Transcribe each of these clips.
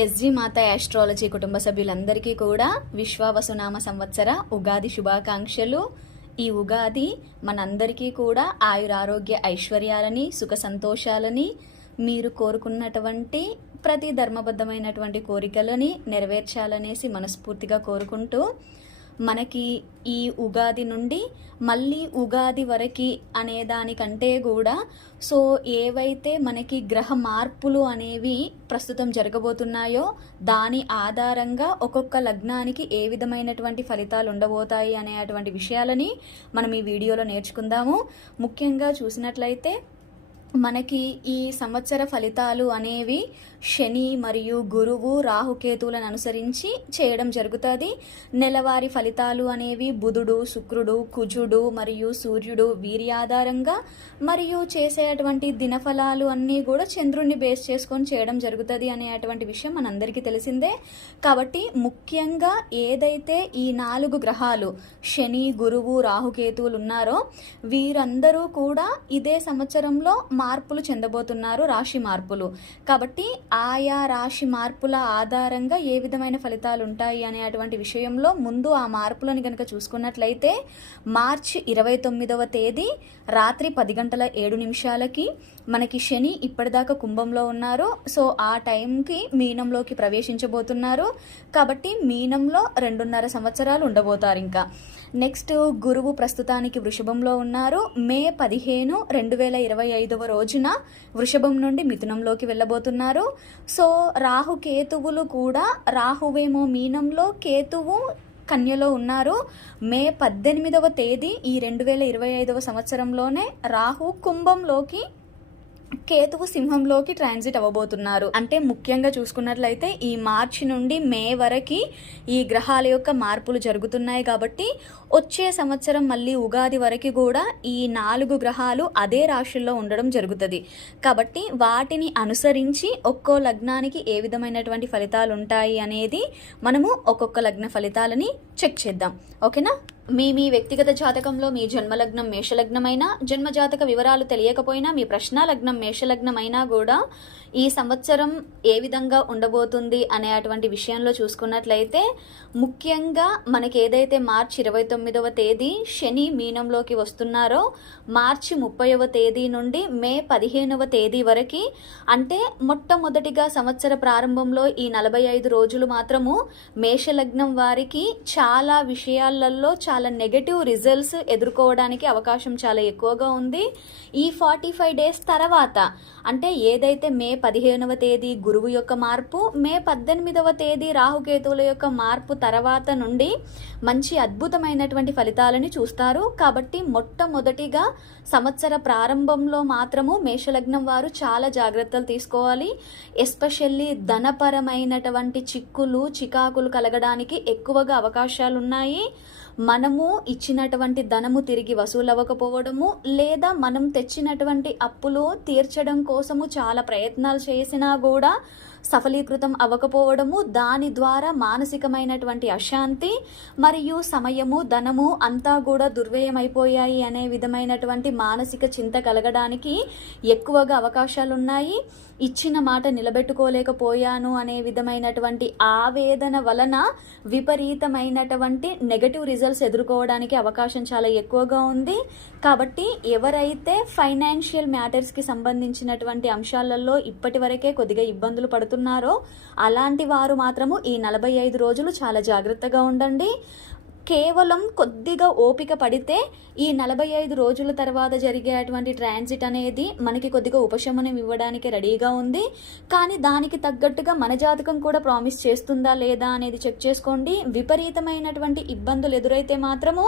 SG మాత astrology కుటుంబ సభ్యులందరికీ కూడా విశ్వావసునామ సంవత్సర ఉగాది శుభాకాంక్షలు. ఈ ఉగాది మనందరికీ కూడా ఆయురారోగ్య ఐశ్వర్యాలని, సుఖ సంతోషాలని, మీరు కోరుకున్నటువంటి ప్రతి ధర్మబద్ధమైనటువంటి కోరికలని నెరవేర్చాలనేసి మనస్ఫూర్తిగా కోరుకుంటూ, మనకి ఈ ఉగాది నుండి మళ్ళీ ఉగాది వరకు అనే దానికంటే కూడా ఏవైతే మనకి గ్రహ మార్పులు అనేవి ప్రస్తుతం జరగబోతున్నాయో దాని ఆధారంగా ఒక్కొక్క లగ్నానికి ఏ విధమైనటువంటి ఫలితాలు ఉండబోతాయి అనేటువంటి విషయాలని మనం ఈ వీడియోలో నేర్చుకుందాము. ముఖ్యంగా చూసినట్లయితే మనకి ఈ సంవత్సర ఫలితాలు అనేవి శని మరియు గురువు రాహుకేతువులను అనుసరించి చేయడం జరుగుతుంది. నెలవారీ ఫలితాలు అనేవి బుధుడు, శుక్రుడు, కుజుడు మరియు సూర్యుడు వీరి ఆధారంగా, మరియు చేసేటువంటి దినఫలాలు అన్నీ కూడా చంద్రుడిని బేస్ చేసుకొని చేయడం జరుగుతుంది అనేటువంటి విషయం మనందరికీ తెలిసిందే. కాబట్టి ముఖ్యంగా ఏదైతే ఈ 4 గ్రహాలు శని, గురువు, రాహుకేతువులు ఉన్నారో వీరందరూ కూడా ఇదే సంవత్సరంలో మార్పులు చెందబోతున్నారు, రాశి మార్పులు. కాబట్టి ఆయా రాశి మార్పుల ఆధారంగా ఏ విధమైన ఫలితాలు ఉంటాయి అనేటువంటి విషయంలో ముందు ఆ మార్పులను కనుక చూసుకున్నట్లయితే మార్చి 29వ తేదీ రాత్రి 10:07 మనకి శని ఇప్పటిదాకా కుంభంలో ఉన్నారు. ఆ టైంకి మీనంలోకి ప్రవేశించబోతున్నారు. కాబట్టి మీనంలో 2.5 సంవత్సరాలు ఉండబోతారు. ఇంకా నెక్స్ట్ గురువు ప్రస్తుతానికి వృషభంలో ఉన్నారు. మే 15, 2025 రోజున వృషభం నుండి మిథునంలోకి వెళ్ళబోతున్నారు. రాహుకేతువులు కూడా, రాహువేమో మీనంలో, కేతువు కన్యలో ఉన్నారు. మే 18వ తేదీ ఈ 2025 సంవత్సరంలోనే రాహు కుంభంలోకి, కేతువు సింహంలోకి ట్రాన్సిట్ అవ్వబోతున్నారు. అంటే ముఖ్యంగా చూసుకున్నట్లయితే ఈ మార్చి నుండి మే వరకు ఈ గ్రహాల యొక్క మార్పులు జరుగుతున్నాయి. కాబట్టి వచ్చే సంవత్సరం మళ్ళీ ఉగాది వరకు కూడా ఈ 4 గ్రహాలు అదే రాశుల్లో ఉండడం జరుగుతుంది. కాబట్టి వాటిని అనుసరించి ఒక్కో లగ్నానికి ఏ విధమైనటువంటి ఫలితాలు ఉంటాయి అనేది మనము ఒక్కొక్క లగ్న ఫలితాలని చెక్ చేద్దాం. ఓకేనా? మీ వ్యక్తిగత జాతకంలో మీ జన్మలగ్నం మేషలగ్నమైనా, జన్మజాతక వివరాలు తెలియకపోయినా, మీ ప్రశ్న లగ్నం మేషలగ్నమైనా కూడా ఈ సంవత్సరం ఏ విధంగా ఉండబోతుంది అనేటువంటి విషయంలో చూసుకున్నట్లయితే ముఖ్యంగా మనకి ఏదైతే మార్చి 29వ తేదీ శని మీనంలోకి వస్తున్నారో మార్చి 30వ తేదీ నుండి మే 15వ తేదీ వరకు, అంటే మొట్టమొదటిగా సంవత్సర ప్రారంభంలో ఈ 45 రోజులు మాత్రము మేషలగ్నం వారికి చాలా విషయాలలో చాలా నెగటివ్ రిజల్ట్స్ ఎదుర్కోవడానికి అవకాశం చాలా ఎక్కువగా ఉంది. ఈ 45 డేస్ తర్వాత, అంటే ఏదైతే మే 15వ తేదీ గురువు యొక్క మార్పు, మే 18వ తేదీ రాహుకేతువుల యొక్క మార్పు తర్వాత నుండి మంచి అద్భుతమైనటువంటి ఫలితాలని చూస్తారు. కాబట్టి మొట్టమొదటిగా సంవత్సర ప్రారంభంలో మాత్రము మేషలగ్నం వారు చాలా జాగ్రత్తలు తీసుకోవాలి. ఎస్పెషల్లీ ధనపరమైనటువంటి చికాకులు కలగడానికి ఎక్కువగా అవకాశాలు ఉన్నాయి. మనము ఇచ్చినటువంటి ధనము తిరిగి వసూలు అవ్వకపోవడము, లేదా మనం తెచ్చినటువంటి అప్పులు తీర్చడం కోసము చాలా ప్రయత్నాలు చేసినా కూడా సఫలీకృతం అవ్వకపోవడము, దాని ద్వారా మానసికమైనటువంటి అశాంతి మరియు సమయము, ధనము అంతా కూడా దుర్వ్యయమైపోయాయి అనే విధమైనటువంటి మానసిక చింత కలగడానికి ఎక్కువగా అవకాశాలున్నాయి. ఇచ్చిన మాట నిలబెట్టుకోలేకపోయాను అనే విధమైనటువంటి ఆవేదన వలన విపరీతమైనటువంటి నెగటివ్ రిజల్ట్స్ ఎదుర్కోవడానికి అవకాశం చాలా ఎక్కువగా ఉంది. కాబట్టి ఎవరైతే ఫైనాన్షియల్ మ్యాటర్స్కి సంబంధించినటువంటి అంశాలలో ఇప్పటి వరకే కొద్దిగా ఇబ్బందులు పడుతున్నారో అలాంటి వారు మాత్రము ఈ 45 రోజులు చాలా జాగ్రత్తగా ఉండండి. కేవలం కొద్దిగా ఓపిక పడితే ఈ 45 రోజుల తర్వాత జరిగేటువంటి ట్రాన్సిట్ అనేది మనకి కొద్దిగా ఉపశమనం ఇవ్వడానికి రెడీగా ఉంది. కానీ దానికి తగ్గట్టుగా మన జాతకం కూడా ప్రామిస్ చేస్తుందా లేదా అనేది చెక్ చేసుకోండి. విపరీతమైనటువంటి ఇబ్బందులు ఎదురైతే మాత్రము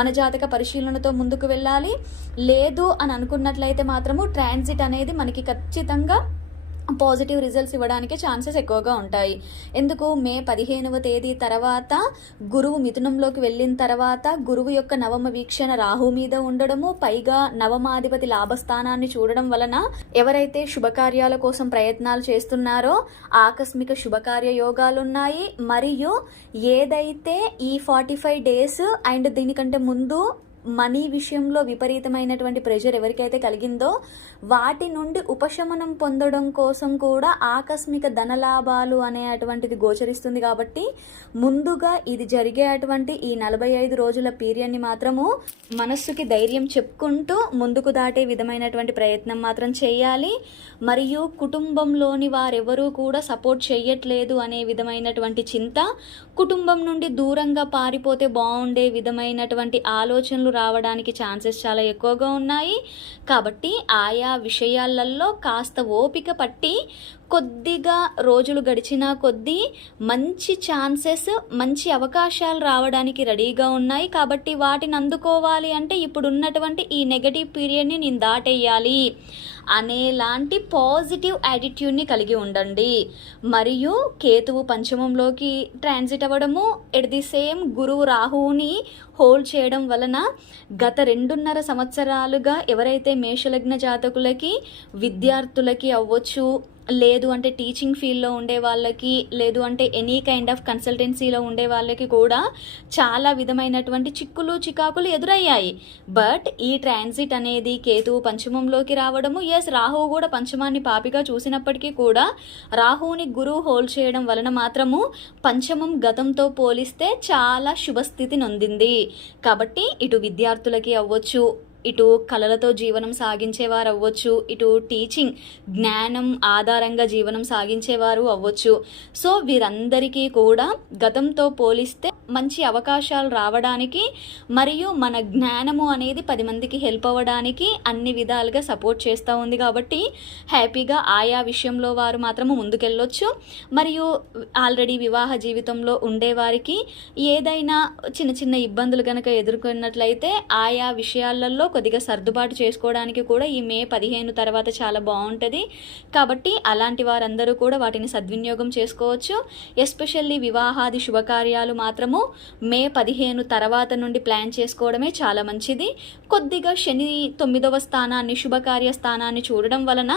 మన జాతక పరిశీలనతో ముందుకు వెళ్ళాలి. లేదు అని అనుకున్నట్లయితే మాత్రము ట్రాన్సిట్ అనేది మనకి ఖచ్చితంగా పాజిటివ్ రిజల్ట్స్ ఇవ్వడానికి ఛాన్సెస్ ఎక్కువగా ఉంటాయి. ఎందుకు? మే 15వ తేదీ తర్వాత గురువు మిథునంలోకి వెళ్ళిన తర్వాత గురువు యొక్క నవమ వీక్షణ రాహు మీద ఉండడము, పైగా నవమాధిపతి లాభస్థానాన్ని చూడడం వలన ఎవరైతే శుభకార్యాల కోసం ప్రయత్నాలు చేస్తున్నారో ఆకస్మిక శుభకార్య యోగాలున్నాయి. మరియు ఏదైతే ఈ 45 డేస్ అండ్ దీనికంటే ముందు మనీ విషయంలో విపరీతమైనటువంటి ప్రెషర్ ఎవరికైతే కలిగిందో వాటి నుండి ఉపశమనం పొందడం కోసం కూడా ఆకస్మిక ధనలాభాలు అనేటువంటిది గోచరిస్తుంది. కాబట్టి ముందుగా ఇది జరిగేటువంటి ఈ 45 రోజుల పీరియడ్ని మాత్రము మనస్సుకి ధైర్యం చెప్పుకుంటూ ముందుకు దాటే విధమైనటువంటి ప్రయత్నం మాత్రం చేయాలి. మరియు కుటుంబంలోని వారెవరూ కూడా సపోర్ట్ చేయట్లేదు అనే విధమైనటువంటి చింత, కుటుంబం నుండి దూరంగా పారిపోతే బాగుండే విధమైనటువంటి ఆలోచనలు రావడానికి ఛాన్సెస్ చాలా ఎక్కువగా ఉన్నాయి. కాబట్టి ఆయా విషయాలలో కాస్త ఓపిక పట్టి కొద్దిగా రోజులు గడిచినా కొద్దీ మంచి ఛాన్సెస్, మంచి అవకాశాలు రావడానికి రెడీగా ఉన్నాయి. కాబట్టి వాటిని అందుకోవాలి అంటే ఇప్పుడున్నటువంటి ఈ నెగటివ్ పీరియడ్ని నేను దాటేయాలి అనేలాంటి పాజిటివ్ యాటిట్యూడ్ని కలిగి ఉండండి. మరియు కేతువు పంచమంలోకి ట్రాన్సిట్ అవ్వడము, ఎట్ ది సేమ్ గురువు రాహువుని హోల్డ్ చేయడం వలన గత 2.5 సంవత్సరాలుగా ఎవరైతే మేషలగ్న జాతకులకి, విద్యార్థులకి అవ్వచ్చు, లేదు అంటే టీచింగ్ ఫీల్డ్లో ఉండే వాళ్ళకి, లేదు అంటే ఎనీ కైండ్ ఆఫ్ కన్సల్టెన్సీలో ఉండే వాళ్ళకి కూడా చాలా విధమైనటువంటి చిక్కులు చికాకులు ఎదురయ్యాయి. బట్ ఈ ట్రాన్సిట్ అనేది కేతువు పంచమంలోకి రావడము, రాహువు కూడా పంచమాన్ని పాపిగా చూసినప్పటికీ కూడా రాహువుని గురువు హోల్డ్ చేయడం వలన మాత్రము పంచమం గతంతో పోలిస్తే చాలా శుభస్థితి నొందింది. కాబట్టి ఇటు విద్యార్థులకి అవ్వచ్చు, ఇటు కళలతో జీవనం సాగించేవారు అవ్వచ్చు, ఇటు టీచింగ్ జ్ఞానం ఆధారంగా జీవనం సాగించేవారు అవ్వచ్చు. సో వీరందరికీ కూడా గతంతో పోలిస్తే మంచి అవకాశాలు రావడానికి మరియు మన జ్ఞానము అనేది 10 మందికి హెల్ప్ అవ్వడానికి అన్ని విధాలుగా సపోర్ట్ చేస్తూ ఉంది. కాబట్టి హ్యాపీగా ఆయా విషయంలో వారు మాత్రము ముందుకెళ్ళొచ్చు. మరియు ఆల్రెడీ వివాహ జీవితంలో ఉండేవారికి ఏదైనా చిన్న చిన్న ఇబ్బందులు కనుక ఎదుర్కొన్నట్లయితే ఆయా విషయాలలో కొద్దిగా సర్దుబాటు చేసుకోవడానికి కూడా ఈ మే 15 తర్వాత చాలా బాగుంటుంది. కాబట్టి అలాంటి వారందరూ కూడా వాటిని సద్వినియోగం చేసుకోవచ్చు. ఎస్పెషల్లీ వివాహాది శుభకార్యాలు మాత్రము మే 15 తర్వాత నుండి ప్లాన్ చేసుకోవడమే చాలా మంచిది. కొద్దిగా శని 9వ స్థానాన్ని, శుభకార్య స్థానాన్ని చూడడం వలన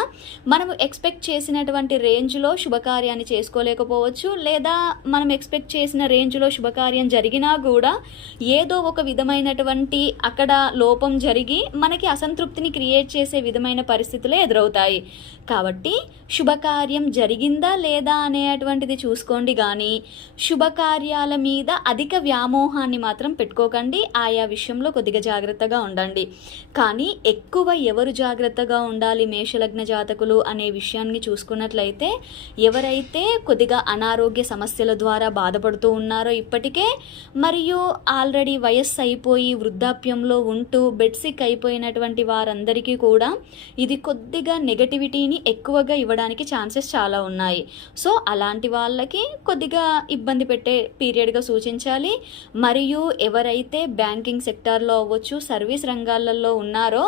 మనము ఎక్స్పెక్ట్ చేసినటువంటి రేంజ్లో శుభకార్యాన్ని చేసుకోలేకపోవచ్చు, లేదా మనం ఎక్స్పెక్ట్ చేసిన రేంజ్లో శుభకార్యం జరిగినా కూడా ఏదో ఒక విధమైనటువంటి అక్కడ లోపం జరిగి మనకి అసంతృప్తిని క్రియేట్ చేసే విధమైన పరిస్థితులే ఎదురవుతాయి. కాబట్టి శుభకార్యం జరిగిందా లేదా అనేటువంటిది చూసుకోండి, కానీ శుభకార్యాల మీద అధిక వ్యామోహాన్ని మాత్రం పెట్టుకోకండి. ఆయా విషయంలో కొద్దిగా జాగ్రత్తగా ఉండండి. కానీ ఎక్కువ ఎవరు జాగ్రత్తగా ఉండాలి మేషలగ్న జాతకులు అనే విషయాన్ని చూసుకున్నట్లయితే, ఎవరైతే కొద్దిగా అనారోగ్య సమస్యల ద్వారా బాధపడుతూ ఉన్నారో ఇప్పటికే, మరియు ఆల్రెడీ వయస్సు అయిపోయి వృద్ధాప్యంలో ఉంటూ బెడ్సిక్ అయిపోయినటువంటి వారందరికీ కూడా ఇది కొద్దిగా నెగటివిటీని ఎక్కువగా ఇవ్వడానికి ఛాన్సెస్ చాలా ఉన్నాయి. సో అలాంటి వాళ్ళకి కొద్దిగా ఇబ్బంది పెట్టే పీరియడ్గా సూచించాలి. మరియు ఎవరైతే బ్యాంకింగ్ సెక్టార్లో అవ్వచ్చు, సర్వీస్ రంగాలలో ఉన్నారో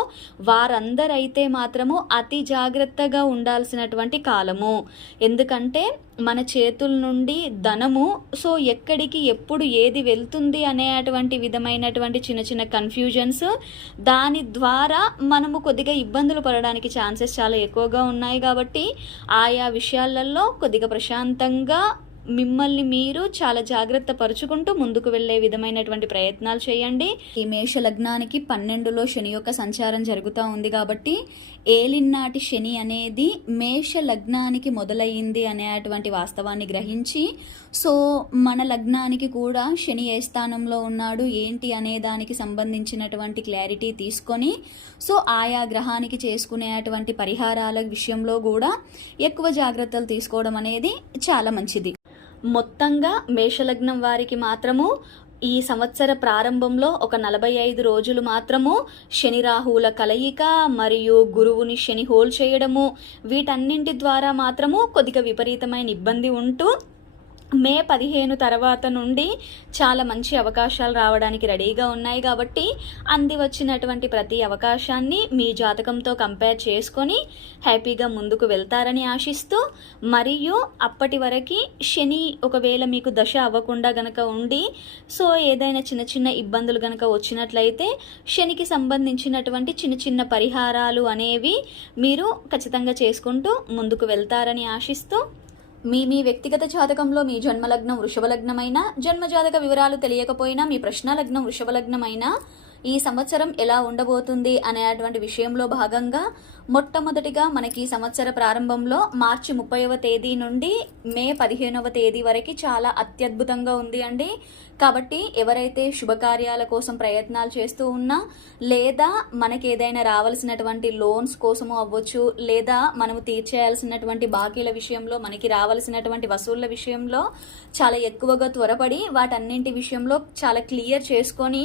వారందరైతే మాత్రము అతి జాగ్రత్తగా ఉండాల్సినటువంటి కాలము. ఎందుకంటే మన చేతుల నుండి ధనము సో ఎక్కడికి ఎప్పుడు ఏది వెళ్తుంది అనేటువంటి విధమైనటువంటి చిన్న చిన్న కన్ఫ్యూజన్స్, దాని ద్వారా మనము కొద్దిగా ఇబ్బందులు పడడానికి ఛాన్సెస్ చాలా ఎక్కువగా ఉన్నాయి. కాబట్టి ఆయా విషయాలలో కొద్దిగా ప్రశాంతంగా మిమ్మల్ని మీరు చాలా జాగ్రత్త పరుచుకుంటూ ముందుకు వెళ్ళే విధమైనటువంటి ప్రయత్నాలు చేయండి. ఈ మేష లగ్నానికి 12లో శని యొక్క సంచారం జరుగుతూ ఉంది. కాబట్టి ఏలినాటి శని అనేది మేష లగ్నానికి మొదలయ్యింది అనేటువంటి వాస్తవాన్ని గ్రహించి, సో మన లగ్నానికి కూడా శని ఏ స్థానంలో ఉన్నాడు ఏంటి అనే దానికి సంబంధించినటువంటి క్లారిటీ తీసుకొని, సో ఆయా గ్రహానికి చేసుకునేటువంటి పరిహారాల విషయంలో కూడా ఎక్కువ జాగ్రత్తలు తీసుకోవడం అనేది చాలా మంచిది. మొత్తంగా మేషలగ్నం వారికి మాత్రము ఈ సంవత్సర ప్రారంభంలో ఒక 45 రోజులు మాత్రము శని రాహువుల కలయిక మరియు గురువుని శని హోల్డ్ చేయడము, వీటన్నింటి ద్వారా మాత్రము కొద్దిగా విపరీతమైన ఇబ్బంది ఉంటూ మే 15 తర్వాత నుండి చాలా మంచి అవకాశాలు రావడానికి రెడీగా ఉన్నాయి. కాబట్టి అంది వచ్చినటువంటి ప్రతి అవకాశాన్ని మీ జాతకంతో కంపేర్ చేసుకొని హ్యాపీగా ముందుకు వెళ్తారని ఆశిస్తూ, మరియు అప్పటి వరకు శని ఒకవేళ మీకు దశ అవ్వకుండా గనక ఉండి సో ఏదైనా చిన్న చిన్న ఇబ్బందులు గనక వచ్చినట్లయితే శనికి సంబంధించినటువంటి చిన్న చిన్న పరిహారాలు అనేవి మీరు ఖచ్చితంగా చేసుకుంటూ ముందుకు వెళ్తారని ఆశిస్తూ, మీ వ్యక్తిగత జాతకంలో మీ జన్మలగ్నం వృషభ లగ్నమైనా, జన్మజాతక వివరాలు తెలియకపోయినా, మీ ప్రశ్న లగ్నం వృషభ లగ్నమైనా ఈ సంవత్సరం ఎలా ఉండబోతుంది అనేటువంటి విషయంలో భాగంగా మొట్టమొదటిగా మనకి ఈ సంవత్సర ప్రారంభంలో మార్చి 30వ తేదీ నుండి మే 15వ తేదీ వరకు చాలా అత్యద్భుతంగా ఉంది అండి. కాబట్టి ఎవరైతే శుభకార్యాల కోసం ప్రయత్నాలు చేస్తూ ఉన్నా, లేదా మనకి ఏదైనా రావాల్సినటువంటి లోన్స్ కోసము అవ్వచ్చు, లేదా మనము తీర్చేయాల్సినటువంటి బాకీల విషయంలో, మనకి రావాల్సినటువంటి వసూళ్ల విషయంలో చాలా ఎక్కువగా త్వరపడి వాటన్నింటి విషయంలో చాలా క్లియర్ చేసుకొని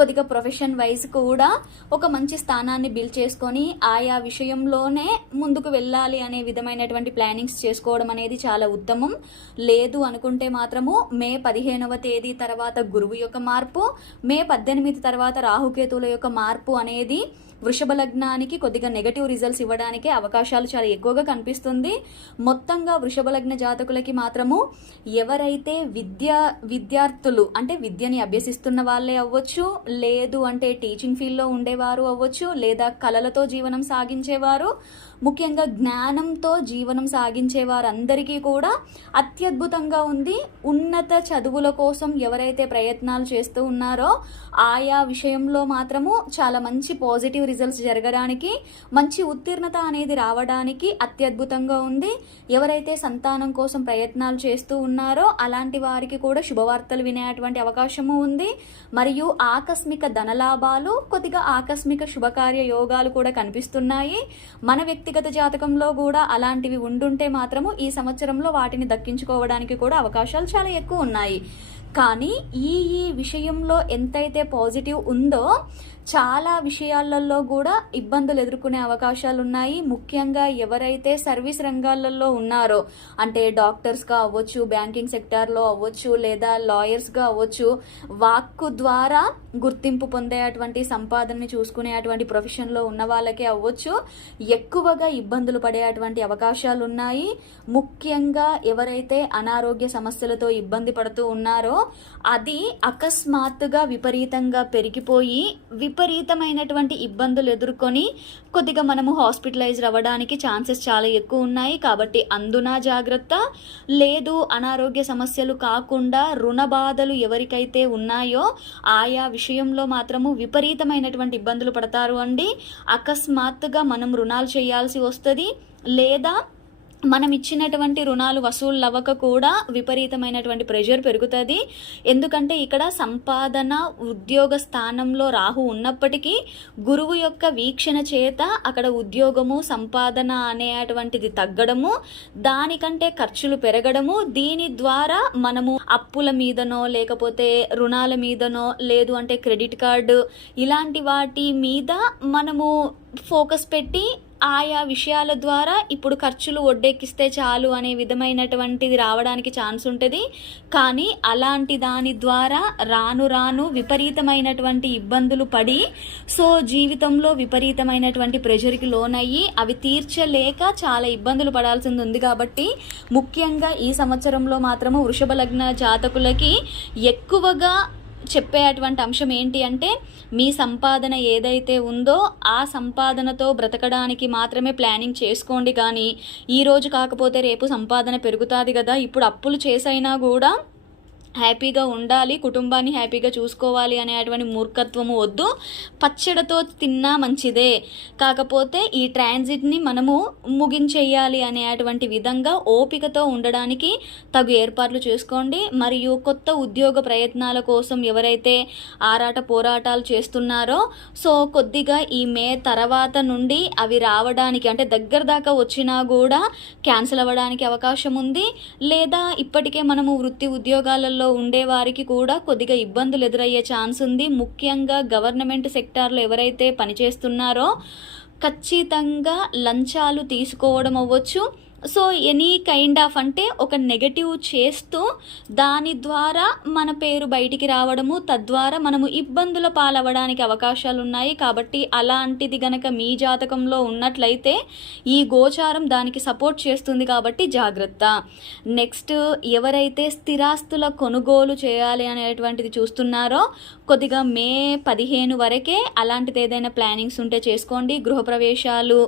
కొద్దిగా ప్రొఫెషన్ వైజ్ కూడా ఒక మంచి స్థానాన్ని బిల్డ్ చేసుకొని ఆయా విషయంలోనే ముందుకు వెళ్ళాలి అనే విధమైనటువంటి ప్లానింగ్స్ చేసుకోవడం అనేది చాలా ఉత్తమం. లేదు అనుకుంటే మాత్రము మే 15వ తేదీ తర్వాత గురువు యొక్క మార్పు, మే 18 తర్వాత రాహుకేతువుల యొక్క మార్పు అనేది వృషభ లగ్నానికి కొద్దిగా నెగటివ్ రిజల్ట్స్ ఇవ్వడానికి అవకాశాలు చాలా ఎక్కువగా కనిపిస్తుంది. మొత్తంగా వృషభ లగ్న జాతకులకి మాత్రము ఎవరైతే విద్యార్థులు అంటే విద్యని అభ్యసిస్తున్న వాళ్ళే అవ్వచ్చు, లేదు అంటే టీచింగ్ ఫీల్డ్లో ఉండేవారు అవ్వచ్చు, లేదా కళలతో జీవనం సాగించేవారు, ముఖ్యంగా జ్ఞానంతో జీవనం సాగించే వారందరికీ కూడా అత్యద్భుతంగా ఉంది. ఉన్నత చదువుల కోసం ఎవరైతే ప్రయత్నాలు చేస్తూ ఉన్నారో ఆయా విషయంలో మాత్రము చాలా మంచి పాజిటివ్ రిజల్ట్స్ జరగడానికి, మంచి ఉత్తీర్ణత అనేది రావడానికి అత్యద్భుతంగా ఉంది. ఎవరైతే సంతానం కోసం ప్రయత్నాలు చేస్తూ ఉన్నారో అలాంటి వారికి కూడా శుభవార్తలు వినేటువంటి అవకాశము ఉంది. మరియు ఆకస్మిక ధనలాభాలు, కొద్దిగా ఆకస్మిక శుభకార్య యోగాలు కూడా కనిపిస్తున్నాయి. మన వ్యక్తిగత జాతకంలో కూడా అలాంటివి ఉండుంటే మాత్రము ఈ సంవత్సరంలో వాటిని దక్కించుకోవడానికి కూడా అవకాశాలు చాలా ఎక్కువ ఉన్నాయి. కానీ ఈ విషయంలో ఎంతైతే పాజిటివ్ ఉందో చాలా విషయాలలో కూడా ఇబ్బందులు ఎదుర్కొనే అవకాశాలు ఉన్నాయి. ముఖ్యంగా ఎవరైతే సర్వీస్ రంగాలలో ఉన్నారో, అంటే డాక్టర్స్గా అవ్వచ్చు, బ్యాంకింగ్ సెక్టార్లో అవ్వచ్చు, లేదా లాయర్స్గా అవ్వచ్చు, వాక్కు ద్వారా గుర్తింపు పొందేటువంటి సంపాదనని చూసుకునేటువంటి ప్రొఫెషన్లో ఉన్న వాళ్ళకే అవ్వచ్చు, ఎక్కువగా ఇబ్బందులు పడేటువంటి అవకాశాలు ఉన్నాయి. ముఖ్యంగా ఎవరైతే అనారోగ్య సమస్యలతో ఇబ్బంది పడుతూ ఉన్నారో అది అకస్మాత్తుగా విపరీతంగా పెరిగిపోయి విపరీతమైనటువంటి ఇబ్బందులు ఎదుర్కొని కొద్దిగా మనము హాస్పిటలైజ్ అవ్వడానికి ఛాన్సెస్ చాలా ఎక్కువ ఉన్నాయి. కాబట్టి అందున జాగ్రత్త. లేదు అనారోగ్య సమస్యలు కాకుండా రుణ బాధలు ఎవరికైతే ఉన్నాయో ఆయా విషయంలో మాత్రము విపరీతమైనటువంటి ఇబ్బందులు పడతారు అండి. అకస్మాత్తుగా మనం రుణాలు చేయాల్సి వస్తుంది, లేదా మనం ఇచ్చినటువంటి రుణాలు వసూలు అవ్వక కూడా విపరీతమైనటువంటి ప్రెషర్ పెరుగుతుంది. ఎందుకంటే ఇక్కడ సంపాదన ఉద్యోగ స్థానంలో రాహు ఉన్నప్పటికీ గురువు యొక్క వీక్షణ చేత అక్కడ ఉద్యోగము సంపాదన అనేటువంటిది తగ్గడము, దానికంటే ఖర్చులు పెరగడము, దీని ద్వారా మనము అప్పుల మీదనో లేకపోతే రుణాల మీదనో లేదు అంటే క్రెడిట్ కార్డు ఇలాంటి వాటి మీద మనము ఫోకస్ పెట్టి ఆయా విషయాల ద్వారా ఇప్పుడు ఖర్చులు ఒడ్డెక్కిస్తే చాలు అనే విధమైనటువంటిది రావడానికి ఛాన్స్ ఉంటుంది. కానీ అలాంటి దాని ద్వారా రాను రాను విపరీతమైనటువంటి ఇబ్బందులు పడి జీవితంలో విపరీతమైనటువంటి ప్రెషర్కి లోనయ్యి అవి తీర్చలేక చాలా ఇబ్బందులు పడాల్సింది ఉంది. కాబట్టి ముఖ్యంగా ఈ సంవత్సరంలో మాత్రము వృషభ లగ్న జాతకులకి ఎక్కువగా చెప్పేటువంటి అంశం ఏంటి అంటే, మీ సంపాదన ఏదైతే ఉందో ఆ సంపాదనతో బ్రతకడానికి మాత్రమే ప్లానింగ్ చేసుకోండి. కానీ ఈరోజు కాకపోతే రేపు సంపాదన పెరుగుతుంది కదా, ఇప్పుడు అప్పులు చేసైనా కూడా హ్యాపీగా ఉండాలి, కుటుంబాన్ని హ్యాపీగా చూసుకోవాలి అనేటువంటి మూర్ఖత్వము వద్దు. పచ్చడితో తిన్నా మంచిదే, కాకపోతే ఈ ట్రాన్సిట్ని మనము ముగించేయాలి అనేటువంటి విధంగా ఓపికతో ఉండడానికి తగు ఏర్పాట్లు చేసుకోండి. మరియు కొత్త ఉద్యోగ ప్రయత్నాల కోసం ఎవరైతే ఆరాట పోరాటాలు చేస్తున్నారో కొద్దిగా ఈ మే తర్వాత నుండి అవి రావడానికి, అంటే దగ్గర దాకా వచ్చినా కూడా క్యాన్సిల్ అవ్వడానికి అవకాశం ఉంది. లేదా ఇప్పటికే మనము వృత్తి ఉద్యోగాలలో ఉండే వారికి కూడా కొద్దిగా ఇబ్బందులు ఎదురయ్యే ఛాన్స్ ఉంది. ముఖ్యంగా గవర్నమెంట్ సెక్టార్లో ఎవరైతే పనిచేస్తున్నారో ఖచ్చితంగా లంచాలు తీసుకోవడం అవ్వచ్చు. ఎనీ కైండ్ ఆఫ్ అంటే ఒక నెగటివ్ చేస్తూ దాని ద్వారా మన పేరు బయటికి రావడము, తద్వారా మనము ఇబ్బందుల పాలవ్వడానికి అవకాశాలు ఉన్నాయి. కాబట్టి అలాంటిది గనక మీ జాతకంలో ఉన్నట్లయితే ఈ గోచారం దానికి సపోర్ట్ చేస్తుంది, కాబట్టి జాగ్రత్త. నెక్స్ట్, ఎవరైతే స్థిరాస్తుల కొనుగోలు చేయాలి అనేటువంటిది చూస్తున్నారో కొద్దిగా మే 15 వరకే అలాంటిది ఏదైనా ప్లానింగ్స్ ఉంటే చేసుకోండి. గృహప్రవేశాలు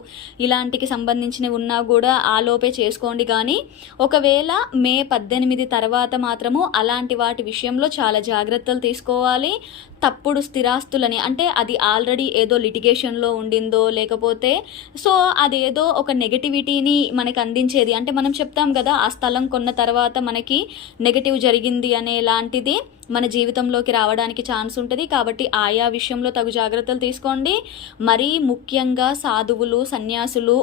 ఇలాంటికి సంబంధించినవి ఉన్నా కూడా ఆలో లోపే చేసుకోండి. కానీ ఒకవేళ మే 18 తర్వాత మాత్రము అలాంటి వాటి విషయంలో చాలా జాగ్రత్తలు తీసుకోవాలి. తప్పుడు స్థిరాస్తులని, అంటే అది ఆల్రెడీ ఏదో లిటిగేషన్లో ఉండిందో, లేకపోతే సో అదేదో ఒక నెగటివిటీని మనకి అందించేది. అంటే మనం చెప్తాం కదా, ఆ స్థలం కొన్న తర్వాత మనకి నెగటివ్ జరిగింది అనే లాంటిది మన జీవితంలోకి రావడానికి ఛాన్స్ ఉంటుంది. కాబట్టి ఆయా విషయంలో తగు జాగ్రత్తలు తీసుకోండి. మరీ ముఖ్యంగా సాధువులు, సన్యాసులు,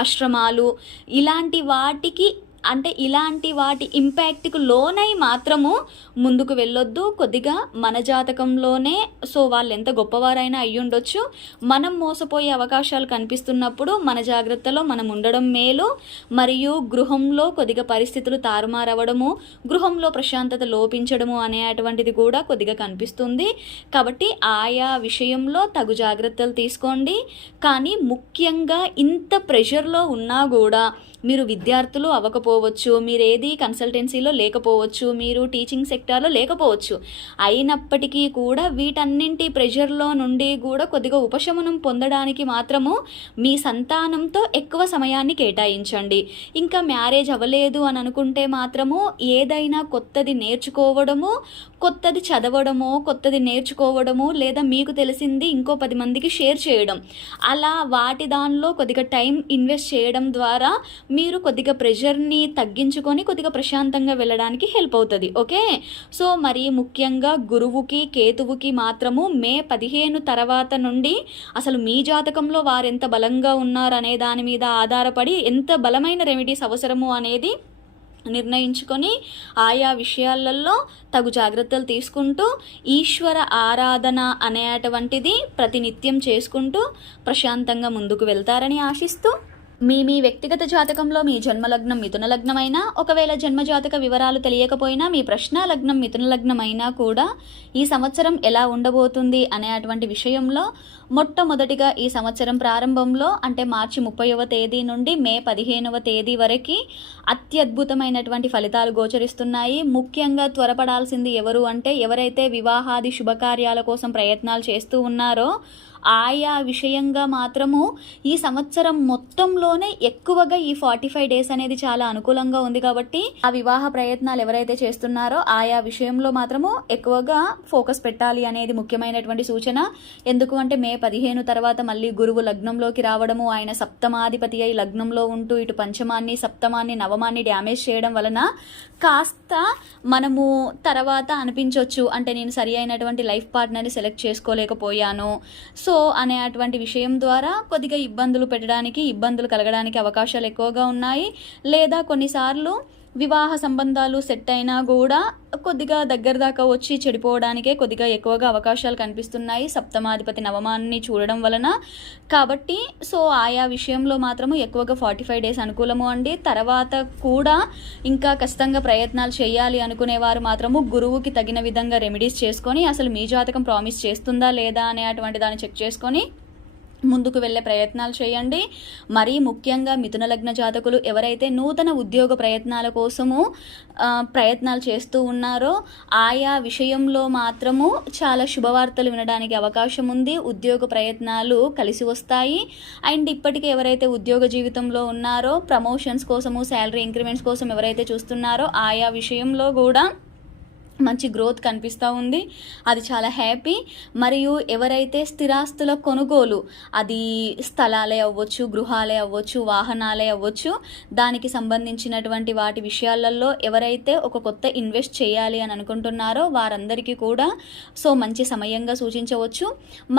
ఆశ్రమాలు ఇలాంటి వాటి ఇంపాక్ట్కు లోనై మాత్రము ముందుకు వెళ్ళొద్దు. కొద్దిగా మన జాతకంలోనే సో వాళ్ళు ఎంత గొప్పవారైనా అయ్యుండొచ్చు, మనం మోసపోయే అవకాశాలు కనిపిస్తున్నప్పుడు మన జాగ్రత్తలో మనం ఉండడం మేలు. మరియు గృహంలో కొద్దిగా పరిస్థితులు తారుమారవడము, గృహంలో ప్రశాంతత లోపించడము అనేటువంటిది కూడా కొద్దిగా కనిపిస్తుంది. కాబట్టి ఆయా విషయంలో తగు జాగ్రత్తలు తీసుకోండి. కానీ ముఖ్యంగా ఇంత ప్రెషర్లో ఉన్నా కూడా మీరు విద్యార్థులు అవ్వకపోవచ్చు, మీరు ఏది కన్సల్టెన్సీలో లేకపోవచ్చు, మీరు టీచింగ్ సెక్టార్లో లేకపోవచ్చు. అయినప్పటికీ కూడా వీటన్నింటి ప్రెషర్లో నుండి కూడా కొద్దిగా ఉపశమనం పొందడానికి మాత్రము మీ సంతానంతో ఎక్కువ సమయాన్ని కేటాయించండి. ఇంకా మ్యారేజ్ అవ్వలేదు అని అనుకుంటే మాత్రము ఏదైనా కొత్తది నేర్చుకోవడము, కొత్తది చదవడము, కొత్తది నేర్చుకోవడము, లేదా మీకు తెలిసింది ఇంకో 10 మందికి షేర్ చేయడం, అలా వాటి దానిలో కొద్దిగా టైం ఇన్వెస్ట్ చేయడం ద్వారా మీరు కొద్దిగా ప్రెషర్ని తగ్గించుకొని కొద్దిగా ప్రశాంతంగా వెళ్ళడానికి హెల్ప్ అవుతుంది. ఓకే, సో మరి ముఖ్యంగా గురువుకి, కేతువుకి మాత్రము మే 15 తర్వాత నుండి అసలు మీ జాతకంలో వారు ఎంత బలంగా ఉన్నారు అనే దాని మీద ఆధారపడి ఎంత బలమైన రెమెడీస్ అవసరము అనేది నిర్ణయించుకొని ఆయా విషయాలలో తగు జాగ్రత్తలు తీసుకుంటూ ఈశ్వర ఆరాధన అనేటువంటిది ప్రతినిత్యం చేసుకుంటూ ప్రశాంతంగా ముందుకు వెళ్తారని ఆశిస్తూ, మీ వ్యక్తిగత జాతకంలో మీ జన్మలగ్నం మిథున లగ్నం అయినా, ఒకవేళ జన్మజాతక వివరాలు తెలియకపోయినా మీ ప్రశ్న లగ్నం మిథున లగ్నం అయినా కూడా ఈ సంవత్సరం ఎలా ఉండబోతుంది అనేటువంటి విషయంలో మొట్టమొదటిగా ఈ సంవత్సరం ప్రారంభంలో అంటే మార్చి 30వ తేదీ నుండి మే 15వ తేదీ వరకు అత్యద్భుతమైనటువంటి ఫలితాలు గోచరిస్తున్నాయి. ముఖ్యంగా త్వరపడాల్సింది ఎవరు అంటే ఎవరైతే వివాహాది శుభకార్యాల కోసం ప్రయత్నాలు చేస్తూ ఉన్నారో ఆయా విషయంగా మాత్రము ఈ సంవత్సరం మొత్తంలోనే ఎక్కువగా ఈ 45 డేస్ అనేది చాలా అనుకూలంగా ఉంది. కాబట్టి ఆ వివాహ ప్రయత్నాలు ఎవరైతే చేస్తున్నారో ఆయా విషయంలో మాత్రము ఎక్కువగా ఫోకస్ పెట్టాలి అనేది ముఖ్యమైనటువంటి సూచన. ఎందుకు అంటే మే 15 తర్వాత మళ్ళీ గురువు లగ్నంలోకి రావడము, ఆయన సప్తమాధిపతి అయి లగ్నంలో ఉంటూ ఇటు పంచమాన్ని, సప్తమాన్ని, నవమాన్ని డ్యామేజ్ చేయడం వలన కాస్త మనము తర్వాత అనిపించవచ్చు అంటే నేను సరి అయినటువంటి లైఫ్ పార్ట్నర్ని సెలెక్ట్ చేసుకోలేకపోయాను సో అనేటువంటి విషయం ద్వారా కొద్దిగా ఇబ్బందులు కలగడానికి అవకాశాలు ఎక్కువగా ఉన్నాయి. లేదా కొన్నిసార్లు వివాహ సంబంధాలు సెట్ అయినా కూడా కొద్దిగా దగ్గర దాకా వచ్చి చెడిపోవడానికే కొద్దిగా ఎక్కువగా అవకాశాలు కనిపిస్తున్నాయి సప్తమాధిపతి నవమాన్ని చూడడం వలన. కాబట్టి సో ఆయా విషయంలో మాత్రము ఎక్కువగా 45 డేస్ అనుకూలము అండి. తర్వాత కూడా ఇంకా ఖచ్చితంగా ప్రయత్నాలు చేయాలి అనుకునేవారు మాత్రము గురువుకి తగిన విధంగా రెమెడీస్ చేసుకొని అసలు మీ జాతకం ప్రామిస్ చేస్తుందా లేదా అనేటువంటి దాన్ని చెక్ చేసుకొని ముందుకు వెళ్ళే ప్రయత్నాలు చేయండి. మరీ ముఖ్యంగా మిథున లగ్న జాతకులు ఎవరైతే నూతన ఉద్యోగ ప్రయత్నాల కోసము ప్రయత్నాలు చేస్తూ ఉన్నారో ఆయా విషయంలో మాత్రము చాలా శుభవార్తలు వినడానికి అవకాశం ఉంది. ఉద్యోగ ప్రయత్నాలు కలిసి వస్తాయి. అండ్ ఇప్పటికే ఎవరైతే ఉద్యోగ జీవితంలో ఉన్నారో ప్రమోషన్స్ కోసము, శాలరీ ఇంక్రిమెంట్స్ కోసం ఎవరైతే చూస్తున్నారో ఆయా విషయంలో కూడా మంచి గ్రోత్ కనిపిస్తూ ఉంది. అది చాలా హ్యాపీ. మరియు ఎవరైతే స్థిరాస్తుల కొనుగోలు, అది స్థలాలే అవ్వచ్చు, గృహాలే అవ్వచ్చు, వాహనాలే అవ్వచ్చు, దానికి సంబంధించినటువంటి వాటి విషయాలలో ఎవరైతే ఒక కొత్త ఇన్వెస్ట్ చేయాలి అని అనుకుంటున్నారో వారందరికీ కూడా సో మంచి సమయంగా సూచించవచ్చు.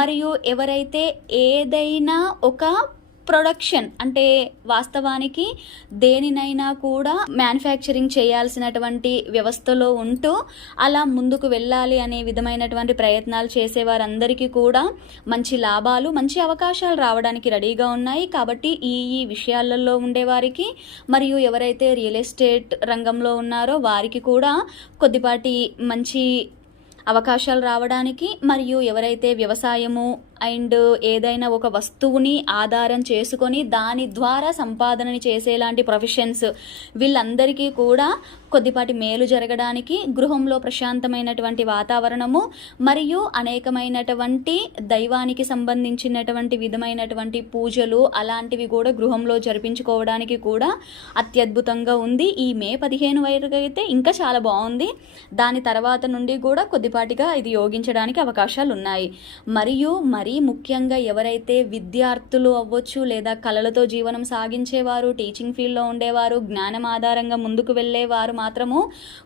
మరియు ఎవరైతే ఏదైనా ఒక ప్రొడక్షన్ అంటే వాస్తవానికి దేనినైనా కూడా మ్యానుఫ్యాక్చరింగ్ చేయాల్సినటువంటి వ్యవస్థలో ఉంటూ అలా ముందుకు వెళ్ళాలి అనే విధమైనటువంటి ప్రయత్నాలు చేసేవారందరికీ కూడా మంచి లాభాలు, మంచి అవకాశాలు రావడానికి రెడీగా ఉన్నాయి. కాబట్టి ఈ విషయాలలో ఉండేవారికి మరియు ఎవరైతే రియల్ ఎస్టేట్ రంగంలో ఉన్నారో వారికి కూడా కొద్దిపాటి మంచి అవకాశాలు రావడానికి, మరియు ఎవరైతే వ్యవసాయము అండ్ ఏదైనా ఒక వస్తువుని ఆధారం చేసుకొని దాని ద్వారా సంపాదనని చేసేలాంటి ప్రొఫెషన్స్, వీళ్ళందరికీ కూడా కొద్దిపాటి మేలు జరగడానికి, గృహంలో ప్రశాంతమైనటువంటి వాతావరణము మరియు అనేకమైనటువంటి దైవానికి సంబంధించినటువంటి విధమైనటువంటి పూజలు అలాంటివి కూడా గృహంలో జరిపించుకోవడానికి కూడా అత్యద్భుతంగా ఉంది. ఈ మే 15 వరకు అయితే ఇంకా చాలా బాగుంది. దాని తర్వాత నుండి కూడా కొద్దిపాటిగా ఇది యోగించడానికి అవకాశాలు ఉన్నాయి. మరియు మరీ ముఖ్యంగా ఎవరైతే విద్యార్థులు అవ్వచ్చు, లేదా కళలతో జీవనం సాగించేవారు, టీచింగ్ ఫీల్డ్లో ఉండేవారు, జ్ఞానం ఆధారంగా ముందుకు వెళ్ళేవారు మాత్రము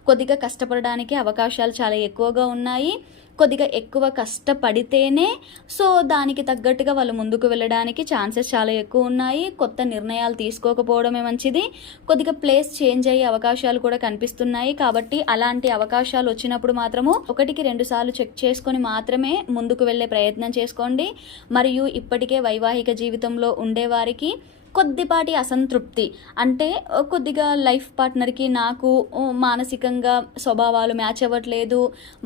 కొద్దిగా కష్టపడడానికి అవకాశాలు చాలా ఎక్కువగా ఉన్నాయి. కొద్దిగా ఎక్కువ కష్టపడితేనే సో దానికి తగ్గట్టుగా వాళ్ళు ముందుకు వెళ్ళడానికి ఛాన్సెస్ చాలా ఎక్కువ ఉన్నాయి. కొత్త నిర్ణయాలు తీసుకోకపోవడమే మంచిది. కొద్దిగా ప్లేస్ చేంజ్ అయ్యే అవకాశాలు కూడా కనిపిస్తున్నాయి. కాబట్టి అలాంటి అవకాశాలు వచ్చినప్పుడు మాత్రము 1-2 సార్లు చెక్ చేసుకొని మాత్రమే ముందుకు వెళ్ళే ప్రయత్నం చేసుకోండి. మరియు ఇప్పటికే వైవాహిక జీవితంలో ఉండేవారికి కొద్దిపాటి అసంతృప్తి, అంటే కొద్దిగా లైఫ్ పార్ట్నర్కి నాకు మానసికంగా స్వభావాలు మ్యాచ్ అవ్వట్లేదు,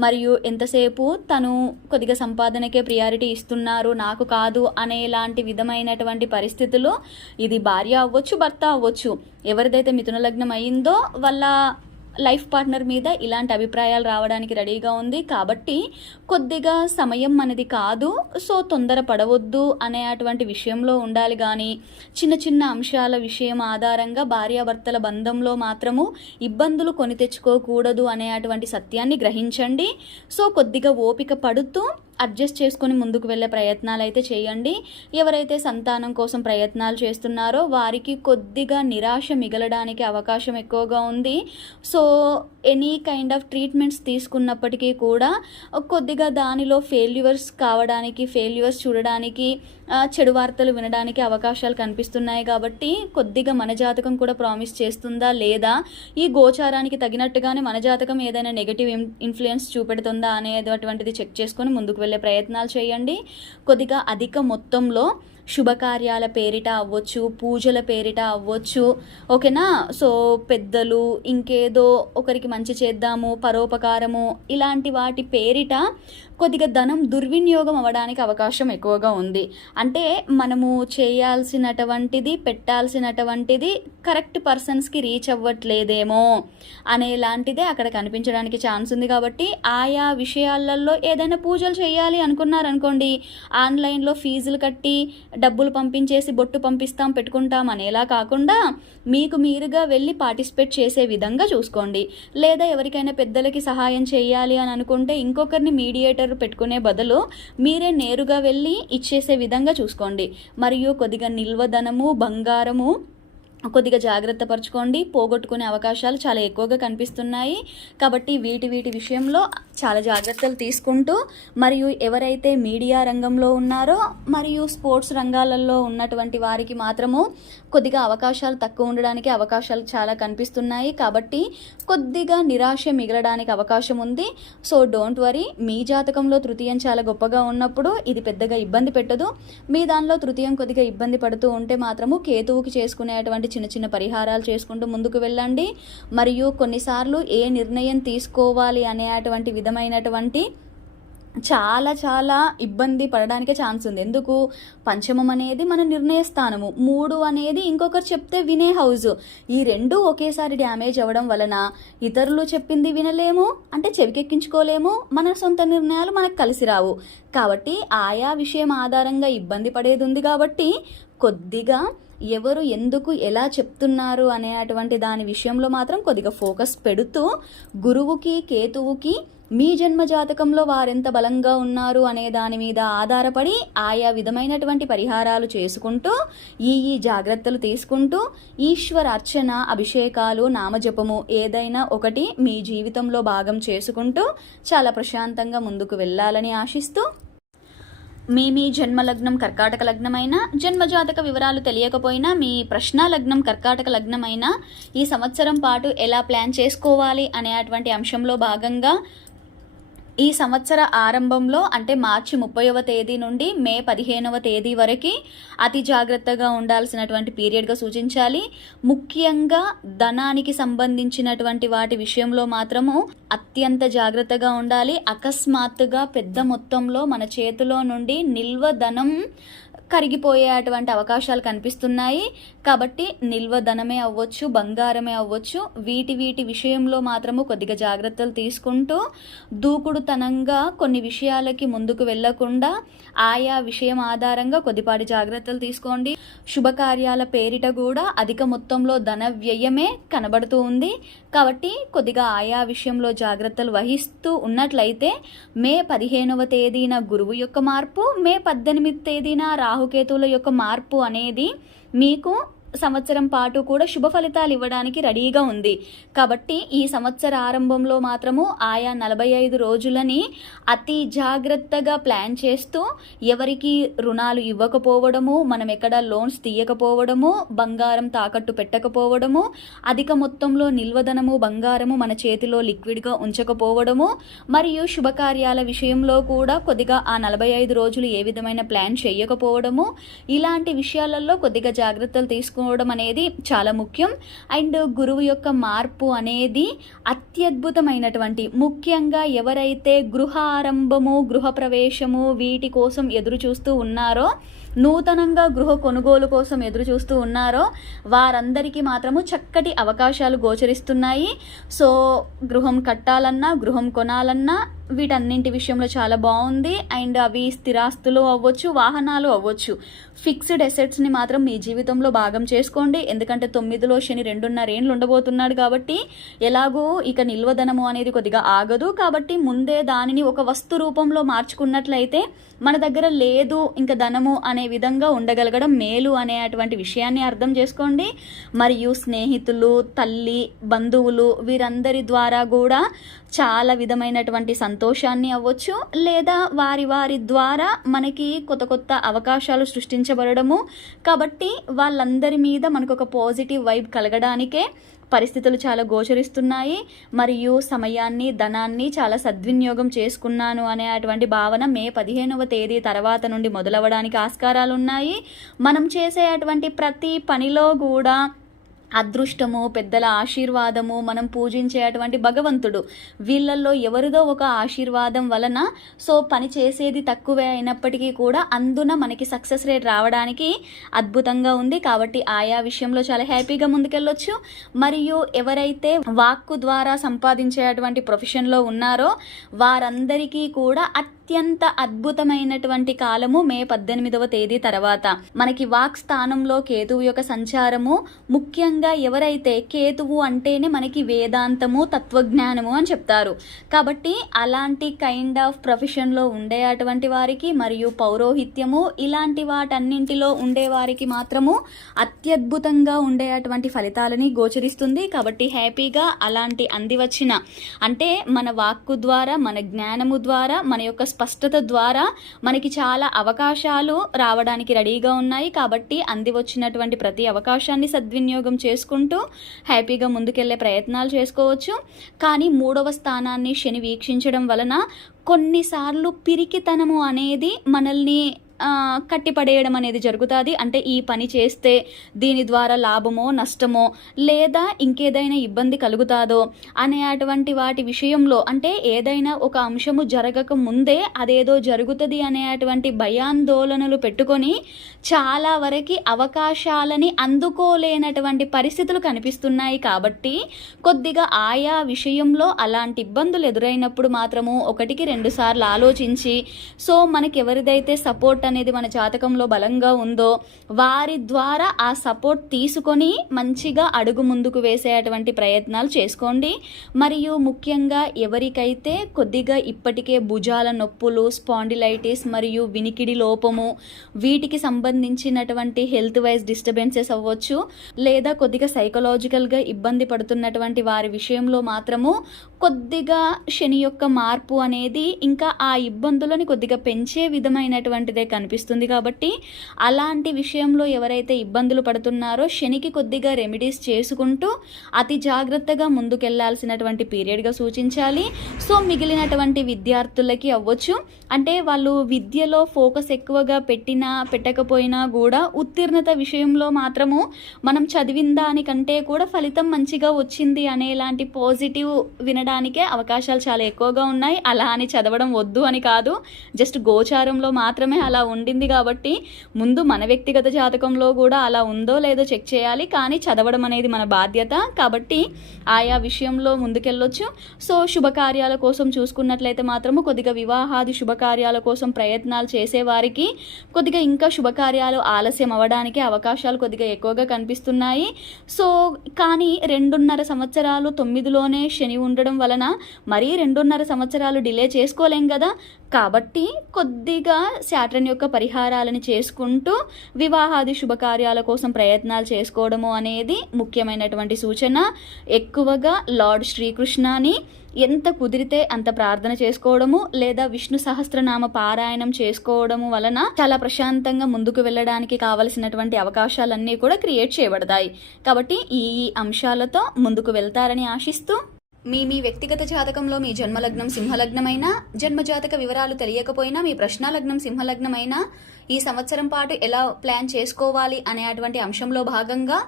మరియు ఎంతసేపు తను కొద్దిగా సంపాదనకే ప్రియారిటీ ఇస్తున్నారు, నాకు కాదు అనేలాంటి విధమైనటువంటి పరిస్థితులు, ఇది భార్య అవ్వచ్చు, భర్త అవ్వచ్చు, ఎవరిదైతే మిథున లగ్నం అయిందో వాళ్ళ లైఫ్ పార్ట్నర్ మీద ఇలాంటి అభిప్రాయాలు రావడానికి రెడీగా ఉంది. కాబట్టి కొద్దిగా సమయం అనేది కాదు, సో తొందర పడవద్దు అనే అటువంటి విషయంలో ఉండాలి. కానీ చిన్న చిన్న అంశాల విషయం ఆధారంగా భార్యాభర్తల బంధంలో మాత్రము ఇబ్బందులు కొని తెచ్చుకోకూడదు అనే అటువంటి సత్యాన్ని గ్రహించండి. సో కొద్దిగా ఓపిక పడుతూ అడ్జస్ట్ చేసుకొని ముందుకు వెళ్ళే ప్రయత్నాలు అయితే చేయండి. ఎవరైతే సంతానం కోసం ప్రయత్నాలు చేస్తున్నారో వారికి కొద్దిగా నిరాశ మిగలడానికి అవకాశం ఎక్కువగా ఉంది. So any kind of treatments తీసుకున్నప్పటికీ కూడా కొద్దిగా దానిలో ఫెయిల్యూర్స్ చూడడానికి, చెడు వార్తలు వినడానికి అవకాశాలు కనిపిస్తున్నాయి. కాబట్టి కొద్దిగా మన జాతకం కూడా ప్రామిస్ చేస్తుందా లేదా, ఈ గోచారానికి తగినట్టుగానే మన జాతకం ఏదైనా నెగటివ్ ఇన్ఫ్లుయెన్స్ చూపెడుతుందా అనేటువంటిది చెక్ చేసుకొని ముందుకు వెళ్ళే ప్రయత్నాలు చేయండి. కొద్దిగా అధిక మొత్తంలో శుభకార్యాల పేరిట అవ్వచ్చు, పూజల పేరిట అవ్వచ్చు, ఓకేనా. సో పెద్దలు ఇంకేదో ఒకరికి మంచి చేద్దాము, పరోపకారము, ఇలాంటి వాటి పేరిట కొద్దిగా ధనం దుర్వినియోగం అవ్వడానికి అవకాశం ఎక్కువగా ఉంది. అంటే మనము చేయాల్సినటువంటిది, పెట్టాల్సినటువంటిది కరెక్ట్ పర్సన్స్కి రీచ్ అవ్వట్లేదేమో అనేలాంటిదే అక్కడ కనిపించడానికి ఛాన్స్ ఉంది. కాబట్టి ఆయా విషయాలలో ఏదైనా పూజలు చేయాలి అనుకున్నారనుకోండి, ఆన్లైన్లో ఫీజులు కట్టి డబ్బులు పంపించేసి బొట్టు పంపిస్తాం పెట్టుకుంటాం అనేలా కాకుండా మీకు మీరుగా వెళ్ళి పార్టిసిపేట్ చేసే విధంగా చూసుకోండి. లేదా ఎవరికైనా పెద్దలకి సహాయం చేయాలి అని అనుకుంటే ఇంకొకరిని మీడియేటర్ పెట్టుకునే బదులు మీరే నేరుగా వెళ్ళి ఇచ్చేసే విధంగా చూసుకోండి. మరియు కొద్దిగా నిల్వధనము, బంగారము కొద్దిగా జాగ్రత్త పరచుకోండి. పోగొట్టుకునే అవకాశాలు చాలా ఎక్కువగా కనిపిస్తున్నాయి. కాబట్టి వీటి విషయంలో చాలా జాగ్రత్తలు తీసుకుంటూ, మరియు ఎవరైతే మీడియా రంగంలో ఉన్నారో మరియు స్పోర్ట్స్ రంగాలలో ఉన్నటువంటి వారికి మాత్రము కొద్దిగా అవకాశాలు తక్కువ ఉండడానికి అవకాశాలు చాలా కనిపిస్తున్నాయి. కాబట్టి కొద్దిగా నిరాశ మిగలడానికి అవకాశం ఉంది. సో డోంట్ వరీ, మీ జాతకంలో తృతీయం చాలా గొప్పగా ఉన్నప్పుడు ఇది పెద్దగా ఇబ్బంది పెట్టదు. మీ దానిలో తృతీయం కొద్దిగా ఇబ్బంది పడుతూ ఉంటే మాత్రము కేతువుకి చేసుకునేటువంటి చిన్న చిన్న పరిహారాలు చేసుకుంటూ ముందుకు వెళ్ళండి. మరియు కొన్నిసార్లు ఏ నిర్ణయం తీసుకోవాలి అనేటువంటి విధమైనటువంటి చాలా చాలా ఇబ్బంది పడడానికే ఛాన్స్ ఉంది. ఎందుకు, పంచమం అనేది మన నిర్ణయ స్థానము, 3 అనేది ఇంకొకరు చెప్తే వినే హౌస్. ఈ 2 ఒకేసారి డ్యామేజ్ అవ్వడం వలన ఇతరులు చెప్పింది వినలేము, అంటే చెవికెక్కించుకోలేము, మన సొంత నిర్ణయాలు మనకు కలిసి రావు. కాబట్టి ఆయా విషయం ఆధారంగా ఇబ్బంది పడేది ఉంది. కాబట్టి కొద్దిగా ఎవరు ఎందుకు ఎలా చెప్తున్నారు అనేటువంటి దాని విషయంలో మాత్రం కొద్దిగా ఫోకస్ పెడుతూ, గురువుకి కేతువుకి మీ జన్మ జాతకంలో వారెంత బలంగా ఉన్నారు అనే దాని మీద ఆధారపడి ఆయా విధమైనటువంటి పరిహారాలు చేసుకుంటూ, ఈ జాగ్రత్తలు తీసుకుంటూ, ఈశ్వర అర్చన, అభిషేకాలు, నామజపము ఏదైనా ఒకటి మీ జీవితంలో భాగం చేసుకుంటూ చాలా ప్రశాంతంగా ముందుకు వెళ్ళాలని ఆశిస్తూ, మీ జన్మలగ్నం కర్కాటక లగ్నమైన, జన్మజాతక వివరాలు తెలియకపోయినా మీ ప్రశ్న లగ్నం కర్కాటక లగ్నమైన ఈ సంవత్సరం పాటు ఎలా ప్లాన్ చేసుకోవాలి అనేటువంటి అంశంలో భాగంగా ఈ సంవత్సర ఆరంభంలో అంటే మార్చి 30వ తేదీ నుండి మే 15వ తేదీ వరకు అతి జాగ్రత్తగా ఉండాల్సినటువంటి పీరియడ్గా సూచించాలి. ముఖ్యంగా ధనానికి సంబంధించినటువంటి వాటి విషయంలో మాత్రము అత్యంత జాగ్రత్తగా ఉండాలి. అకస్మాత్తుగా పెద్ద మొత్తంలో మన చేతిలో నుండి నిల్వ ధనం కరిగిపోయేటువంటి అవకాశాలు కనిపిస్తున్నాయి. కాబట్టి నిల్వ ధనమే అవ్వచ్చు, బంగారమే అవ్వచ్చు, వీటి విషయంలో మాత్రము కొద్దిగా జాగ్రత్తలు తీసుకుంటూ దూకుడుతనంగా కొన్ని విషయాలకి ముందుకు వెళ్లకుండా ఆయా విషయం ఆధారంగా కొద్దిపాటి జాగ్రత్తలు తీసుకోండి. శుభకార్యాల పేరిట కూడా అధిక మొత్తంలో ధన వ్యయమే కనబడుతూ ఉంది. కాబట్టి కొద్దిగా ఆయా విషయంలో జాగ్రత్తలు వహిస్తూ ఉన్నట్లయితే మే 15వ తేదీన గురువు యొక్క మార్పు, మే 18వ తేదీన రాహుకేతువుల యొక్క మార్పు అనేది మీకు సంవత్సరం పాటు కూడా శుభ ఫలితాలు ఇవ్వడానికి రెడీగా ఉంది. కాబట్టి ఈ సంవత్సర ఆరంభంలో మాత్రము ఆయా 45 రోజులని అతి జాగ్రత్తగా ప్లాన్ చేస్తూ ఎవరికి రుణాలు ఇవ్వకపోవడము, మనం ఎక్కడ లోన్స్ తీయకపోవడము, బంగారం తాకట్టు పెట్టకపోవడము, అధిక మొత్తంలో నిల్వధనము బంగారము మన చేతిలో లిక్విడ్గా ఉంచకపోవడము, మరియు శుభకార్యాల విషయంలో కూడా కొద్దిగా ఆ 45 రోజులు ఏ విధమైన ప్లాన్ చేయకపోవడము, ఇలాంటి విషయాలలో కొద్దిగా జాగ్రత్తలు తీసుకోవడం అనేది చాలా ముఖ్యం. అండ్ గురువు యొక్క మార్పు అనేది అత్యద్భుతమైనటువంటి, ముఖ్యంగా ఎవరైతే గృహారంభము, గృహ ప్రవేశము వీటి కోసం ఎదురు చూస్తూ ఉన్నారో, నూతనంగా గృహ కొనుగోలు కోసం ఎదురు చూస్తూ ఉన్నారో వారందరికీ మాత్రము చక్కటి అవకాశాలు గోచరిస్తున్నాయి. సో గృహం కట్టాలన్నా, గృహం కొనాలన్నా వీటన్నింటి విషయంలో చాలా బాగుంది. అండ్ అవి స్థిరాస్తులు అవ్వచ్చు, వాహనాలు అవ్వచ్చు. ఫిక్స్డ్ అసెట్స్ని మాత్రం మీ జీవితంలో భాగం చేసుకోండి. ఎందుకంటే 9లో శని 2.5 ఏళ్ళు ఉండబోతున్నాడు. కాబట్టి ఎలాగో ఇక నిల్వధనము అనేది కొద్దిగా ఆగదు. కాబట్టి ముందే దానిని ఒక వస్తు రూపంలో మార్చుకున్నట్లయితే మన దగ్గర లేదు ఇంకా ధనము అనే విధంగా ఉండగలగడం మేలు అనేటువంటి విషయాన్ని అర్థం చేసుకోండి. మరియు స్నేహితులు, తల్లి, బంధువులు వీరందరి ద్వారా కూడా చాలా విధమైనటువంటి సంతోషాన్ని అవ్వచ్చు, లేదా వారి ద్వారా మనకి కొత్త అవకాశాలు సృష్టించబడము. కాబట్టి వాళ్ళందరి మీద మనకు ఒక పాజిటివ్ వైబ్ కలగడానికే పరిస్థితులు చాలా గోచరిస్తున్నాయి. మరియు సమయాన్ని, ధనాన్ని చాలా సద్వినియోగం చేసుకున్నాను అనేటువంటి భావన మే 15వ తేదీ తర్వాత నుండి మొదలవడానికి ఆస్కారాలు ఉన్నాయి. మనం చేసేటువంటి ప్రతి పనిలో కూడా అదృష్టము, పెద్దల ఆశీర్వాదము, మనం పూజించేటువంటి భగవంతుడు, వీళ్ళల్లో ఎవరిదో ఒక ఆశీర్వాదం వలన సో పని చేసేది తక్కువే అయినప్పటికీ కూడా అందున మనకి సక్సెస్ రేట్ రావడానికి అద్భుతంగా ఉంది. కాబట్టి ఆయా విషయంలో చాలా హ్యాపీగా ముందుకెళ్ళొచ్చు. మరియు ఎవరైతే వాక్కు ద్వారా సంపాదించేటువంటి ప్రొఫెషన్లో ఉన్నారో వారందరికీ కూడా అత్యంత అద్భుతమైనటువంటి కాలము మే 18వ తేదీ తర్వాత. మనకి వాక్ స్థానంలో కేతువు యొక్క సంచారము, ముఖ్యంగా ఎవరైతే కేతువు అంటేనే మనకి వేదాంతము, తత్వజ్ఞానము అని చెప్తారు. కాబట్టి అలాంటి కైండ్ ఆఫ్ ప్రొఫెషన్లో ఉండేటువంటి వారికి మరియు పౌరోహిత్యము ఇలాంటి వాటన్నింటిలో ఉండేవారికి మాత్రము అత్యద్భుతంగా ఉండేటువంటి ఫలితాలని గోచరిస్తుంది. కాబట్టి హ్యాపీగా అలాంటి అందివచ్చిన అంటే మన వాక్కు ద్వారా, మన జ్ఞానము ద్వారా, మన యొక్క స్పష్టత ద్వారా మనకి చాలా అవకాశాలు రావడానికి రెడీగా ఉన్నాయి. కాబట్టి అంది వచ్చినటువంటి ప్రతి అవకాశాన్ని సద్వినియోగం చేసుకుంటూ హ్యాపీగా ముందుకెళ్లే ప్రయత్నాలు చేసుకోవచ్చు. కానీ 3వ స్థానాన్ని శని వీక్షించడం వలన కొన్నిసార్లు పిరికితనము అనేది మనల్ని కట్టిపడేయడం అనేది జరుగుతుంది. అంటే ఈ పని చేస్తే దీని ద్వారా లాభమో నష్టమో లేదా ఇంకేదైనా ఇబ్బంది కలుగుతాదో అనేటువంటి వాటి విషయంలో, అంటే ఏదైనా ఒక అంశము జరగక ముందే అదేదో జరుగుతుంది అనేటువంటి భయాందోళనలు పెట్టుకొని చాలా వరకు అవకాశాలని అందుకోలేనటువంటి పరిస్థితులు కనిపిస్తున్నాయి. కాబట్టి కొద్దిగా ఆయా విషయంలో అలాంటి ఇబ్బందులు ఎదురైనప్పుడు మాత్రము 1-2 సార్లు ఆలోచించి సో మనకి ఎవరిదైతే సపోర్ట్ అనేది మన జాతకంలో బలంగా ఉందో వారి ద్వారా ఆ సపోర్ట్ తీసుకొని మంచిగా అడుగు ముందుకు వేసేటువంటి ప్రయత్నాలు చేసుకోండి. మరియు ముఖ్యంగా ఎవరికైతే కొద్దిగా ఇప్పటికే భుజాల నొప్పులు, స్పాండిలైటిస్ మరియు వినికిడి లోపము వీటికి సంబంధించినటువంటి హెల్త్ వైజ్ డిస్టర్బెన్సెస్ అవ్వచ్చు, లేదా కొద్దిగా సైకలాజికల్గా ఇబ్బంది పడుతున్నటువంటి వారి విషయంలో మాత్రము కొద్దిగా శని యొక్క మార్పు అనేది ఇంకా ఆ ఇబ్బందులని కొద్దిగా పెంచే విధమైనటువంటిదే కనిపిస్తుంది. కాబట్టి అలాంటి విషయంలో ఎవరైతే ఇబ్బందులు పడుతున్నారో శనికి కొద్దిగా రెమెడీస్ చేసుకుంటూ అతి జాగ్రత్తగా ముందుకెళ్లాల్సినటువంటి పీరియడ్గా సూచించాలి. సో మిగిలినటువంటి విద్యార్థులకి అవ్వచ్చు, అంటే వాళ్ళు విద్యలో ఫోకస్ ఎక్కువగా పెట్టినా పెట్టకపోయినా కూడా ఉత్తీర్ణత విషయంలో మాత్రము మనం చదివిన దానికంటే కూడా ఫలితం మంచిగా వచ్చింది అనేలాంటి పాజిటివ్ వినడానికే అవకాశాలు చాలా ఎక్కువగా ఉన్నాయి. అలా అని చదవడం వద్దు అని కాదు, జస్ట్ గోచారంలో మాత్రమే అలా ఉండింది కాబట్టి ముందు మన వ్యక్తిగత జాతకంలో కూడా అలా ఉందో లేదో చెక్ చేయాలి. కానీ చదవడం అనేది మన బాధ్యత కాబట్టి ఆయా విషయంలో ముందుకెళ్ళొచ్చు. సో శుభకార్యాల కోసం చూసుకున్నట్లయితే మాత్రము కొద్దిగా వివాహాది శుభకార్యాల కోసం ప్రయత్నాలు చేసేవారికి కొద్దిగా ఇంకా శుభకార్యాలు ఆలస్యం అవ్వడానికి అవకాశాలు కొద్దిగా ఎక్కువగా కనిపిస్తున్నాయి. సో కానీ 2.5 సంవత్సరాలు 9లోనే శని ఉండడం వలన మరీ 2.5 సంవత్సరాలు డిలే చేసుకోలేం కదా. కాబట్టి కొద్దిగా శాటర్న్ యొక్క పరిహారాలను చేసుకుంటూ వివాహాది శుభకార్యాల కోసం ప్రయత్నాలు చేసుకోవడము అనేది ముఖ్యమైనటువంటి సూచన. ఎక్కువగా లార్డ్ శ్రీకృష్ణని ఎంత కుదిరితే అంత ప్రార్థన చేసుకోవడము లేదా విష్ణు సహస్రనామ పారాయణం చేసుకోవడము వలన చాలా ప్రశాంతంగా ముందుకు వెళ్ళడానికి కావలసినటువంటి అవకాశాలన్నీ కూడా క్రియేట్ చేయబడతాయి. కాబట్టి ఈ అంశాలతో ముందుకు వెళ్తారని ఆశిస్తూ, మీ వ్యక్తిగత జాతకంలో మీ జన్మలగ్నం సింహలగ్నమైనా, జన్మజాతక వివరాలు తెలియకపోయినా, మీ ప్రశ్నాలగ్నం సింహలగ్నమైనా ఈ సంవత్సరం పాటు ఎలా ప్లాన్ చేసుకోవాలి అనే అటువంటి అంశంలో భాగంగా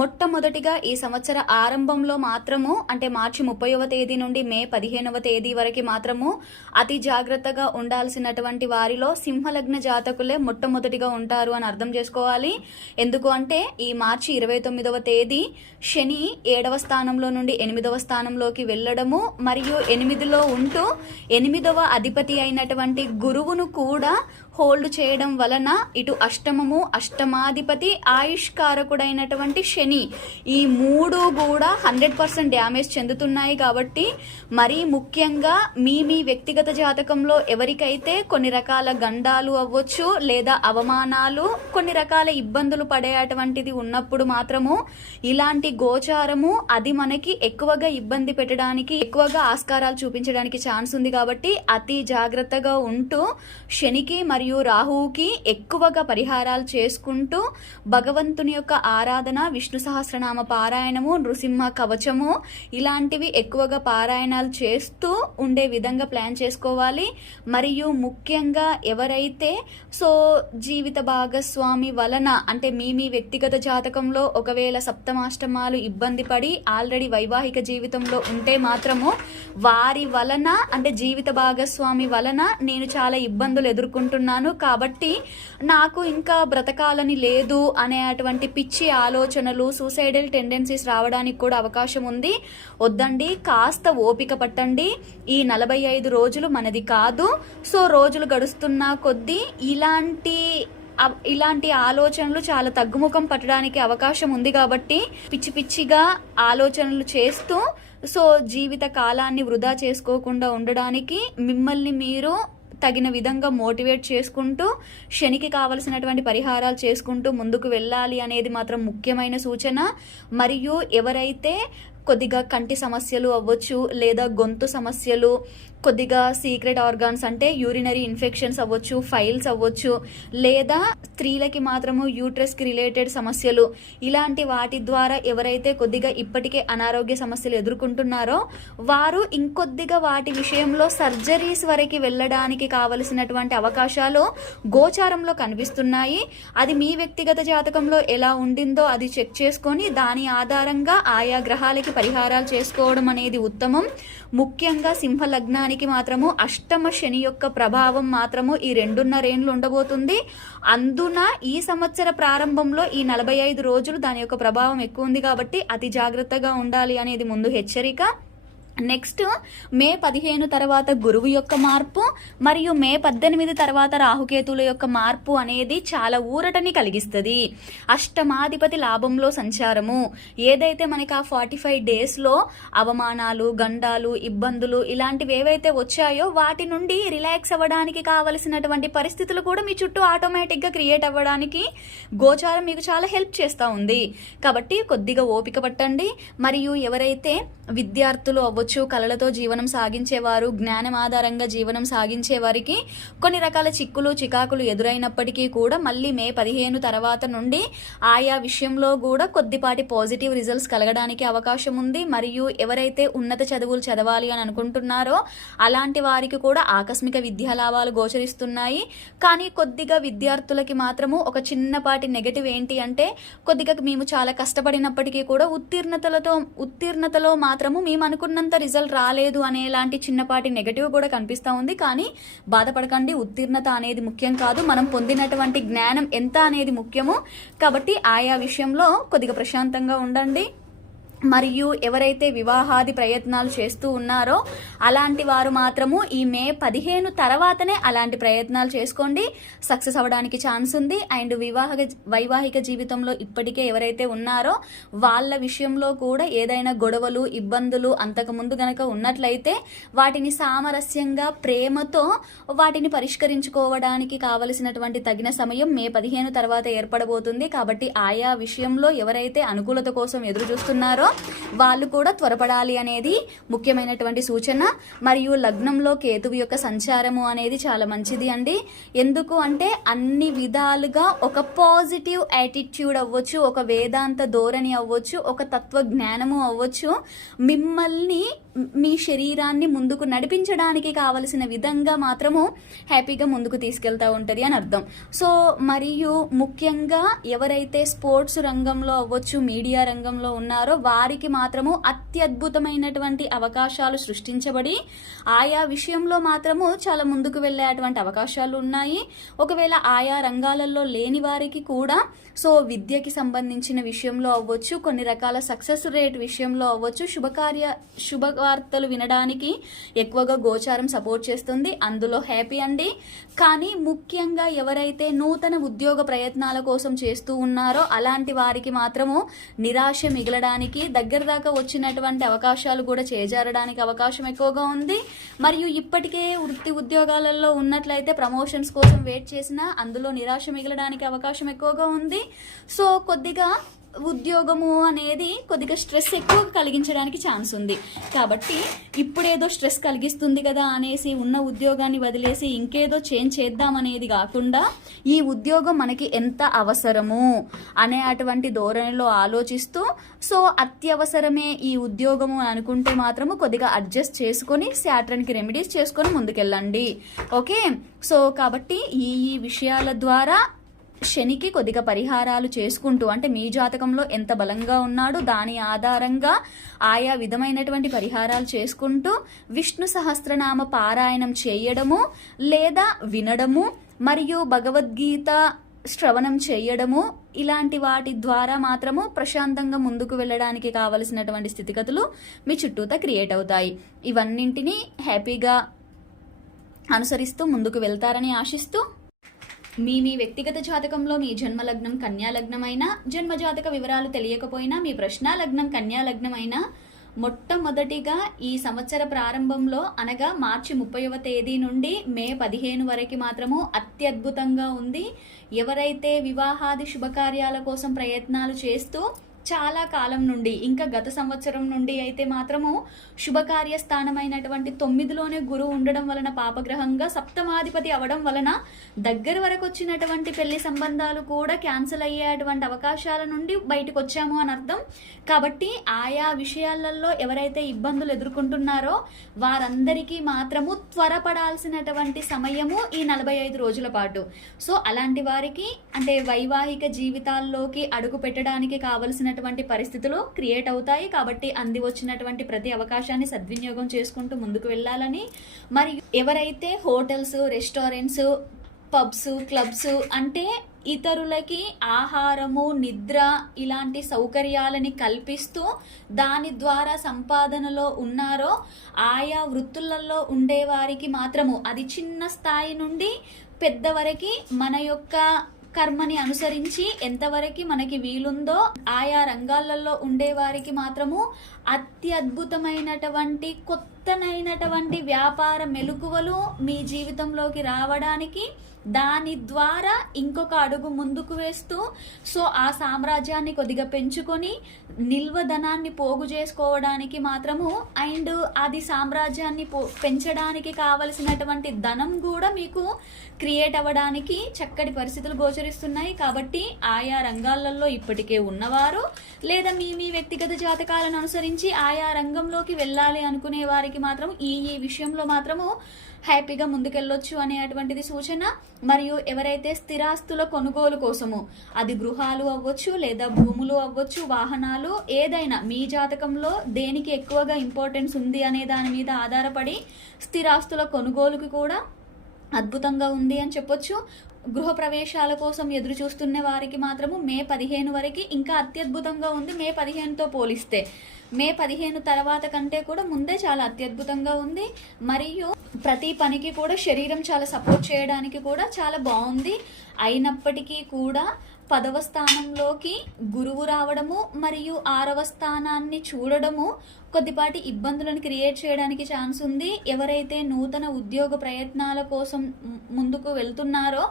మొట్టమొదటిగా ఈ సంవత్సర ఆరంభంలో మాత్రము, అంటే మార్చి 30వ తేదీ నుండి మే 15వ తేదీ వరకు మాత్రము అతి జాగ్రత్తగా ఉండాల్సినటువంటి వారిలో సింహలగ్న జాతకులే మొట్టమొదటిగా ఉంటారు అని అర్థం చేసుకోవాలి. ఎందుకు అంటే ఈ మార్చి 29వ తేదీ శని 7వ స్థానంలో నుండి 8వ స్థానంలోకి వెళ్ళడము మరియు 8లో ఉంటూ 8వ అధిపతి అయినటువంటి గురువును కూడా హోల్డ్ చేయడం వలన ఇటు అష్టమము, అష్టమాధిపతి, ఆయుష్కారకుడైనటువంటి శని, ఈ 3 కూడా 100% డ్యామేజ్ చెందుతున్నాయి. కాబట్టి మరీ ముఖ్యంగా మీ వ్యక్తిగత జాతకంలో ఎవరికైతే కొన్ని రకాల గండాలు అవ్వచ్చు లేదా అవమానాలు, కొన్ని రకాల ఇబ్బందులు పడేటువంటిది ఉన్నప్పుడు మాత్రము ఇలాంటి గోచారము అది మనకి ఎక్కువగా ఇబ్బంది పెట్టడానికి, ఎక్కువగా ఆస్కారాలు చూపించడానికి ఛాన్స్ ఉంది. కాబట్టి అతి జాగ్రత్తగా ఉంటూ శనికి మరియు రాహువుకి ఎక్కువగా పరిహారాలు చేసుకుంటూ భగవంతుని యొక్క ఆరాధన, విష్ణు సహస్రనామ పారాయణము, నృసింహ కవచము ఇలాంటివి ఎక్కువగా పారాయణాలు చేస్తూ ఉండే విధంగా ప్లాన్ చేసుకోవాలి. మరియు ముఖ్యంగా ఎవరైతే జీవిత భాగస్వామి వలన, అంటే మీ వ్యక్తిగత జాతకంలో ఒకవేళ సప్తమాష్టమాలు ఇబ్బంది పడి ఆల్రెడీ వైవాహిక జీవితంలో ఉంటే మాత్రము వారి వలన, అంటే జీవిత భాగస్వామి వలన నేను చాలా ఇబ్బందులు ఎదుర్కొంటున్నాను కాబట్టి నాకు ఇంకా బ్రతకాలని లేదు అనేటువంటి పిచ్చి ఆలోచనలు, సూసైడల్ టెండెన్సీస్ రావడానికి కూడా అవకాశం ఉంది. వద్దండి, కాస్త ఓపిక పట్టండి. ఈ 45 రోజులు మనది కాదు. సో రోజులు గడుస్తున్న కొద్దీ ఇలాంటి ఆలోచనలు చాలా తగ్గుముఖం పట్టడానికి అవకాశం ఉంది. కాబట్టి పిచ్చి పిచ్చిగా ఆలోచనలు చేస్తూ జీవిత కాలాన్ని వృధా చేసుకోకుండా ఉండడానికి మిమ్మల్ని మీరు తగిన విధంగా మోటివేట్ చేసుకుంటూ శనికి కావలసినటువంటి పరిహారాలు చేసుకుంటూ ముందుకు వెళ్ళాలి అనేది మాత్రం ముఖ్యమైన సూచన. మరియు ఎవరైతే కొద్దిగా కంటి సమస్యలు అవ్వచ్చు లేదా గొంతు సమస్యలు, కొద్దిగా సీక్రెట్ ఆర్గాన్స్ అంటే యూరినరీ ఇన్ఫెక్షన్స్ అవ్వచ్చు, ఫైల్స్ అవ్వచ్చు, లేదా స్త్రీలకి మాత్రము యూట్రస్కి రిలేటెడ్ సమస్యలు, ఇలాంటి వాటి ద్వారా ఎవరైతే కొద్దిగా ఇప్పటికే అనారోగ్య సమస్యలు ఎదుర్కొంటున్నారో వారు ఇంకొద్దిగా వాటి విషయంలో సర్జరీస్ వరకు వెళ్ళడానికి కావలసినటువంటి అవకాశాలు గోచారంలో కనిపిస్తున్నాయి. అది మీ వ్యక్తిగత జాతకంలో ఎలా ఉండిందో అది చెక్ చేసుకొని దాని ఆధారంగా ఆయా గ్రహాలకి పరిహారాలు చేసుకోవడం అనేది ఉత్తమం. ముఖ్యంగా సింహ లగ్నానికి మాత్రము అష్టమ శని యొక్క ప్రభావం మాత్రము ఈ 2.5 ఏళ్ళు ఉండబోతుంది. అందున ఈ సంవత్సర ప్రారంభంలో ఈ 45 రోజులు దాని యొక్క ప్రభావం ఎక్కువ ఉంది. కాబట్టి అతి జాగ్రత్తగా ఉండాలి అనేది ముందు హెచ్చరిక. నెక్స్ట్ మే 15 తర్వాత గురువు యొక్క మార్పు మరియు మే 18 తర్వాత రాహుకేతుల యొక్క మార్పు అనేది చాలా ఊరటని కలిగిస్తుంది. అష్టమాధిపతి లాభంలో సంచారము ఏదైతే మనకి ఆ 45 డేస్లో అవమానాలు, గండాలు, ఇబ్బందులు ఇలాంటివి ఏవైతే వచ్చాయో వాటి నుండి రిలాక్స్ అవ్వడానికి కావలసినటువంటి పరిస్థితులు కూడా మీ చుట్టూ ఆటోమేటిక్గా క్రియేట్ అవ్వడానికి గోచారం మీకు చాలా హెల్ప్ చేస్తూ ఉంది. కాబట్టి కొద్దిగా ఓపిక పట్టండి. మరియు ఎవరైతే విద్యార్థులు అవ్వచ్చు అవ్వచ్చు, కళలతో జీవనం సాగించేవారు, జ్ఞానం ఆధారంగా జీవనం సాగించే వారికి కొన్ని రకాల చిక్కులు చికాకులు ఎదురైనప్పటికీ కూడా మళ్ళీ మే 15 తర్వాత నుండి ఆయా విషయంలో కూడా కొద్దిపాటి పాజిటివ్ రిజల్ట్స్ కలగడానికి అవకాశం ఉంది. మరియు ఎవరైతే ఉన్నత చదువులు చదవాలి అని అనుకుంటున్నారో అలాంటి వారికి కూడా ఆకస్మిక విద్యా లాభాలు గోచరిస్తున్నాయి. కానీ కొద్దిగా విద్యార్థులకి మాత్రము ఒక చిన్నపాటి నెగటివ్ ఏంటి అంటే, కొద్దిగా మేము చాలా కష్టపడినప్పటికీ కూడా ఉత్తీర్ణతలో మాత్రము మేము అనుకున్నంత రిజల్ట్ రాలేదు అనేలాంటి చిన్నపాటి నెగటివ్ కూడా కనిపిస్తూ ఉంది. కానీ బాధపడకండి, ఉత్తీర్ణత అనేది ముఖ్యం కాదు, మనం పొందినటువంటి జ్ఞానం ఎంత అనేది ముఖ్యము. కాబట్టి ఆయా విషయంలో కొద్దిగా ప్రశాంతంగా ఉండండి. మరియు ఎవరైతే వివాహాది ప్రయత్నాలు చేస్తూ ఉన్నారో అలాంటి వారు మాత్రము ఈ మే 15 తర్వాతనే అలాంటి ప్రయత్నాలు చేసుకోండి, సక్సెస్ అవ్వడానికి ఛాన్స్ ఉంది. అండ్ వైవాహిక జీవితంలో ఇప్పటికే ఎవరైతే ఉన్నారో వాళ్ళ విషయంలో కూడా ఏదైనా గొడవలు ఇబ్బందులు అంతకుముందు గనక ఉన్నట్లయితే వాటిని సామరస్యంగా ప్రేమతో వాటిని పరిష్కరించుకోవడానికి కావలసినటువంటి తగిన సమయం మే 15 తర్వాత ఏర్పడబోతుంది. కాబట్టి ఆయా విషయంలో ఎవరైతే అనుకూలత కోసం ఎదురు చూస్తున్నారో వాళ్ళు కూడా త్వరపడాలి అనేది ముఖ్యమైనటువంటి సూచన. మరియు లగ్నంలో కేతువు యొక్క సంచారము అనేది చాలా మంచిది అండి. ఎందుకు అంటే అన్ని విధాలుగా ఒక పాజిటివ్ యాటిట్యూడ్ అవ్వచ్చు, ఒక వేదాంత ధోరణి అవ్వచ్చు, ఒక తత్వ జ్ఞానము అవ్వచ్చు, మిమ్మల్ని మీ శరీరాన్ని ముందుకు నడిపించడానికి కావలసిన విధంగా మాత్రము హ్యాపీగా ముందుకు తీసుకెళ్తా ఉంటుంది అని అర్థం. సో మరియు ముఖ్యంగా ఎవరైతే స్పోర్ట్స్ రంగంలో అవ్వచ్చు, మీడియా రంగంలో ఉన్నారో వారికి మాత్రము అత్యద్భుతమైనటువంటి అవకాశాలు సృష్టించబడి ఆయా విషయంలో మాత్రము చాలా ముందుకు వెళ్ళేటువంటి అవకాశాలు ఉన్నాయి. ఒకవేళ ఆయా రంగాలలో లేని వారికి కూడా సో విద్యకి సంబంధించిన విషయంలో అవ్వచ్చు, కొన్ని రకాల సక్సెస్ రేట్ విషయంలో అవ్వచ్చు, శుభవార్తలు వినడానికి ఎక్కువగా గోచారం సపోర్ట్ చేస్తుంది, అందులో హ్యాపీ అండి. కానీ ముఖ్యంగా ఎవరైతే నూతన ఉద్యోగ ప్రయత్నాల కోసం చేస్తూ ఉన్నారో అలాంటి వారికి మాత్రము నిరాశ మిగలడానికి, దగ్గర దాకా వచ్చినటువంటి అవకాశాలు కూడా చేజారడానికి అవకాశం ఎక్కువగా ఉంది. మరియు ఇప్పటికే వృత్తి ఉద్యోగాలలో ఉన్నట్లయితే ప్రమోషన్స్ కోసం వెయిట్ చేసినా అందులో నిరాశ మిగలడానికి అవకాశం ఎక్కువగా ఉంది. సో కొద్దిగా ఉద్యోగము అనేది కొద్దిగా స్ట్రెస్ ఎక్కువ కలిగించడానికి ఛాన్స్ ఉంది. కాబట్టి ఇప్పుడేదో స్ట్రెస్ కలిగిస్తుంది కదా అనేసి ఉన్న ఉద్యోగాన్ని వదిలేసి ఇంకేదో చేంజ్ చేద్దాం అనేది కాకుండా ఈ ఉద్యోగం మనకి ఎంత అవసరము అనే అటువంటి ధోరణిలో ఆలోచిస్తూ సో అత్యవసరమే ఈ ఉద్యోగము అనుకుంటే మాత్రము కొద్దిగా అడ్జస్ట్ చేసుకొని శాటర్న్కి రెమెడీస్ చేసుకొని ముందుకెళ్ళండి. ఓకే, సో కాబట్టి ఈ విషయాల ద్వారా శనికి కొద్దిగా పరిహారాలు చేసుకుంటూ, అంటే మీ జాతకంలో ఎంత బలంగా ఉన్నాడో దాని ఆధారంగా ఆయా విధమైనటువంటి పరిహారాలు చేసుకుంటూ విష్ణు సహస్రనామ పారాయణం చేయడము లేదా వినడము మరియు భగవద్గీత శ్రవణం చేయడము ఇలాంటి వాటి ద్వారా మాత్రము ప్రశాంతంగా ముందుకు వెళ్ళడానికి కావలసినటువంటి స్థితిగతులు మీ చుట్టూతా క్రియేట్ అవుతాయి. ఇవన్నింటినీ హ్యాపీగా అనుసరిస్తూ ముందుకు వెళ్తారని ఆశిస్తూ, మీ వ్యక్తిగత జాతకంలో మీ జన్మలగ్నం కన్యాలగ్నం అయినా, జన్మజాతక వివరాలు తెలియకపోయినా, మీ ప్రశ్న లగ్నం కన్యాలగ్నం అయినా మొట్టమొదటిగా ఈ సంవత్సర ప్రారంభంలో అనగా మార్చి 30వ తేదీ నుండి మే 15 వరకు మాత్రము అత్యద్భుతంగా ఉంది. ఎవరైతే వివాహాది శుభకార్యాల కోసం ప్రయత్నాలు చేస్తూ చాలా కాలం నుండి, ఇంకా గత సంవత్సరం నుండి అయితే మాత్రము శుభకార్య స్థానమైనటువంటి 9లోనే గురువు ఉండడం వలన పాపగ్రహంగా సప్తమాధిపతి అవడం వలన దగ్గర వరకు వచ్చినటువంటి పెళ్లి సంబంధాలు కూడా క్యాన్సిల్ అయ్యేటువంటి అవకాశాల నుండి బయటకు వచ్చాము అని అర్థం. కాబట్టి ఆయా విషయాలలో ఎవరైతే ఇబ్బందులు ఎదుర్కొంటున్నారో వారందరికీ మాత్రము త్వరపడాల్సినటువంటి సమయము ఈ 45 రోజుల పాటు. సో అలాంటి వారికి అంటే వైవాహిక జీవితాల్లోకి అడుగు పెట్టడానికి కావలసిన పరిస్థితులు క్రియేట్ అవుతాయి. కాబట్టి అంది వచ్చినటువంటి ప్రతి అవకాశాన్ని సద్వినియోగం చేసుకుంటూ ముందుకు వెళ్ళాలని, మరియు ఎవరైతే హోటల్స్, రెస్టారెంట్స్, పబ్స్, క్లబ్స్ అంటే ఇతరులకి ఆహారము, నిద్ర ఇలాంటి సౌకర్యాలని కల్పిస్తూ దాని ద్వారా సంపాదనలో ఉన్నారో ఆయా వృత్తులలో ఉండేవారికి మాత్రము అది చిన్న స్థాయి నుండి పెద్ద వరకు మన యొక్క కర్మని అనుసరించి ఎంతవరకు మనకి వీలుందో ఆయా రంగాలలో ఉండేవారికి మాత్రము అత్యద్భుతమైనటువంటి కొత్త నూతనైనటువంటి వ్యాపార మెలకువలు మీ జీవితంలోకి రావడానికి, దాని ద్వారా ఇంకొక అడుగు ముందుకు వేస్తూ సో ఆ సామ్రాజ్యాన్ని కొద్దిగా పెంచుకొని నిల్వధనాన్ని పోగు చేసుకోవడానికి మాత్రము అండ్ అది సామ్రాజ్యాన్ని పెంచడానికి కావలసినటువంటి ధనం కూడా మీకు క్రియేట్ అవ్వడానికి చక్కటి పరిస్థితులు గోచరిస్తున్నాయి. కాబట్టి ఆయా రంగాలలో ఇప్పటికే ఉన్నవారు లేదా మీ వ్యక్తిగత జాతకాలను అనుసరించి ఆయా రంగంలోకి వెళ్ళాలి అనుకునే వారికి మాత్రం ఈ విషయంలో మాత్రము హ్యాపీగా ముందుకెళ్ళొచ్చు అనేటువంటిది సూచన. మరియు ఎవరైతే స్థిరాస్తుల కొనుగోలు కోసము, అది గృహాలు అవ్వచ్చు లేదా భూములు అవ్వచ్చు, వాహనాలు, ఏదైనా మీ జాతకంలో దేనికి ఎక్కువగా ఇంపార్టెన్స్ ఉంది అనే దాని మీద ఆధారపడి స్థిరాస్తుల కొనుగోలుకి కూడా అద్భుతంగా ఉంది అని చెప్పొచ్చు. గృహ ప్రవేశాల కోసం ఎదురు చూస్తున్న వారికి మాత్రము మే 15 వరకు ఇంకా అత్యద్భుతంగా ఉంది. మే 15తో పోలిస్తే మే 15 తర్వాత కంటే కూడా ముందే చాలా అత్యద్భుతంగా ఉంది. మరియు ప్రతి పనికి కూడా శరీరం చాలా సపోర్ట్ చేయడానికి కూడా చాలా బాగుంది. అయినప్పటికీ కూడా 10వ స్థానంలోకి గురువు రావడము మరియు 6వ స్థానాన్ని చూడడము కొద్దిపాటి ఇబ్బందులను క్రియేట్ చేయడానికి ఛాన్స్ ఉంది. ఎవరైతే నూతన ఉద్యోగ ప్రయత్నాల కోసం ముందుకు వెళ్తున్నారో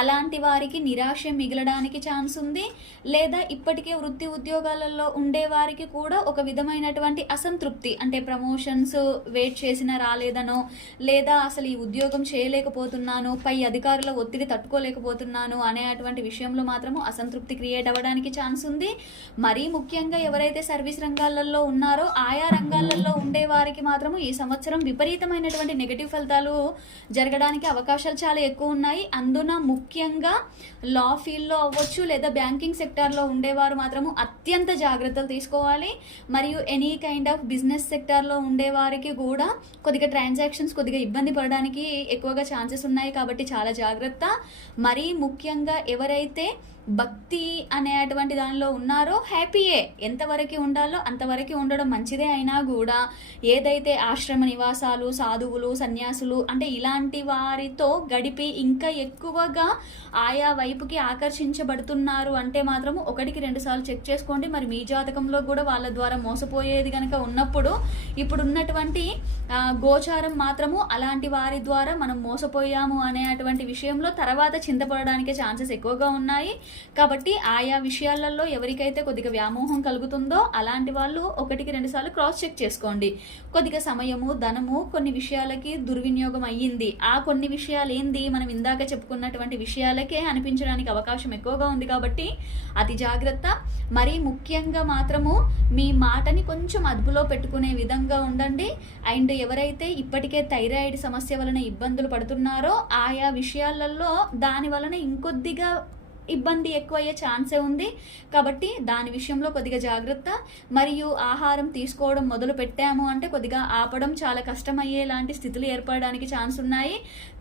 అలాంటి వారికి నిరాశ మిగలడానికి ఛాన్స్ ఉంది. లేదా ఇప్పటికే వృత్తి ఉద్యోగాలలో ఉండే వారికి కూడా ఒక విధమైనటువంటి అసంతృప్తి, అంటే ప్రమోషన్స్ వెయిట్ చేసినా రాలేదనో, లేదా అసలు ఈ ఉద్యోగం చేయలేకపోతున్నాను, పై అధికారుల ఒత్తిడి తట్టుకోలేకపోతున్నాను అనేటువంటి విషయంలో మాత్రము అసంతృప్తి క్రియేట్ అవ్వడానికి ఛాన్స్ ఉంది. మరీ ముఖ్యంగా ఎవరైతే సర్వీస్ రంగాలలో ఉన్నారో ఆయా రంగాలలో ఉండే వారికి మాత్రము ఈ సంవత్సరం విపరీతమైనటువంటి నెగటివ్ ఫలితాలు జరగడానికి అవకాశాలు చాలా ఎక్కువ ఉన్నాయి. అందున ముఖ్యంగా లా ఫీల్డ్లో అవ్వచ్చు లేదా బ్యాంకింగ్ సెక్టార్లో ఉండేవారు మాత్రము అత్యంత జాగ్రత్తలు తీసుకోవాలి. మరియు ఎనీ కైండ్ ఆఫ్ బిజినెస్ సెక్టార్లో ఉండే వారికి కూడా కొద్దిగా ట్రాన్సాక్షన్స్ కొద్దిగా ఇబ్బంది పడడానికి ఎక్కువగా ఛాన్సెస్ ఉన్నాయి. కాబట్టి చాలా జాగ్రత్త. మరీ ముఖ్యంగా ఎవరైతే భక్తి అనేటువంటి దానిలో ఉన్నారో హ్యాపీయే, ఎంతవరకు ఉండాలో అంతవరకు ఉండడం మంచిదే. అయినా కూడా ఏదైతే ఆశ్రమ నివాసాలు, సాధువులు, సన్యాసులు అంటే ఇలాంటి వారితో గడిపి ఇంకా ఎక్కువగా ఆయా వైపుకి ఆకర్షించబడుతున్నారు అంటే మాత్రము 1-2 సార్లు చెక్ చేసుకోండి. మరి మీ జాతకంలో కూడా వాళ్ళ ద్వారా మోసపోయేది కనుక ఉన్నప్పుడు ఇప్పుడున్నటువంటి గోచారం మాత్రము అలాంటి వారి ద్వారా మనం మోసపోయాము అనేటువంటి విషయంలో తర్వాత చింతపడడానికి ఛాన్సెస్ ఎక్కువగా ఉన్నాయి. కాబట్టి ఆయా విషయాలలో ఎవరికైతే కొద్దిగా వ్యామోహం కలుగుతుందో అలాంటి వాళ్ళు 1-2 సార్లు క్రాస్ చెక్ చేసుకోండి. కొద్దిగా సమయము, ధనము కొన్ని విషయాలకి దుర్వినియోగం అయ్యింది. ఆ కొన్ని విషయాలు ఏంది, మనం ఇందాక చెప్పుకున్నటువంటి విషయాలకే అనిపించడానికి అవకాశం ఎక్కువగా ఉంది. కాబట్టి అతి జాగ్రత్త. మరీ ముఖ్యంగా మాత్రము మీ మాటని కొంచెం అదుపులో పెట్టుకునే విధంగా ఉండండి. అండ్ ఎవరైతే ఇప్పటికే థైరాయిడ్ సమస్య వలన ఇబ్బందులు పడుతున్నారో ఆయా విషయాలలో దాని వలన ఇంకొద్దిగా ఇబ్బంది ఎక్కువయ్యే ఛాన్సే ఉంది. కాబట్టి దాని విషయంలో కొద్దిగా జాగ్రత్త. మరియు ఆహారం తీసుకోవడం మొదలు పెట్టాము అంటే కొద్దిగా ఆపడం చాలా కష్టమయ్యేలాంటి స్థితులు ఏర్పడడానికి ఛాన్స్ ఉన్నాయి.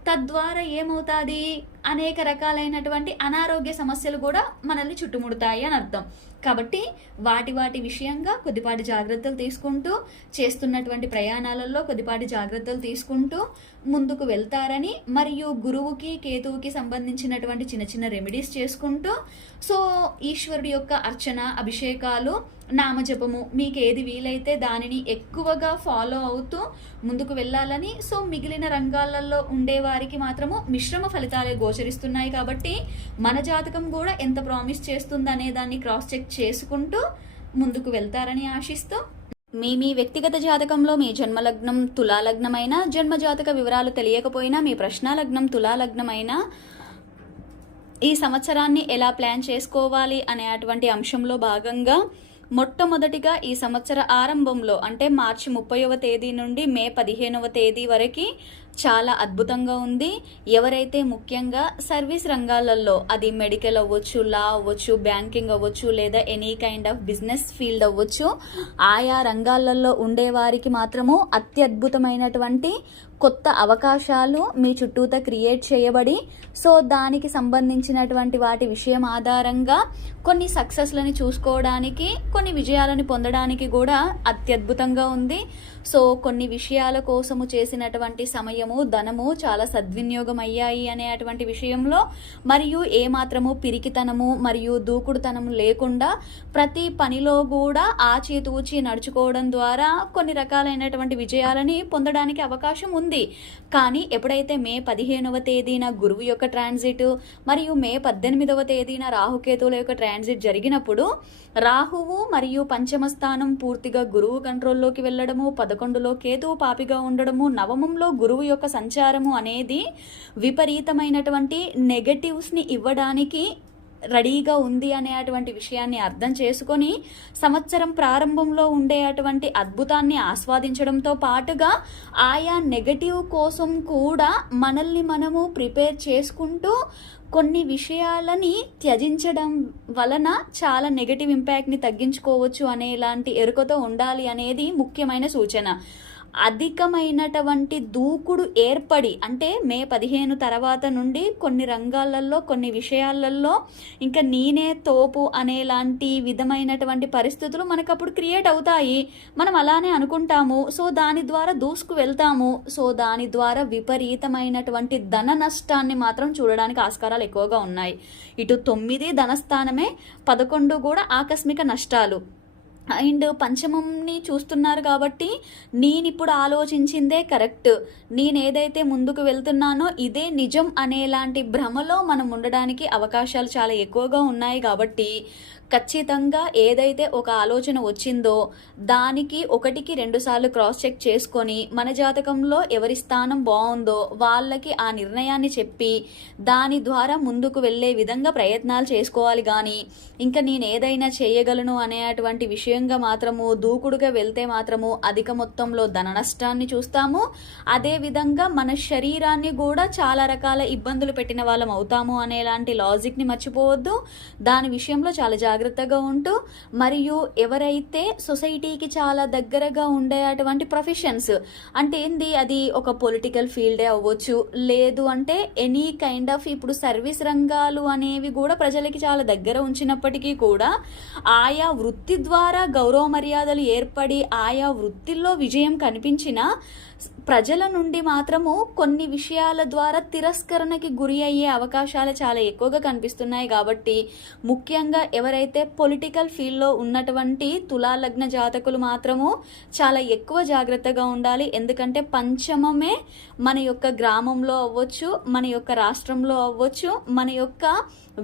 తద్వారా ఏమవుతుంది, అనేక రకాలైనటువంటి అనారోగ్య సమస్యలు కూడా మనల్ని చుట్టుముడతాయి అని అర్థం. కాబట్టి వాటి విషయంగా కొద్దిపాటి జాగ్రత్తలు తీసుకుంటూ చేస్తున్నటువంటి ప్రయాణాలలో కొద్దిపాటి జాగ్రత్తలు తీసుకుంటూ ముందుకు వెళ్తారని, మరియు గురువుకి కేతువుకి సంబంధించినటువంటి చిన్న చిన్న రెమెడీస్ చేసుకుంటూ సో ఈశ్వరుడి యొక్క అర్చన, అభిషేకాలు, నామజపము మీకు ఏది వీలైతే దానిని ఎక్కువగా ఫాలో అవుతూ ముందుకు వెళ్ళాలని. సో మిగిలిన రంగాలలో ఉండేవారికి మాత్రము మిశ్రమ ఫలితాలే గోచరిస్తున్నాయి. కాబట్టి మన జాతకం కూడా ఎంత ప్రామిస్ చేస్తుందనే దాన్ని క్రాస్ చెక్ చేసుకుంటూ ముందుకు వెళ్తారని ఆశిస్తూ, మీ వ్యక్తిగత జాతకంలో మీ జన్మలగ్నం తులాలగ్నమైన, జన్మజాతక వివరాలు తెలియకపోయినా మీ ప్రశ్నాలగ్నం తులాలగ్నమైన ఈ సంవత్సరాన్ని ఎలా ప్లాన్ చేసుకోవాలి అనే అటువంటి అంశంలో భాగంగా మొట్టమొదటిగా ఈ సంవత్సర ఆరంభంలో అంటే మార్చి 30వ తేదీ నుండి మే 15వ తేదీ వరకు చాలా అద్భుతంగా ఉంది. ఎవరైతే ముఖ్యంగా సర్వీస్ రంగాలలో, అది మెడికల్ అవ్వచ్చు, లా అవ్వచ్చు, బ్యాంకింగ్ అవ్వచ్చు, లేదా any kind of business field అవ్వచ్చు, ఆయా రంగాలలో ఉండేవారికి మాత్రము అత్యద్భుతమైనటువంటి కొత్త అవకాశాలు మీ చుట్టూతా క్రియేట్ చేయబడి సో దానికి సంబంధించినటువంటి వాటి విషయం ఆధారంగా కొన్ని సక్సెస్లని చూసుకోవడానికి, కొన్ని విజయాలను పొందడానికి కూడా అత్యద్భుతంగా ఉంది. సో కొన్ని విషయాల కోసము చేసినటువంటి సమయం ఐశ్వర్యము, ధనము చాలా సద్వినియోగం అయ్యాయి అనేటువంటి విషయంలో, మరియు ఏమాత్రము పిరికితనము మరియు దూకుడుతనము లేకుండా ప్రతి పనిలో కూడా ఆచితూచి నడుచుకోవడం ద్వారా కొన్ని రకాలైనటువంటి విజయాలని పొందడానికి అవకాశం ఉంది. కానీ ఎప్పుడైతే మే 15వ తేదీన గురువు యొక్క ట్రాన్సిట్ మరియు మే 18వ తేదీన రాహుకేతువుల యొక్క ట్రాన్సిట్ జరిగినప్పుడు రాహువు మరియు పంచమ స్థానం పూర్తిగా గురువు కంట్రోల్లోకి వెళ్ళడము, 11లో కేతువు పాపిగా ఉండడము, నవమంలో గురువు యొక్క సంచారము అనేది విపరీతమైనటువంటి నెగటివ్స్ని ఇవ్వడానికి రెడీగా ఉంది అనేటువంటి విషయాన్ని అర్థం చేసుకొని సంవత్సరం ప్రారంభంలో ఉండే అటువంటి అద్భుతాన్ని ఆస్వాదించడంతో పాటుగా ఆయా నెగటివ్ కోసం కూడా మనల్ని మనము ప్రిపేర్ చేసుకుంటూ కొన్ని విషయాలని త్యజించడం వలన చాలా నెగటివ్ ఇంపాక్ట్ని తగ్గించుకోవచ్చు అనేలాంటి ఎరుకతో ఉండాలి అనేది ముఖ్యమైన సూచన. అధికమైనటువంటి దూకుడు ఏర్పడి, అంటే మే 15 తర్వాత నుండి కొన్ని రంగాలలో కొన్ని విషయాలలో ఇంకా నేనే తోపు అనేలాంటి విధమైనటువంటి పరిస్థితులు మనకు అప్పుడు క్రియేట్ అవుతాయి. మనం అలానే అనుకుంటాము. సో దాని ద్వారా దూసుకు వెళ్తాము. సో దాని ద్వారా విపరీతమైనటువంటి ధన నష్టాన్ని మాత్రం చూడడానికి ఆస్కారాలు ఎక్కువగా ఉన్నాయి. ఇటు 9 ధనస్థానమే, 11 కూడా ఆకస్మిక నష్టాలు. అండ్ పంచమంని చూస్తున్నారు కాబట్టి నేను ఇప్పుడు ఆలోచించిందే కరెక్ట్, నేను ఏదైతే ముందుకు వెళ్తున్నానో ఇదే నిజం అనేలాంటి భ్రమలో మనం ఉండడానికి అవకాశాలు చాలా ఎక్కువగా ఉన్నాయి. కాబట్టి ఖచ్చితంగా ఏదైతే ఒక ఆలోచన వచ్చిందో దానికి 1కి 2 సార్లు క్రాస్ చెక్ చేసుకొని మన జాతకంలో ఎవరి స్థానం బాగుందో వాళ్ళకి ఆ నిర్ణయాన్ని చెప్పి దాని ద్వారా ముందుకు వెళ్ళే విధంగా ప్రయత్నాలు చేసుకోవాలి. కానీ ఇంకా నేను ఏదైనా చేయగలను అనేటువంటి విషయంగా మాత్రము దూకుడుగా వెళ్తే మాత్రము అధిక మొత్తంలో ధన నష్టాన్ని చూస్తాము. అదేవిధంగా మన శరీరాన్ని కూడా చాలా రకాల ఇబ్బందులు పెట్టిన వాళ్ళం అవుతాము అనేలాంటి లాజిక్ని మర్చిపోవద్దు. దాని విషయంలో చాలా జాగ్రత్తగా ఉంటూ, మరియు ఎవరైతే సొసైటీకి చాలా దగ్గరగా ఉండేటువంటి ప్రొఫెషన్స్, అంటే ఏంది, అది ఒక పొలిటికల్ ఫీల్డే అవ్వచ్చు, లేదు అంటే ఎనీ కైండ్ ఆఫ్ ఇప్పుడు సర్వీస్ రంగాలు అనేవి కూడా ప్రజలకి చాలా దగ్గర ఉంచినప్పటికీ కూడా ఆయా వృత్తి ద్వారా గౌరవ మర్యాదలు ఏర్పడి ఆయా వృత్తిల్లో విజయం కనిపించిన ప్రజల నుండి మాత్రము కొన్ని విషయాల ద్వారా తిరస్కరణకి గురి అయ్యే అవకాశాలు చాలా ఎక్కువగా కనిపిస్తున్నాయి. కాబట్టి ముఖ్యంగా ఎవరైతే పొలిటికల్ ఫీల్డ్లో ఉన్నటువంటి తులా లగ్న జాతకులు మాత్రము చాలా ఎక్కువ జాగ్రత్తగా ఉండాలి. ఎందుకంటే పంచమమే మన యొక్క గ్రామంలో అవ్వచ్చు, మన యొక్క రాష్ట్రంలో అవ్వచ్చు, మన యొక్క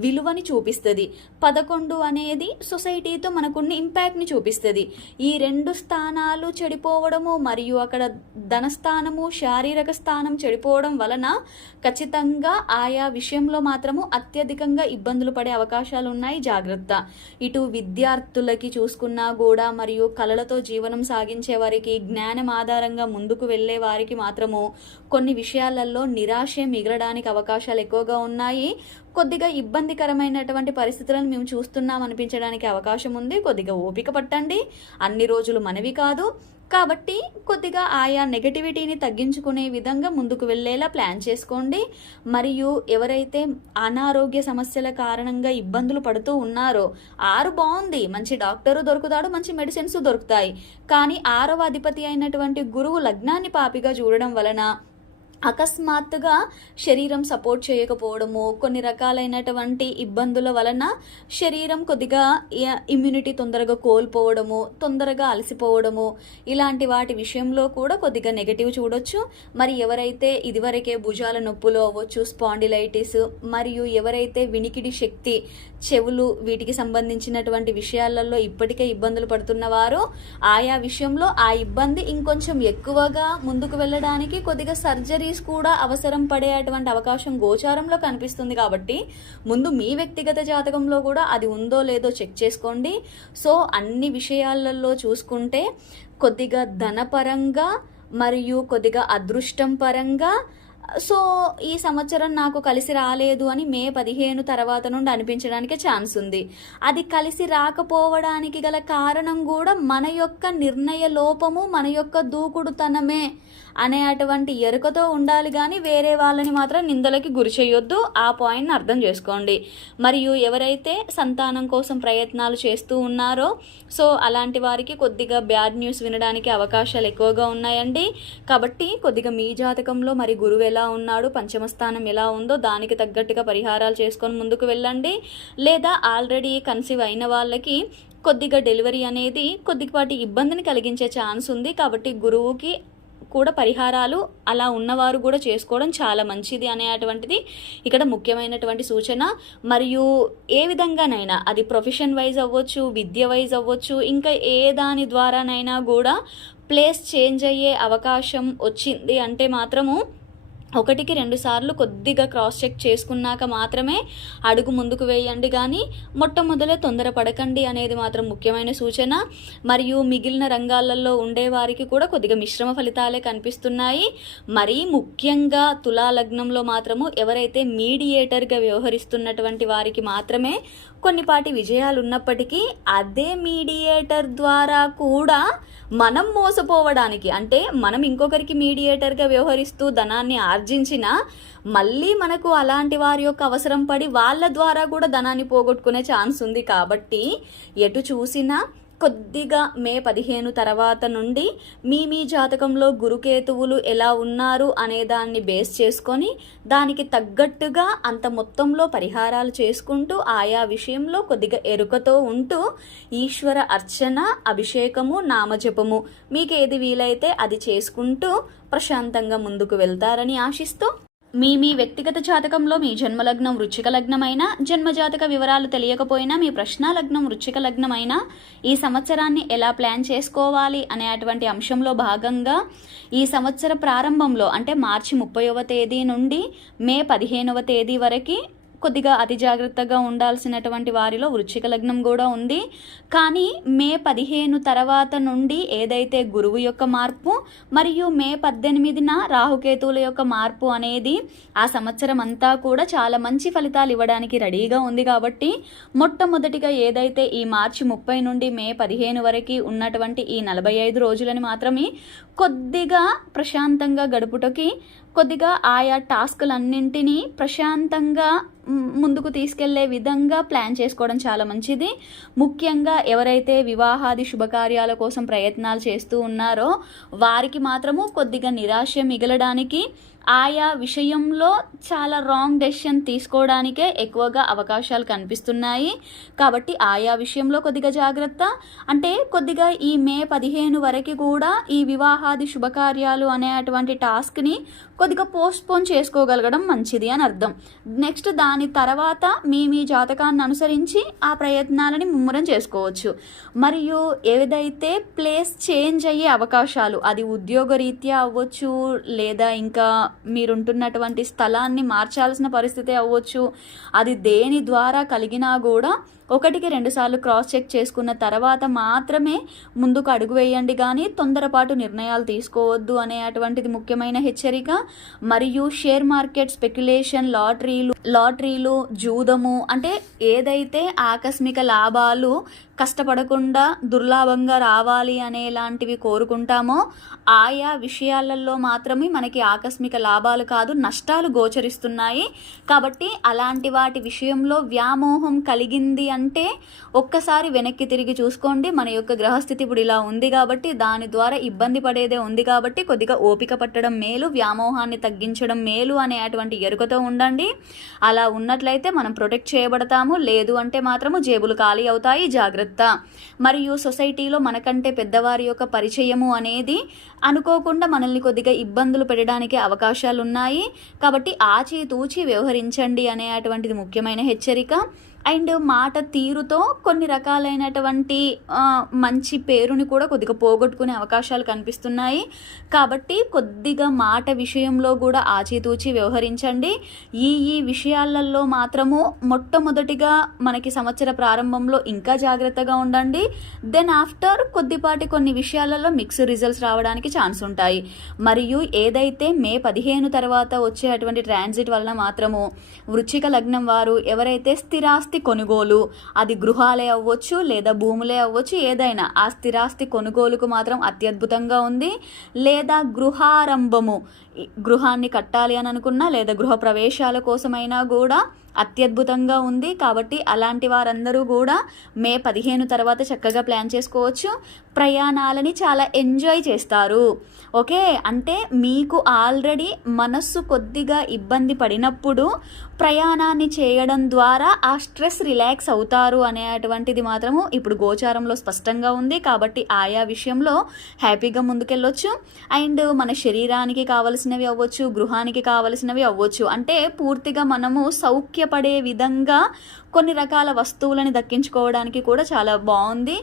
విలువని చూపిస్తుంది. 11 అనేది సొసైటీతో మనకున్న ఇంపాక్ట్ని చూపిస్తుంది. ఈ 2 స్థానాలు చెడిపోవడము మరియు అక్కడ ధనస్థానము శారీరక స్థానం చెడిపోవడం వలన ఖచ్చితంగా ఆయా విషయంలో మాత్రము అత్యధికంగా ఇబ్బందులు పడే అవకాశాలు ఉన్నాయి. జాగ్రత్త. ఇటు విద్యార్థులకి చూసుకున్నా కూడా మరియు కళలతో జీవనం సాగించే వారికి, జ్ఞానం ఆధారంగా ముందుకు వెళ్ళే వారికి మాత్రము కొన్ని విషయాలలో నిరాశే మిగలడానికి అవకాశాలు ఎక్కువగా ఉన్నాయి. కొద్దిగా ఇబ్బందికరమైనటువంటి పరిస్థితులను మేము చూస్తున్నాం అనిపించడానికి అవకాశం ఉంది. కొద్దిగా ఓపిక పట్టండి, అన్ని రోజులు మనవి కాదు. కాబట్టి కొద్దిగా ఆయా నెగటివిటీని తగ్గించుకునే విధంగా ముందుకు వెళ్ళేలా ప్లాన్ చేసుకోండి. మరియు ఎవరైతే అనారోగ్య సమస్యల కారణంగా ఇబ్బందులు పడుతూ ఉన్నారో, 6 బాగుంది, మంచి డాక్టరు దొరుకుతాడు, మంచి మెడిసిన్స్ దొరుకుతాయి. కానీ 6వ అధిపతి అయినటువంటి గురువు లగ్నాన్ని పాపిగా చూడడం వలన అకస్మాత్తుగా శరీరం సపోర్ట్ చేయకపోవడము, కొన్ని రకాలైనటువంటి ఇబ్బందుల వలన శరీరం కొద్దిగా ఇమ్యూనిటీ తొందరగా కోల్పోవడము, తొందరగా అలసిపోవడము, ఇలాంటి వాటి విషయంలో కూడా కొద్దిగా నెగటివ్ చూడొచ్చు. మరి ఎవరైతే ఇదివరకే భుజాల నొప్పులు అవ్వచ్చు, స్పాండిలైటిస్, మరియు ఎవరైతే వినికిడి శక్తి, చెవులు, వీటికి సంబంధించినటువంటి విషయాలలో ఇప్పటికే ఇబ్బందులు పడుతున్నవారో ఆయా విషయంలో ఆ ఇబ్బంది ఇంకొంచెం ఎక్కువగా ముందుకు వెళ్ళడానికి కొద్దిగా సర్జరీస్ కూడా అవసరం పడేటువంటి అవకాశం గోచారంలో కనిపిస్తుంది. కాబట్టి ముందు మీ వ్యక్తిగత జాతకంలో కూడా అది ఉందో లేదో చెక్ చేసుకోండి. సో అన్ని విషయాలలో చూసుకుంటే కొద్దిగా ధనపరంగా మరియు కొద్దిగా అదృష్టం పరంగా సో ఈ సంవత్సరం నాకు కలిసి రాలేదు అని మే 15 తర్వాత నుండి అనిపించడానికి ఛాన్స్ ఉంది. అది కలిసి రాకపోవడానికి గల కారణం కూడా మన యొక్క నిర్ణయ లోపము, మన యొక్క దూకుడుతనమే అనే అటువంటి ఎరుకతో ఉండాలి, కానీ వేరే వాళ్ళని మాత్రం నిందలకి గురి చేయొద్దు. ఆ పాయింట్ని అర్థం చేసుకోండి. మరియు ఎవరైతే సంతానం కోసం ప్రయత్నాలు చేస్తూ ఉన్నారో సో అలాంటి వారికి కొద్దిగా బ్యాడ్ న్యూస్ వినడానికి అవకాశాలు ఎక్కువగా ఉన్నాయండి. కాబట్టి కొద్దిగా మీ జాతకంలో మరి గురువు ఎలా ఉన్నాడు, పంచమ స్థానం ఎలా ఉందో దానికి తగ్గట్టుగా పరిహారాలు చేసుకొని ముందుకు వెళ్ళండి. లేదా ఆల్రెడీ కన్సీవ్ అయిన వాళ్ళకి కొద్దిగా డెలివరీ అనేది కొద్దిపాటి ఇబ్బందిని కలిగించే ఛాన్స్ ఉంది. కాబట్టి గురువుకి కూడా పరిహారాలు అలా ఉన్నవారు కూడా చేసుకోవడం చాలా మంచిది అనేటువంటిది ఇక్కడ ముఖ్యమైనటువంటి సూచన. మరియు ఏ విధంగానైనా అది ప్రొఫెషన్ వైజ్ అవ్వచ్చు, విద్య వైజ్ అవ్వచ్చు, ఇంకా ఏ దాని ద్వారానైనా కూడా ప్లేస్ చేంజ్ అయ్యే అవకాశం వచ్చింది అంటే మాత్రము 1-2 సార్లు కొద్దిగా క్రాస్ చెక్ చేసుకున్నాక మాత్రమే అడుగు ముందుకు వేయండి, కానీ మొట్టమొదలే తొందరపడకండి అనేది మాత్రం ముఖ్యమైన సూచన. మరియు మిగిలిన రంగాలలో ఉండేవారికి కూడా కొద్దిగా మిశ్రమ ఫలితాలే కనిపిస్తున్నాయి. మరీ ముఖ్యంగా తులా లగ్నంలో మాత్రము ఎవరైతే మీడియేటర్గా వ్యవహరిస్తున్నటువంటి వారికి మాత్రమే కొన్నిపాటి విజయాలు ఉన్నప్పటికీ అదే మీడియేటర్ ద్వారా కూడా మనం మోసపోవడానికి, అంటే మనం ఇంకొకరికి మీడియేటర్గా వ్యవహరిస్తూ ధనాన్ని ఆర్జించిన మళ్ళీ మనకు అలాంటి వారి యొక్క అవసరం పడి వాళ్ళ ద్వారా కూడా ధనాన్ని పోగొట్టుకునే ఛాన్స్ ఉంది. కాబట్టి ఎటు చూసినా కొద్దిగా మే 15 తర్వాత నుండి మీ జాతకంలో గురుకేతువులు ఎలా ఉన్నారు అనే దాన్ని బేస్ చేసుకొని దానికి తగ్గట్టుగా అంత మొత్తంలో పరిహారాలు చేసుకుంటూ ఆయా విషయంలో కొద్దిగా ఎరుకతో ఉంటూ ఈశ్వర అర్చన, అభిషేకము, నామజపము మీకు ఏది వీలైతే అది చేసుకుంటూ ప్రశాంతంగా ముందుకు వెళ్తారని ఆశిస్తూ మీ వ్యక్తిగత జాతకంలో మీ జన్మలగ్నం వృశ్చిక లగ్నమైనా, జన్మజాతక వివరాలు తెలియకపోయినా మీ ప్రశ్న లగ్నం వృశ్చిక లగ్నమైనా ఈ సంవత్సరాన్ని ఎలా ప్లాన్ చేసుకోవాలి అనేటువంటి అంశంలో భాగంగా ఈ సంవత్సర ప్రారంభంలో అంటే మార్చి 30వ తేదీ నుండి మే 15వ తేదీ వరకు కొద్దిగా అతి జాగ్రత్తగా ఉండాల్సినటువంటి వారిలో వృశ్చిక లగ్నం కూడా ఉంది. కానీ మే 15 తర్వాత నుండి ఏదైతే గురువు యొక్క మార్పు మరియు మే 18న రాహుకేతువుల యొక్క మార్పు అనేది ఆ సంవత్సరం అంతా కూడా చాలా మంచి ఫలితాలు ఇవ్వడానికి రెడీగా ఉంది. కాబట్టి మొట్టమొదటిగా ఏదైతే ఈ మార్చి 30 నుండి మే 15 వరకు ఉన్నటువంటి ఈ 45 రోజులని మాత్రమే కొద్దిగా ప్రశాంతంగా గడుపుటకి, కొద్దిగా ఆయా టాస్కులన్నింటినీ ప్రశాంతంగా ముందుకు తీసుకెళ్లే విధంగా ప్లాన్ చేసుకోవడం చాలా మంచిది. ముఖ్యంగా ఎవరైతే వివాహాది శుభకార్యాల కోసం ప్రయత్నాలు చేస్తూ ఉన్నారో వారికి మాత్రము కొద్దిగా నిరాశ మిగలడానికి, ఆయా విషయంలో చాలా రాంగ్ డెసిషన్ తీసుకోవడానికే ఎక్కువగా అవకాశాలు కనిపిస్తున్నాయి. కాబట్టి ఆయా విషయంలో కొద్దిగా జాగ్రత్త. అంటే కొద్దిగా ఈ మే 15 వరకు కూడా ఈ వివాహాది శుభకార్యాలు అనేటువంటి టాస్క్ని కొద్దిగా పోస్ట్పోన్ చేసుకోగలగడం మంచిది అని అర్థం. నెక్స్ట్ దాని తర్వాత మీ జాతకాన్ని అనుసరించి ఆ ప్రయత్నాలని ముమ్మరం చేసుకోవచ్చు. మరియు ఏదైతే ప్లేస్ చేంజ్ అయ్యే అవకాశాలు, అది ఉద్యోగరీత్యా అవ్వచ్చు, లేదా ఇంకా మీరుంటున్నటువంటి స్థలాన్ని మార్చాల్సిన పరిస్థితి అవ్వచ్చు, అది దేని ద్వారా కలిగినా కూడా 1-2 సార్లు క్రాస్ చెక్ చేసుకున్న తర్వాత మాత్రమే ముందుకు అడుగు వేయండి, కానీ తొందరపాటు నిర్ణయాలు తీసుకోవద్దు అనేటువంటిది ముఖ్యమైన హెచ్చరిక. మరియు షేర్ మార్కెట్, స్పెక్యులేషన్, లాటరీలు, జూదము, అంటే ఏదైతే ఆకస్మిక లాభాలు కష్టపడకుండా దుర్లాభంగా రావాలి అనేలాంటివి కోరుకుంటామో ఆయా విషయాలలో మాత్రమే మనకి ఆకస్మిక లాభాలు కాదు నష్టాలు గోచరిస్తున్నాయి. కాబట్టి అలాంటి వాటి విషయంలో వ్యామోహం కలిగింది అంటే ఒక్కసారి వెనక్కి తిరిగి చూసుకోండి. మన యొక్క గ్రహస్థితి ఇప్పుడు ఇలా ఉంది కాబట్టి దాని ద్వారా ఇబ్బంది పడేదే ఉంది కాబట్టి కొద్దిగా ఓపిక పట్టడం మేలు, వ్యామోహాన్ని తగ్గించడం మేలు అనేటువంటి ఎరుకతో ఉండండి. అలా ఉన్నట్లయితే మనం ప్రొటెక్ట్ చేయబడతాము. లేదు అంటే మాత్రము జేబులు ఖాళీ అవుతాయి, జాగ్రత్త. మరియు సొసైటీలో మనకంటే పెద్దవారి యొక్క పరిచయము అనేది అనుకోకుండా మనల్ని కొద్దిగా ఇబ్బందులు పెట్టడానికి అవకాశాలు ఉన్నాయి. కాబట్టి ఆచితూచి వ్యవహరించండి అనేటువంటిది ముఖ్యమైన హెచ్చరిక. అండ్ మాట తీరుతో కొన్ని రకాలైనటువంటి మంచి పేరుని కూడా కొద్దిగా పోగొట్టుకునే అవకాశాలు కనిపిస్తున్నాయి. కాబట్టి కొద్దిగా మాట విషయంలో కూడా ఆచితూచి వ్యవహరించండి. ఈ విషయాలలో మాత్రము మొట్టమొదటిగా మనకి సంవత్సర ప్రారంభంలో ఇంకా జాగ్రత్తగా ఉండండి. దెన్ ఆఫ్టర్ కొద్దిపాటి కొన్ని విషయాలలో మిక్స్ రిజల్ట్స్ రావడానికి ఛాన్స్ ఉంటాయి. మరియు ఏదైతే మే 15 తర్వాత వచ్చేటువంటి ట్రాన్సిట్ వలన మాత్రము వృశ్చిక లగ్నం వారు ఎవరైతే స్థిరాస్తి స్థిరాస్తి కొనుగోలు, అది గృహాలే అవ్వచ్చు లేదా భూములే అవ్వచ్చు, ఏదైనా ఆ స్థిరాస్తి కొనుగోలుకు మాత్రం అత్యద్భుతంగా ఉంది. లేదా గృహారంభము, గృహాన్ని కట్టాలి అని అనుకున్నా లేదా గృహ ప్రవేశాల కోసమైనా కూడా అత్యద్భుతంగా ఉంది. కాబట్టి అలాంటి వారందరూ కూడా మే 15 తర్వాత చక్కగా ప్లాన్ చేసుకోవచ్చు. ప్రయాణాలని చాలా ఎంజాయ్ చేస్తారు. ఓకే, అంటే మీకు ఆల్రెడీ మనస్సు కొద్దిగా ఇబ్బంది పడినప్పుడు ప్రయాణాన్ని చేయడం ద్వారా ఆ స్ట్రెస్ రిలాక్స్ అవుతారు అనేటువంటిది మాత్రము ఇప్పుడు గోచారంలో స్పష్టంగా ఉంది. కాబట్టి ఆయా విషయంలో హ్యాపీగా ముందుకెళ్ళొచ్చు. అండ్ మన శరీరానికి కావలసినవి అవ్వచ్చు, గృహానికి కావలసినవి అవ్వచ్చు, అంటే పూర్తిగా మనము సౌఖ్యపడే విధంగా కొన్ని రకాల వస్తువులను దక్కించుకోవడానికి కూడా చాలా బాగుంది,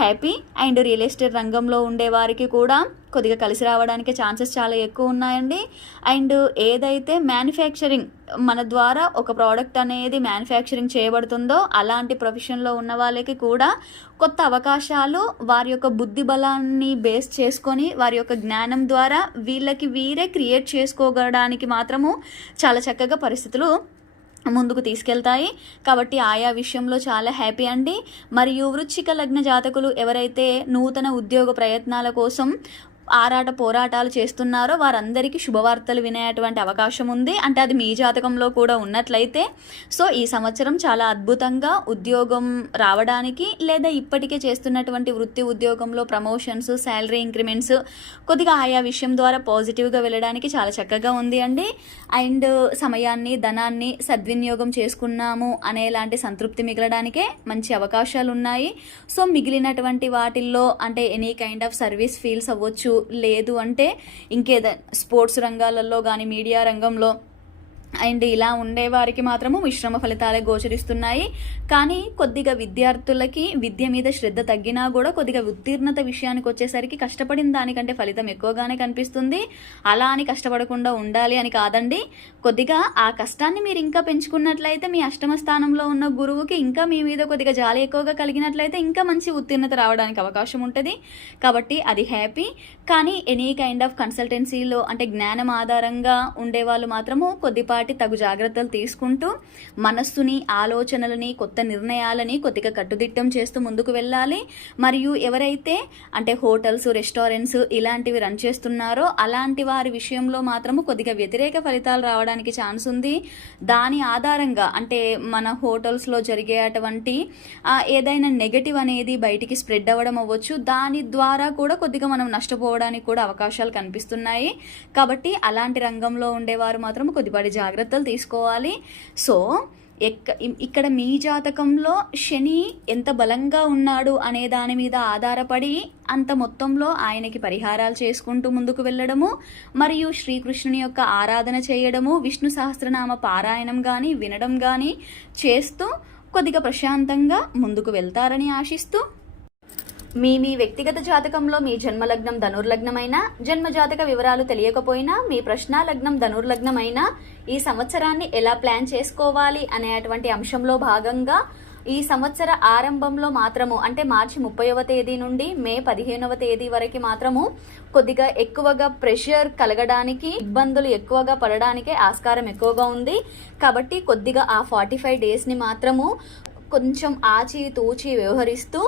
హ్యాపీ. అండ్ రియల్ ఎస్టేట్ రంగంలో ఉండే వారికి కూడా కొద్దిగా కలిసి రావడానికి ఛాన్సెస్ చాలా ఎక్కువ ఉన్నాయండి. అండ్ ఏదైతే మ్యానుఫ్యాక్చరింగ్ మన ద్వారా ఒక ప్రోడక్ట్ అనేది మ్యానుఫ్యాక్చరింగ్ చేయబడుతుందో అలాంటి ప్రొఫెషన్లో ఉన్న వాళ్ళకి కూడా కొత్త అవకాశాలు వారి యొక్క బుద్ధి బలాన్ని బేస్ చేసుకొని వారి యొక్క జ్ఞానం ద్వారా వీళ్ళకి వీరే క్రియేట్ చేసుకోవడానికి మాత్రము చాలా చక్కగా పరిస్థితులు ముందుకు తీసుకెళ్తాయి. కాబట్టి ఆయా విషయంలో చాలా హ్యాపీ అండి. మరియు వృశ్చిక లగ్న జాతకులు ఎవరైతే నూతన ఉద్యోగ ప్రయత్నాల కోసం పోరాటాలు చేస్తున్నారో వారందరికీ శుభవార్తలు వినేటువంటి అవకాశం ఉంది. అంటే అది మీ జాతకంలో కూడా ఉన్నట్లయితే సో ఈ సంవత్సరం చాలా అద్భుతంగా ఉద్యోగం రావడానికి లేదా ఇప్పటికే చేస్తున్నటువంటి వృత్తి ఉద్యోగంలో ప్రమోషన్స్, శాలరీ ఇంక్రిమెంట్స్ కొద్దిగా ఆయా విషయం ద్వారా పాజిటివ్గా వెళ్ళడానికి చాలా చక్కగా ఉంది అండి. అండ్ సమయాన్ని, ధనాన్ని సద్వినియోగం చేసుకున్నాము అనేలాంటి సంతృప్తి మిగలడానికే మంచి అవకాశాలు ఉన్నాయి. సో మిగిలినటువంటి వాటిల్లో అంటే any kind of service fields అవ్వచ్చు, లేదు అంటే ఇంకేదైనా స్పోర్ట్స్ రంగాలలో కానీ మీడియా రంగంలో అండ్ ఇలా ఉండేవారికి మాత్రము మిశ్రమ ఫలితాలే గోచరిస్తున్నాయి. కానీ కొద్దిగా విద్యార్థులకి విద్య మీద శ్రద్ధ తగ్గినా కూడా కొద్దిగా ఉత్తీర్ణత విషయానికి వచ్చేసరికి కష్టపడిన దానికంటే ఫలితం ఎక్కువగానే కనిపిస్తుంది. అలా అని కష్టపడకుండా ఉండాలి అని కాదండి, కొద్దిగా ఆ కష్టాన్ని మీరు ఇంకా పెంచుకున్నట్లయితే మీ అష్టమ స్థానంలో ఉన్న గురువుకి ఇంకా మీ మీద కొద్దిగా జాలి ఎక్కువగా కలిగినట్లయితే ఇంకా మంచి ఉత్తీర్ణత రావడానికి అవకాశం ఉంటుంది. కాబట్టి అది హ్యాపీ. కానీ ఎనీ కైండ్ ఆఫ్ కన్సల్టెన్సీలో అంటే జ్ఞానం ఆధారంగా ఉండేవాళ్ళు మాత్రము కొద్దిపాటి తగు జాగ్రత్తలు తీసుకుంటూ మనస్సుని, ఆలోచనలని, కొత్త నిర్ణయాలని కొద్దిగా కట్టుదిట్టం చేస్తూ ముందుకు వెళ్ళాలి. మరియు ఎవరైతే అంటే హోటల్స్, రెస్టారెంట్స్ ఇలాంటివి రన్ చేస్తున్నారో అలాంటి వారి విషయంలో మాత్రము కొద్దిగా వ్యతిరేక ఫలితాలు రావడానికి ఛాన్స్ ఉంది. దాని ఆధారంగా అంటే మన హోటల్స్లో జరిగేటువంటి ఏదైనా నెగటివ్ అనేది బయటికి స్ప్రెడ్ అవ్వడం అవ్వచ్చు, దాని ద్వారా కూడా కొద్దిగా మనం నష్టపోవడానికి కూడా అవకాశాలు కనిపిస్తున్నాయి. కాబట్టి అలాంటి రంగంలో ఉండేవారు మాత్రం కొద్దిపాటి జాగ్రత్తలు తీసుకోవాలి. సో ఇక్కడ మీ జాతకంలో శని ఎంత బలంగా ఉన్నాడు అనే దాని మీద ఆధారపడి అంత మొత్తంలో ఆయనకి పరిహారాలు చేసుకుంటూ ముందుకు వెళ్ళడము, మరియు శ్రీకృష్ణుని యొక్క ఆరాధన చేయడము, విష్ణు సహస్రనామ పారాయణం కానీ వినడం కానీ చేస్తూ కొద్దిగా ప్రశాంతంగా ముందుకు వెళ్తారని ఆశిస్తూ మీ వ్యక్తిగత జాతకంలో మీ జన్మలగ్నం ధనుర్లగ్నమైనా, జన్మజాతక వివరాలు తెలియకపోయినా, మీ ప్రశ్న లగ్నం ధనుర్లగ్నమైనా ఈ సంవత్సరాన్ని ఎలా ప్లాన్ చేసుకోవాలి అనేటువంటి అంశంలో భాగంగా ఈ సంవత్సర ఆరంభంలో మాత్రము అంటే మార్చి 30వ తేదీ నుండి మే 15వ తేదీ వరకు మాత్రము కొద్దిగా ఎక్కువగా ప్రెషర్ కలగడానికి, ఇబ్బందులు ఎక్కువగా పడడానికి ఆస్కారం ఎక్కువగా ఉంది. కాబట్టి కొద్దిగా ఆ 45 డేస్ని మాత్రము కొంచెం ఆచి తూచి వ్యవహరిస్తూ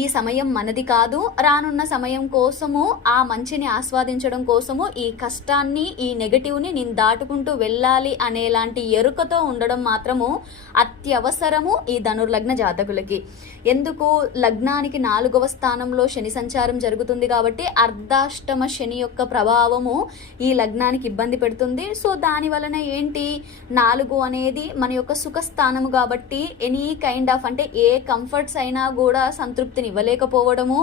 ఈ సమయం మనది కాదు, రానున్న సమయం కోసము ఆ మంచిని ఆస్వాదించడం కోసము ఈ కష్టాన్ని, ఈ నెగటివ్ని నేను దాటుకుంటూ వెళ్ళాలి అనేలాంటి ఎరుకతో ఉండడం మాత్రము అత్యవసరము ఈ ధనుర్లగ్న జాతకులకి. ఎందుకు, లగ్నానికి 4వ స్థానంలో శని సంచారం జరుగుతుంది కాబట్టి అర్ధాష్టమ శని యొక్క ప్రభావము ఈ లగ్నానికి ఇబ్బంది పెడుతుంది. సో దాని వలన ఏంటి, 4 అనేది మన యొక్క సుఖ స్థానము కాబట్టి ఎనీ కైండ్ ఆఫ్ అంటే ఏ కంఫర్ట్స్ అయినా కూడా సంతృప్తిని ఇవ్వలేకపోవడము,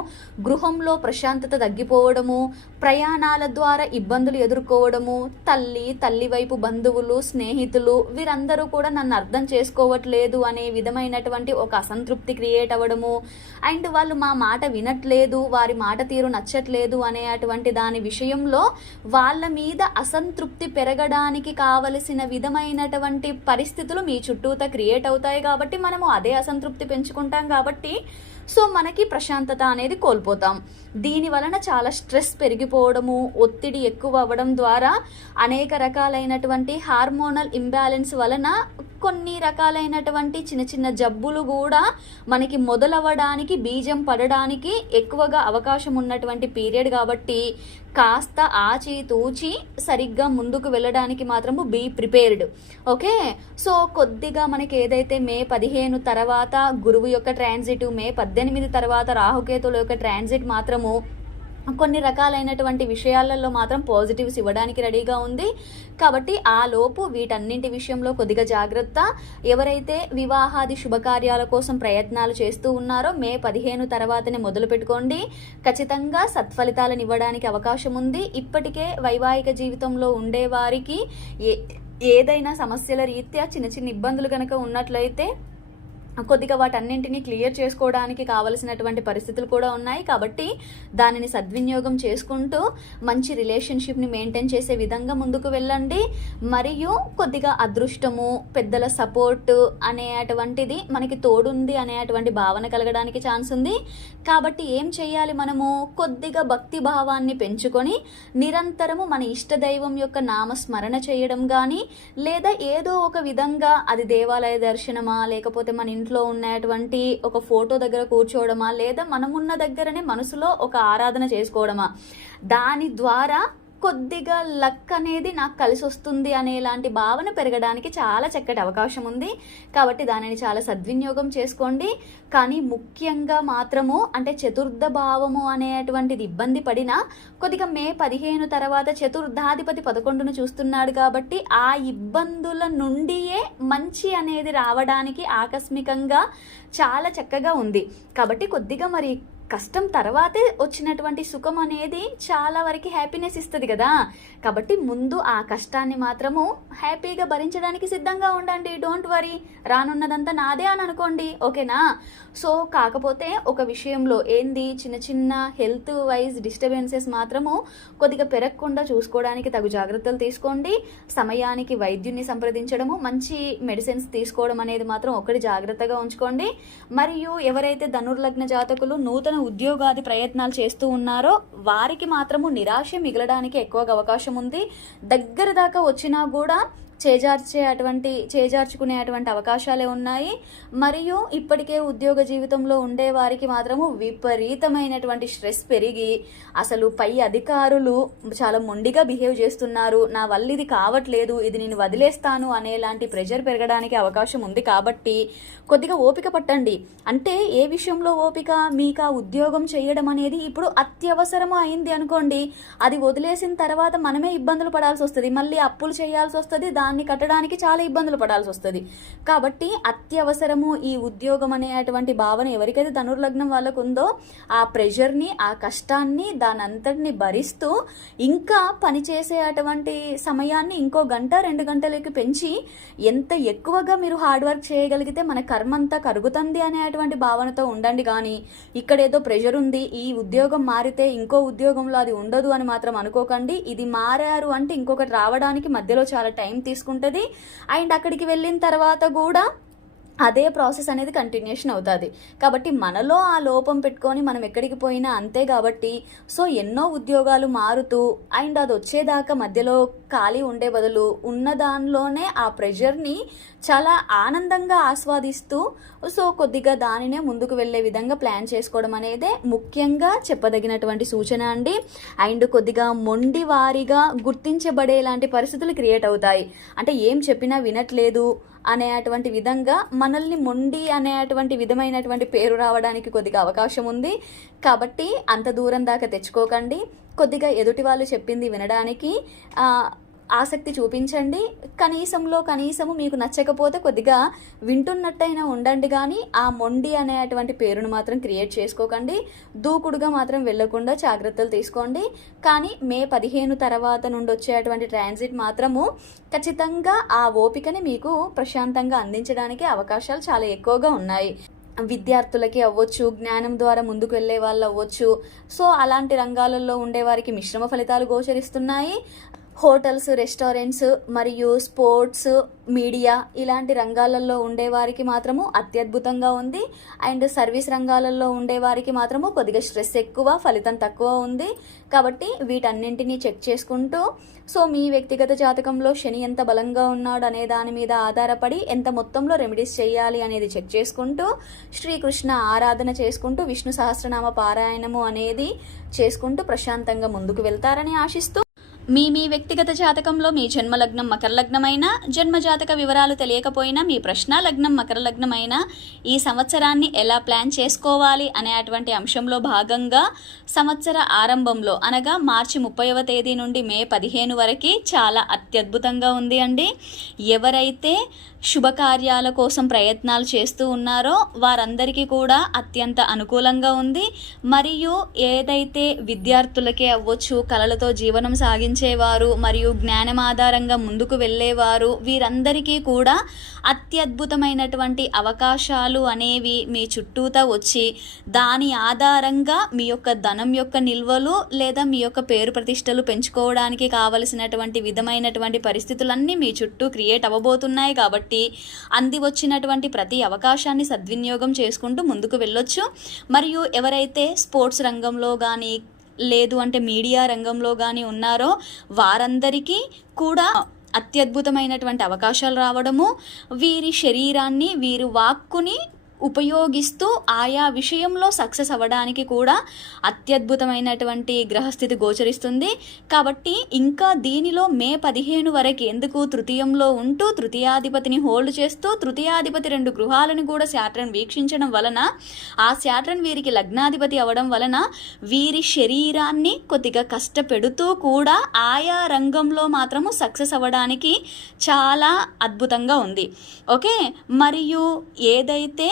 గృహంలో ప్రశాంతత తగ్గిపోవడము, ప్రయాణాల ద్వారా ఇబ్బందులు ఎదుర్కోవడము, తల్లి వైపు బంధువులు, స్నేహితులు వీరందరూ కూడా నన్ను అర్థం చేసుకోవట్లేదు అనే విధమైనటువంటి ఒక అసంతృప్తి క్రియేట్ అవ్వడము, అండ్ వాళ్ళు మా మాట వినట్లేదు, వారి మాట తీరు నచ్చట్లేదు అనేటువంటి దాని విషయంలో వాళ్ళ మీద అసంతృప్తి పెరగడానికి కావలసిన విధమైనటువంటి పరిస్థితులు మీ చుట్టూతా క్రియేట్ అవుతాయి. కాబట్టి మనము అదే అసంతృప్తి పెంచుకుంటాం కాబట్టి సో మనకి ప్రశాంతత అనేది కోల్పోతాం. దీని వలన చాలా స్ట్రెస్ పెరిగిపోవడము, ఒత్తిడి ఎక్కువ అవ్వడం ద్వారా అనేక రకాలైనటువంటి హార్మోనల్ ఇంబ్యాలెన్స్ వలన కొన్ని రకాలైనటువంటి చిన్న చిన్న జబ్బులు కూడా మనకి మొదలవ్వడానికి, బీజం పడడానికి ఎక్కువగా అవకాశం ఉన్నటువంటి పీరియడ్ కాబట్టి కాస్త ఆచితూచి సరిగ్గా ముందుకు వెళ్ళడానికి మాత్రము బీ ప్రిపేర్డ్. ఓకే, సో కొద్దిగా మనకి ఏదైతే మే 15 తర్వాత గురువు యొక్క ట్రాన్సిట్, మే 18 తర్వాత రాహుకేతుల యొక్క ట్రాన్సిట్ మాత్రము కొన్ని రకాలైనటువంటి విషయాలలో మాత్రం పాజిటివ్స్ ఇవ్వడానికి రెడీగా ఉంది. కాబట్టి ఆ లోపు వీటన్నింటి విషయంలో కొద్దిగా జాగ్రత్త. ఎవరైతే వివాహాది శుభకార్యాల కోసం ప్రయత్నాలు చేస్తూ ఉన్నారో మే 15 తర్వాతనే మొదలు పెట్టుకోండి. ఖచ్చితంగా సత్ఫలితాలను ఇవ్వడానికి అవకాశం ఉంది. ఇప్పటికే వైవాహిక జీవితంలో ఉండేవారికి ఏదైనా సమస్యల రీత్యా చిన్న చిన్న ఇబ్బందులు కనుక ఉన్నట్లయితే కొద్దిగా వాటన్నింటినీ క్లియర్ చేసుకోవడానికి కావలసినటువంటి పరిస్థితులు కూడా ఉన్నాయి. కాబట్టి దానిని సద్వినియోగం చేసుకుంటూ మంచి రిలేషన్షిప్ని మెయింటైన్ చేసే విధంగా ముందుకు వెళ్ళండి. మరియు కొద్దిగా అదృష్టము, పెద్దల సపోర్ట్ అనేటువంటిది మనకి తోడుంది అనేటువంటి భావన కలగడానికి ఛాన్స్ ఉంది. కాబట్టి ఏం చేయాలి, మనము కొద్దిగా భక్తి భావాన్ని పెంచుకొని నిరంతరము మన ఇష్టదైవం యొక్క నామస్మరణ చేయడం కానీ, లేదా ఏదో ఒక విధంగా అది దేవాలయ దర్శనమా, లేకపోతే మన ఇంట్లో ఉన్నటువంటి ఒక ఫోటో దగ్గర కూర్చోవడమా, లేదా మనమున్న దగ్గరనే మనసులో ఒక ఆరాధన చేసుకోవడమా, దాని ద్వారా కొద్దిగా లక్ అనేది నాకు కలిసి వస్తుంది అనేలాంటి భావన పెరగడానికి చాలా చక్కటి అవకాశం ఉంది. కాబట్టి దానిని చాలా సద్వినియోగం చేసుకోండి. కానీ ముఖ్యంగా మాత్రము అంటే చతుర్థ భావము అనేటువంటిది ఇబ్బంది పడినా కొద్దిగా మే 15 తర్వాత చతుర్థాధిపతి 11ను చూస్తున్నాడు కాబట్టి ఆ ఇబ్బందుల నుండియే మంచి అనేది రావడానికి ఆకస్మికంగా చాలా చక్కగా ఉంది. కాబట్టి కొద్దిగా మరి కష్టం తర్వాతే వచ్చినటువంటి సుఖం అనేది చాలా వరకు హ్యాపీనెస్ ఇస్తుంది కదా. కాబట్టి ముందు ఆ కష్టాన్ని మాత్రము హ్యాపీగా భరించడానికి సిద్ధంగా ఉండండి. డోంట్ వరీ, రానున్నదంతా నాదే అని అనుకోండి. ఓకేనా? సో కాకపోతే ఒక విషయంలో ఏంది, చిన్న చిన్న హెల్త్ వైజ్ డిస్టర్బెన్సెస్ మాత్రము కొద్దిగా పెరగకుండా చూసుకోవడానికి తగు జాగ్రత్తలు తీసుకోండి. సమయానికి వైద్యుని సంప్రదించడము, మంచి మెడిసిన్స్ తీసుకోవడం అనేది మాత్రం ఒకటి జాగ్రత్తగా ఉంచుకోండి. మరియు ఎవరైతే ధనుర్లగ్న జాతకులు నూతన ఉద్యోగాది ప్రయత్నాలు చేస్తూ ఉన్నారో వారికి మాత్రము నిరాశ మిగలడానికి ఎక్కువగా అవకాశం ఉంది. దగ్గర దాకా వచ్చినా కూడా చేజార్చుకునేటువంటి అవకాశాలే ఉన్నాయి. మరియు ఇప్పటికే ఉద్యోగ జీవితంలో ఉండే వారికి మాత్రము విపరీతమైనటువంటి స్ట్రెస్ పెరిగి అసలు పై అధికారులు చాలా మొండిగా బిహేవ్ చేస్తున్నారు, నా వల్ల ఇది కావట్లేదు, ఇది నేను వదిలేస్తాను అనేలాంటి ప్రెషర్ పెరగడానికి అవకాశం ఉంది. కాబట్టి కొద్దిగా ఓపిక పట్టండి. అంటే ఏ విషయంలో ఓపిక, మీకు ఆ ఉద్యోగం చేయడం అనేది ఇప్పుడు అత్యవసరము అయింది అనుకోండి, అది వదిలేసిన తర్వాత మనమే ఇబ్బందులు పడాల్సి వస్తుంది, మళ్ళీ అప్పులు చేయాల్సి వస్తుంది, దాన్ని కట్టడానికి చాలా ఇబ్బందులు పడాల్సి వస్తుంది. కాబట్టి అత్యవసరము ఈ ఉద్యోగం అనేటువంటి భావన ఎవరికైతే ధనుర్లగ్నం వాళ్ళకు ఉందో ఆ ప్రెషర్ని, ఆ కష్టాన్ని, దాని అంతటిని భరిస్తూ ఇంకా పనిచేసే అటువంటి సమయాన్ని ఇంకో గంట 2 గంటలకి పెంచి ఎంత ఎక్కువగా మీరు హార్డ్ వర్క్ చేయగలిగితే మన కర్మ అంతా కరుగుతుంది అనేటువంటి భావనతో ఉండండి. కానీ ఇక్కడేదో ప్రెషర్ ఉంది, ఈ ఉద్యోగం మారితే ఇంకో ఉద్యోగంలో అది ఉండదు అని మాత్రం అనుకోకండి. ఇది మారారు అంటే ఇంకొకటి రావడానికి మధ్యలో చాలా టైం తీసుకుంటుంది. అండ్ అక్కడికి వెళ్ళిన తర్వాత కూడా అదే ప్రాసెస్ అనేది కంటిన్యూషన్ అవుతుంది. కాబట్టి మనలో ఆ లోపం పెట్టుకొని మనం ఎక్కడికి పోయినా అంతే. కాబట్టి సో ఎన్నో ఉద్యోగాలు మారుతూ అండ్ అది వచ్చేదాకా మధ్యలో ఖాళీ ఉండే బదులు ఉన్న దానిలోనే ఆ ప్రెషర్ని చాలా ఆనందంగా ఆస్వాదిస్తూ సో కొద్దిగా దానినే ముందుకు వెళ్ళే విధంగా ప్లాన్ చేసుకోవడం అనేదే ముఖ్యంగా చెప్పదగినటువంటి సూచన అండి. అండ్ కొద్దిగా మొండి వారిగా గుర్తించబడేలాంటి పరిస్థితులు క్రియేట్ అవుతాయి. అంటే ఏం చెప్పినా వినట్లేదు అనేటువంటి విధంగా మనల్ని మొండి అనేటువంటి విధమైనటువంటి పేరు రావడానికి కొద్దిగా అవకాశం ఉంది. కాబట్టి అంత దూరం దాకా తెచ్చుకోకండి. కొద్దిగా ఎదుటి వాళ్ళు చెప్పింది వినడానికి ఆసక్తి చూపించండి. కనీసము మీకు నచ్చకపోతే కొద్దిగా వింటున్నట్టయినా ఉండండి. కానీ ఆ మొండి అనేటువంటి పేరును మాత్రం క్రియేట్ చేసుకోకండి. దూకుడుగా మాత్రం వెళ్లకుండా జాగ్రత్తలు తీసుకోండి. కానీ మే 15 తర్వాత నుండి వచ్చేటువంటి ట్రాన్సిట్ మాత్రము ఖచ్చితంగా ఆ ఓపికని మీకు ప్రశాంతంగా అందించడానికి అవకాశాలు చాలా ఎక్కువగా ఉన్నాయి. విద్యార్థులకి అవ్వచ్చు, జ్ఞానం ద్వారా ముందుకు వెళ్ళే వాళ్ళు అవ్వచ్చు. సో అలాంటి రంగాలలో ఉండే వారికి మిశ్రమ ఫలితాలు గోచరిస్తున్నాయి. హోటల్స్, రెస్టారెంట్స్ మరియు స్పోర్ట్స్, మీడియా ఇలాంటి రంగాలలో ఉండేవారికి మాత్రము అత్యద్భుతంగా ఉంది. అండ్ సర్వీస్ రంగాలలో ఉండేవారికి మాత్రము కొద్దిగా స్ట్రెస్ ఎక్కువ, ఫలితం తక్కువ ఉంది. కాబట్టి వీటన్నింటినీ చెక్ చేసుకుంటూ సో మీ వ్యక్తిగత జాతకంలో శని ఎంత బలంగా ఉన్నాడు అనే దాని మీద ఆధారపడి ఎంత మొత్తంలో రెమెడీస్ చేయాలి అనేది చెక్ చేసుకుంటూ శ్రీకృష్ణ ఆరాధన చేసుకుంటూ విష్ణు సహస్రనామ పారాయణము అనేది చేసుకుంటూ ప్రశాంతంగా ముందుకు వెళ్తారని ఆశిస్తూ మీ వ్యక్తిగత జాతకంలో మీ జన్మ లగ్నం మకర లగ్నమైన, జన్మ జాతక వివరాలు తెలియకపోయినా మీ ప్రశ్న లగ్నం మకర లగ్నమైన ఈ సంవత్సరాన్ని ఎలా ప్లాన్ చేసుకోవాలి అనే అటువంటి అంశంలో భాగంగా సంవత్సర ఆరంభంలో అనగా మార్చి 30వ తేదీ నుండి మే 15 వరకు చాలా అత్యద్భుతంగా ఉంది అండి. ఎవరైతే శుభకార్యాల కోసం ప్రయత్నాలు చేస్తూ ఉన్నారో వారందరికీ కూడా అత్యంత అనుకూలంగా ఉంది. మరియు ఏదైతే విద్యార్థులకే అవ్వచ్చు, కళలతో జీవనం సాగించేవారు మరియు జ్ఞానం ఆధారంగా ముందుకు వెళ్ళేవారు, వీరందరికీ కూడా అత్యద్భుతమైనటువంటి అవకాశాలు అనేవి మీ చుట్టూతా వచ్చి దాని ఆధారంగా మీ యొక్క ధనం యొక్క నిల్వలు లేదా మీ యొక్క పేరు ప్రతిష్టలు పెంచుకోవడానికి కావలసినటువంటి విధమైనటువంటి పరిస్థితులన్నీ మీ చుట్టూ క్రియేట్ అవ్వబోతున్నాయి. కాబట్టి అంది వచ్చినటువంటి ప్రతి అవకాశాన్ని సద్వినియోగం చేసుకుంటూ ముందుకు వెళ్ళొచ్చు. మరియు ఎవరైతే స్పోర్ట్స్ రంగంలో కానీ లేదు అంటే మీడియా రంగంలో కానీ ఉన్నారో వారందరికీ కూడా అత్యద్భుతమైనటువంటి అవకాశాలు రావడము, వీరి శరీరాన్ని వీరు వాక్కుని ఉపయోగిస్తూ ఆయా విషయంలో సక్సెస్ అవ్వడానికి కూడా అత్యద్భుతమైనటువంటి గ్రహస్థితి గోచరిస్తుంది. కాబట్టి ఇంకా దీనిలో మే 15 వరకు ఎందుకు తృతీయంలో ఉంటూ తృతీయాధిపతిని హోల్డ్ చేస్తూ తృతీయాధిపతి 2 గృహాలను కూడా శాట్రన్ వీక్షించడం వలన ఆ శాట్రన్ వీరికి లగ్నాధిపతి అవ్వడం వలన వీరి శరీరాన్ని కొద్దిగా కష్టపెడుతూ కూడా ఆయా రంగంలో మాత్రము సక్సెస్ అవ్వడానికి చాలా అద్భుతంగా ఉంది. ఓకే, మరియు ఏదైతే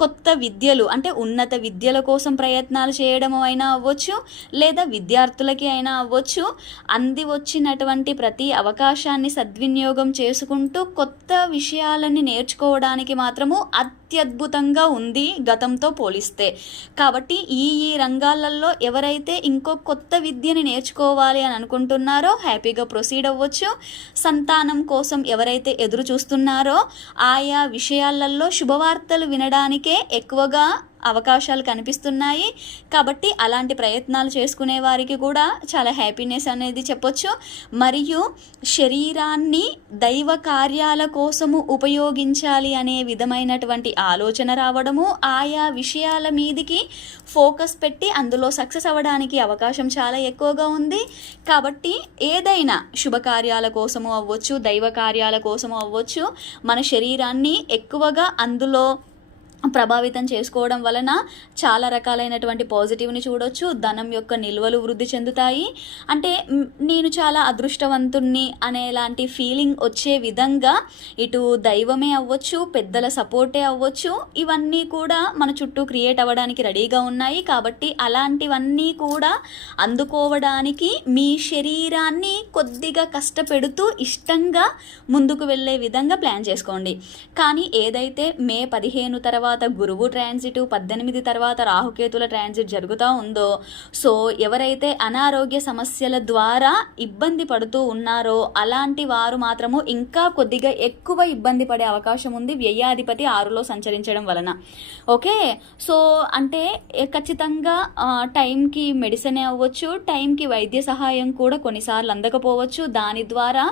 కొత్త విద్యలు అంటే ఉన్నత విద్యల కోసం ప్రయత్నాలు చేయడం అయినా అవ్వచ్చు, లేదా విద్యార్థులకి అయినా అవ్వచ్చు, అంది వచ్చినటువంటి ప్రతి అవకాశాన్ని సద్వినియోగం చేసుకుంటూ కొత్త విషయాలని నేర్చుకోవడానికి మాత్రము అత్యద్భుతంగా ఉంది గతంతో పోలిస్తే. కాబట్టి ఈ రంగాలలో ఎవరైతే ఇంకో కొత్త విద్యని నేర్చుకోవాలి అని అనుకుంటున్నారో హ్యాపీగా ప్రొసీడ్ అవ్వచ్చు. సంతానం కోసం ఎవరైతే ఎదురు చూస్తున్నారో ఆయా విషయాలలో శుభవార్తలు వినడానికి ఎక్కువగా అవకాశాలు కనిపిస్తున్నాయి. కాబట్టి అలాంటి ప్రయత్నాలు చేసుకునే వారికి కూడా చాలా హ్యాపీనెస్ అనేది చెప్పొచ్చు. మరియు శరీరాన్ని దైవ కార్యాల కోసము ఉపయోగించాలి అనే విధమైనటువంటి ఆలోచన రావడము, ఆయా విషయాల మీదికి ఫోకస్ పెట్టి అందులో సక్సెస్ అవ్వడానికి అవకాశం చాలా ఎక్కువగా ఉంది. కాబట్టి ఏదైనా శుభకార్యాల కోసము అవ్వచ్చు, దైవ కార్యాల కోసము అవ్వచ్చు, మన శరీరాన్ని ఎక్కువగా అందులో ప్రభావితం చేసుకోవడం వలన చాలా రకాలైనటువంటి పాజిటివ్ని చూడొచ్చు. ధనం యొక్క నిల్వలు వృద్ధి చెందుతాయి. అంటే నేను చాలా అదృష్టవంతుణ్ణి అనేలాంటి ఫీలింగ్ వచ్చే విధంగా ఇటు దైవమే అవ్వచ్చు, పెద్దల సపోర్టే అవ్వచ్చు, ఇవన్నీ కూడా మన చుట్టూ క్రియేట్ అవ్వడానికి రెడీగా ఉన్నాయి. కాబట్టి అలాంటివన్నీ కూడా అందుకోవడానికి మీ శరీరాన్ని కొద్దిగా కష్టపెడుతూ ఇష్టంగా ముందుకు వెళ్ళే విధంగా ప్లాన్ చేసుకోండి. కానీ ఏదైతే మే 15 తర్వాత గురువు ట్రాన్సిట్, 18 తర్వాత రాహుకేతుల ట్రాన్సిట్ జరుగుతూ ఉందో, సో ఎవరైతే అనారోగ్య సమస్యల ద్వారా ఇబ్బంది పడుతూ ఉన్నారో అలాంటి వారు మాత్రము ఇంకా కొద్దిగా ఎక్కువ ఇబ్బంది పడే అవకాశం ఉంది వ్యయాధిపతి 6లో సంచరించడం వలన. ఓకే, సో అంటే ఖచ్చితంగా టైంకి మెడిసిన్ అవ్వచ్చు, టైంకి వైద్య సహాయం కూడా కొన్నిసార్లు అందకపోవచ్చు. దాని ద్వారా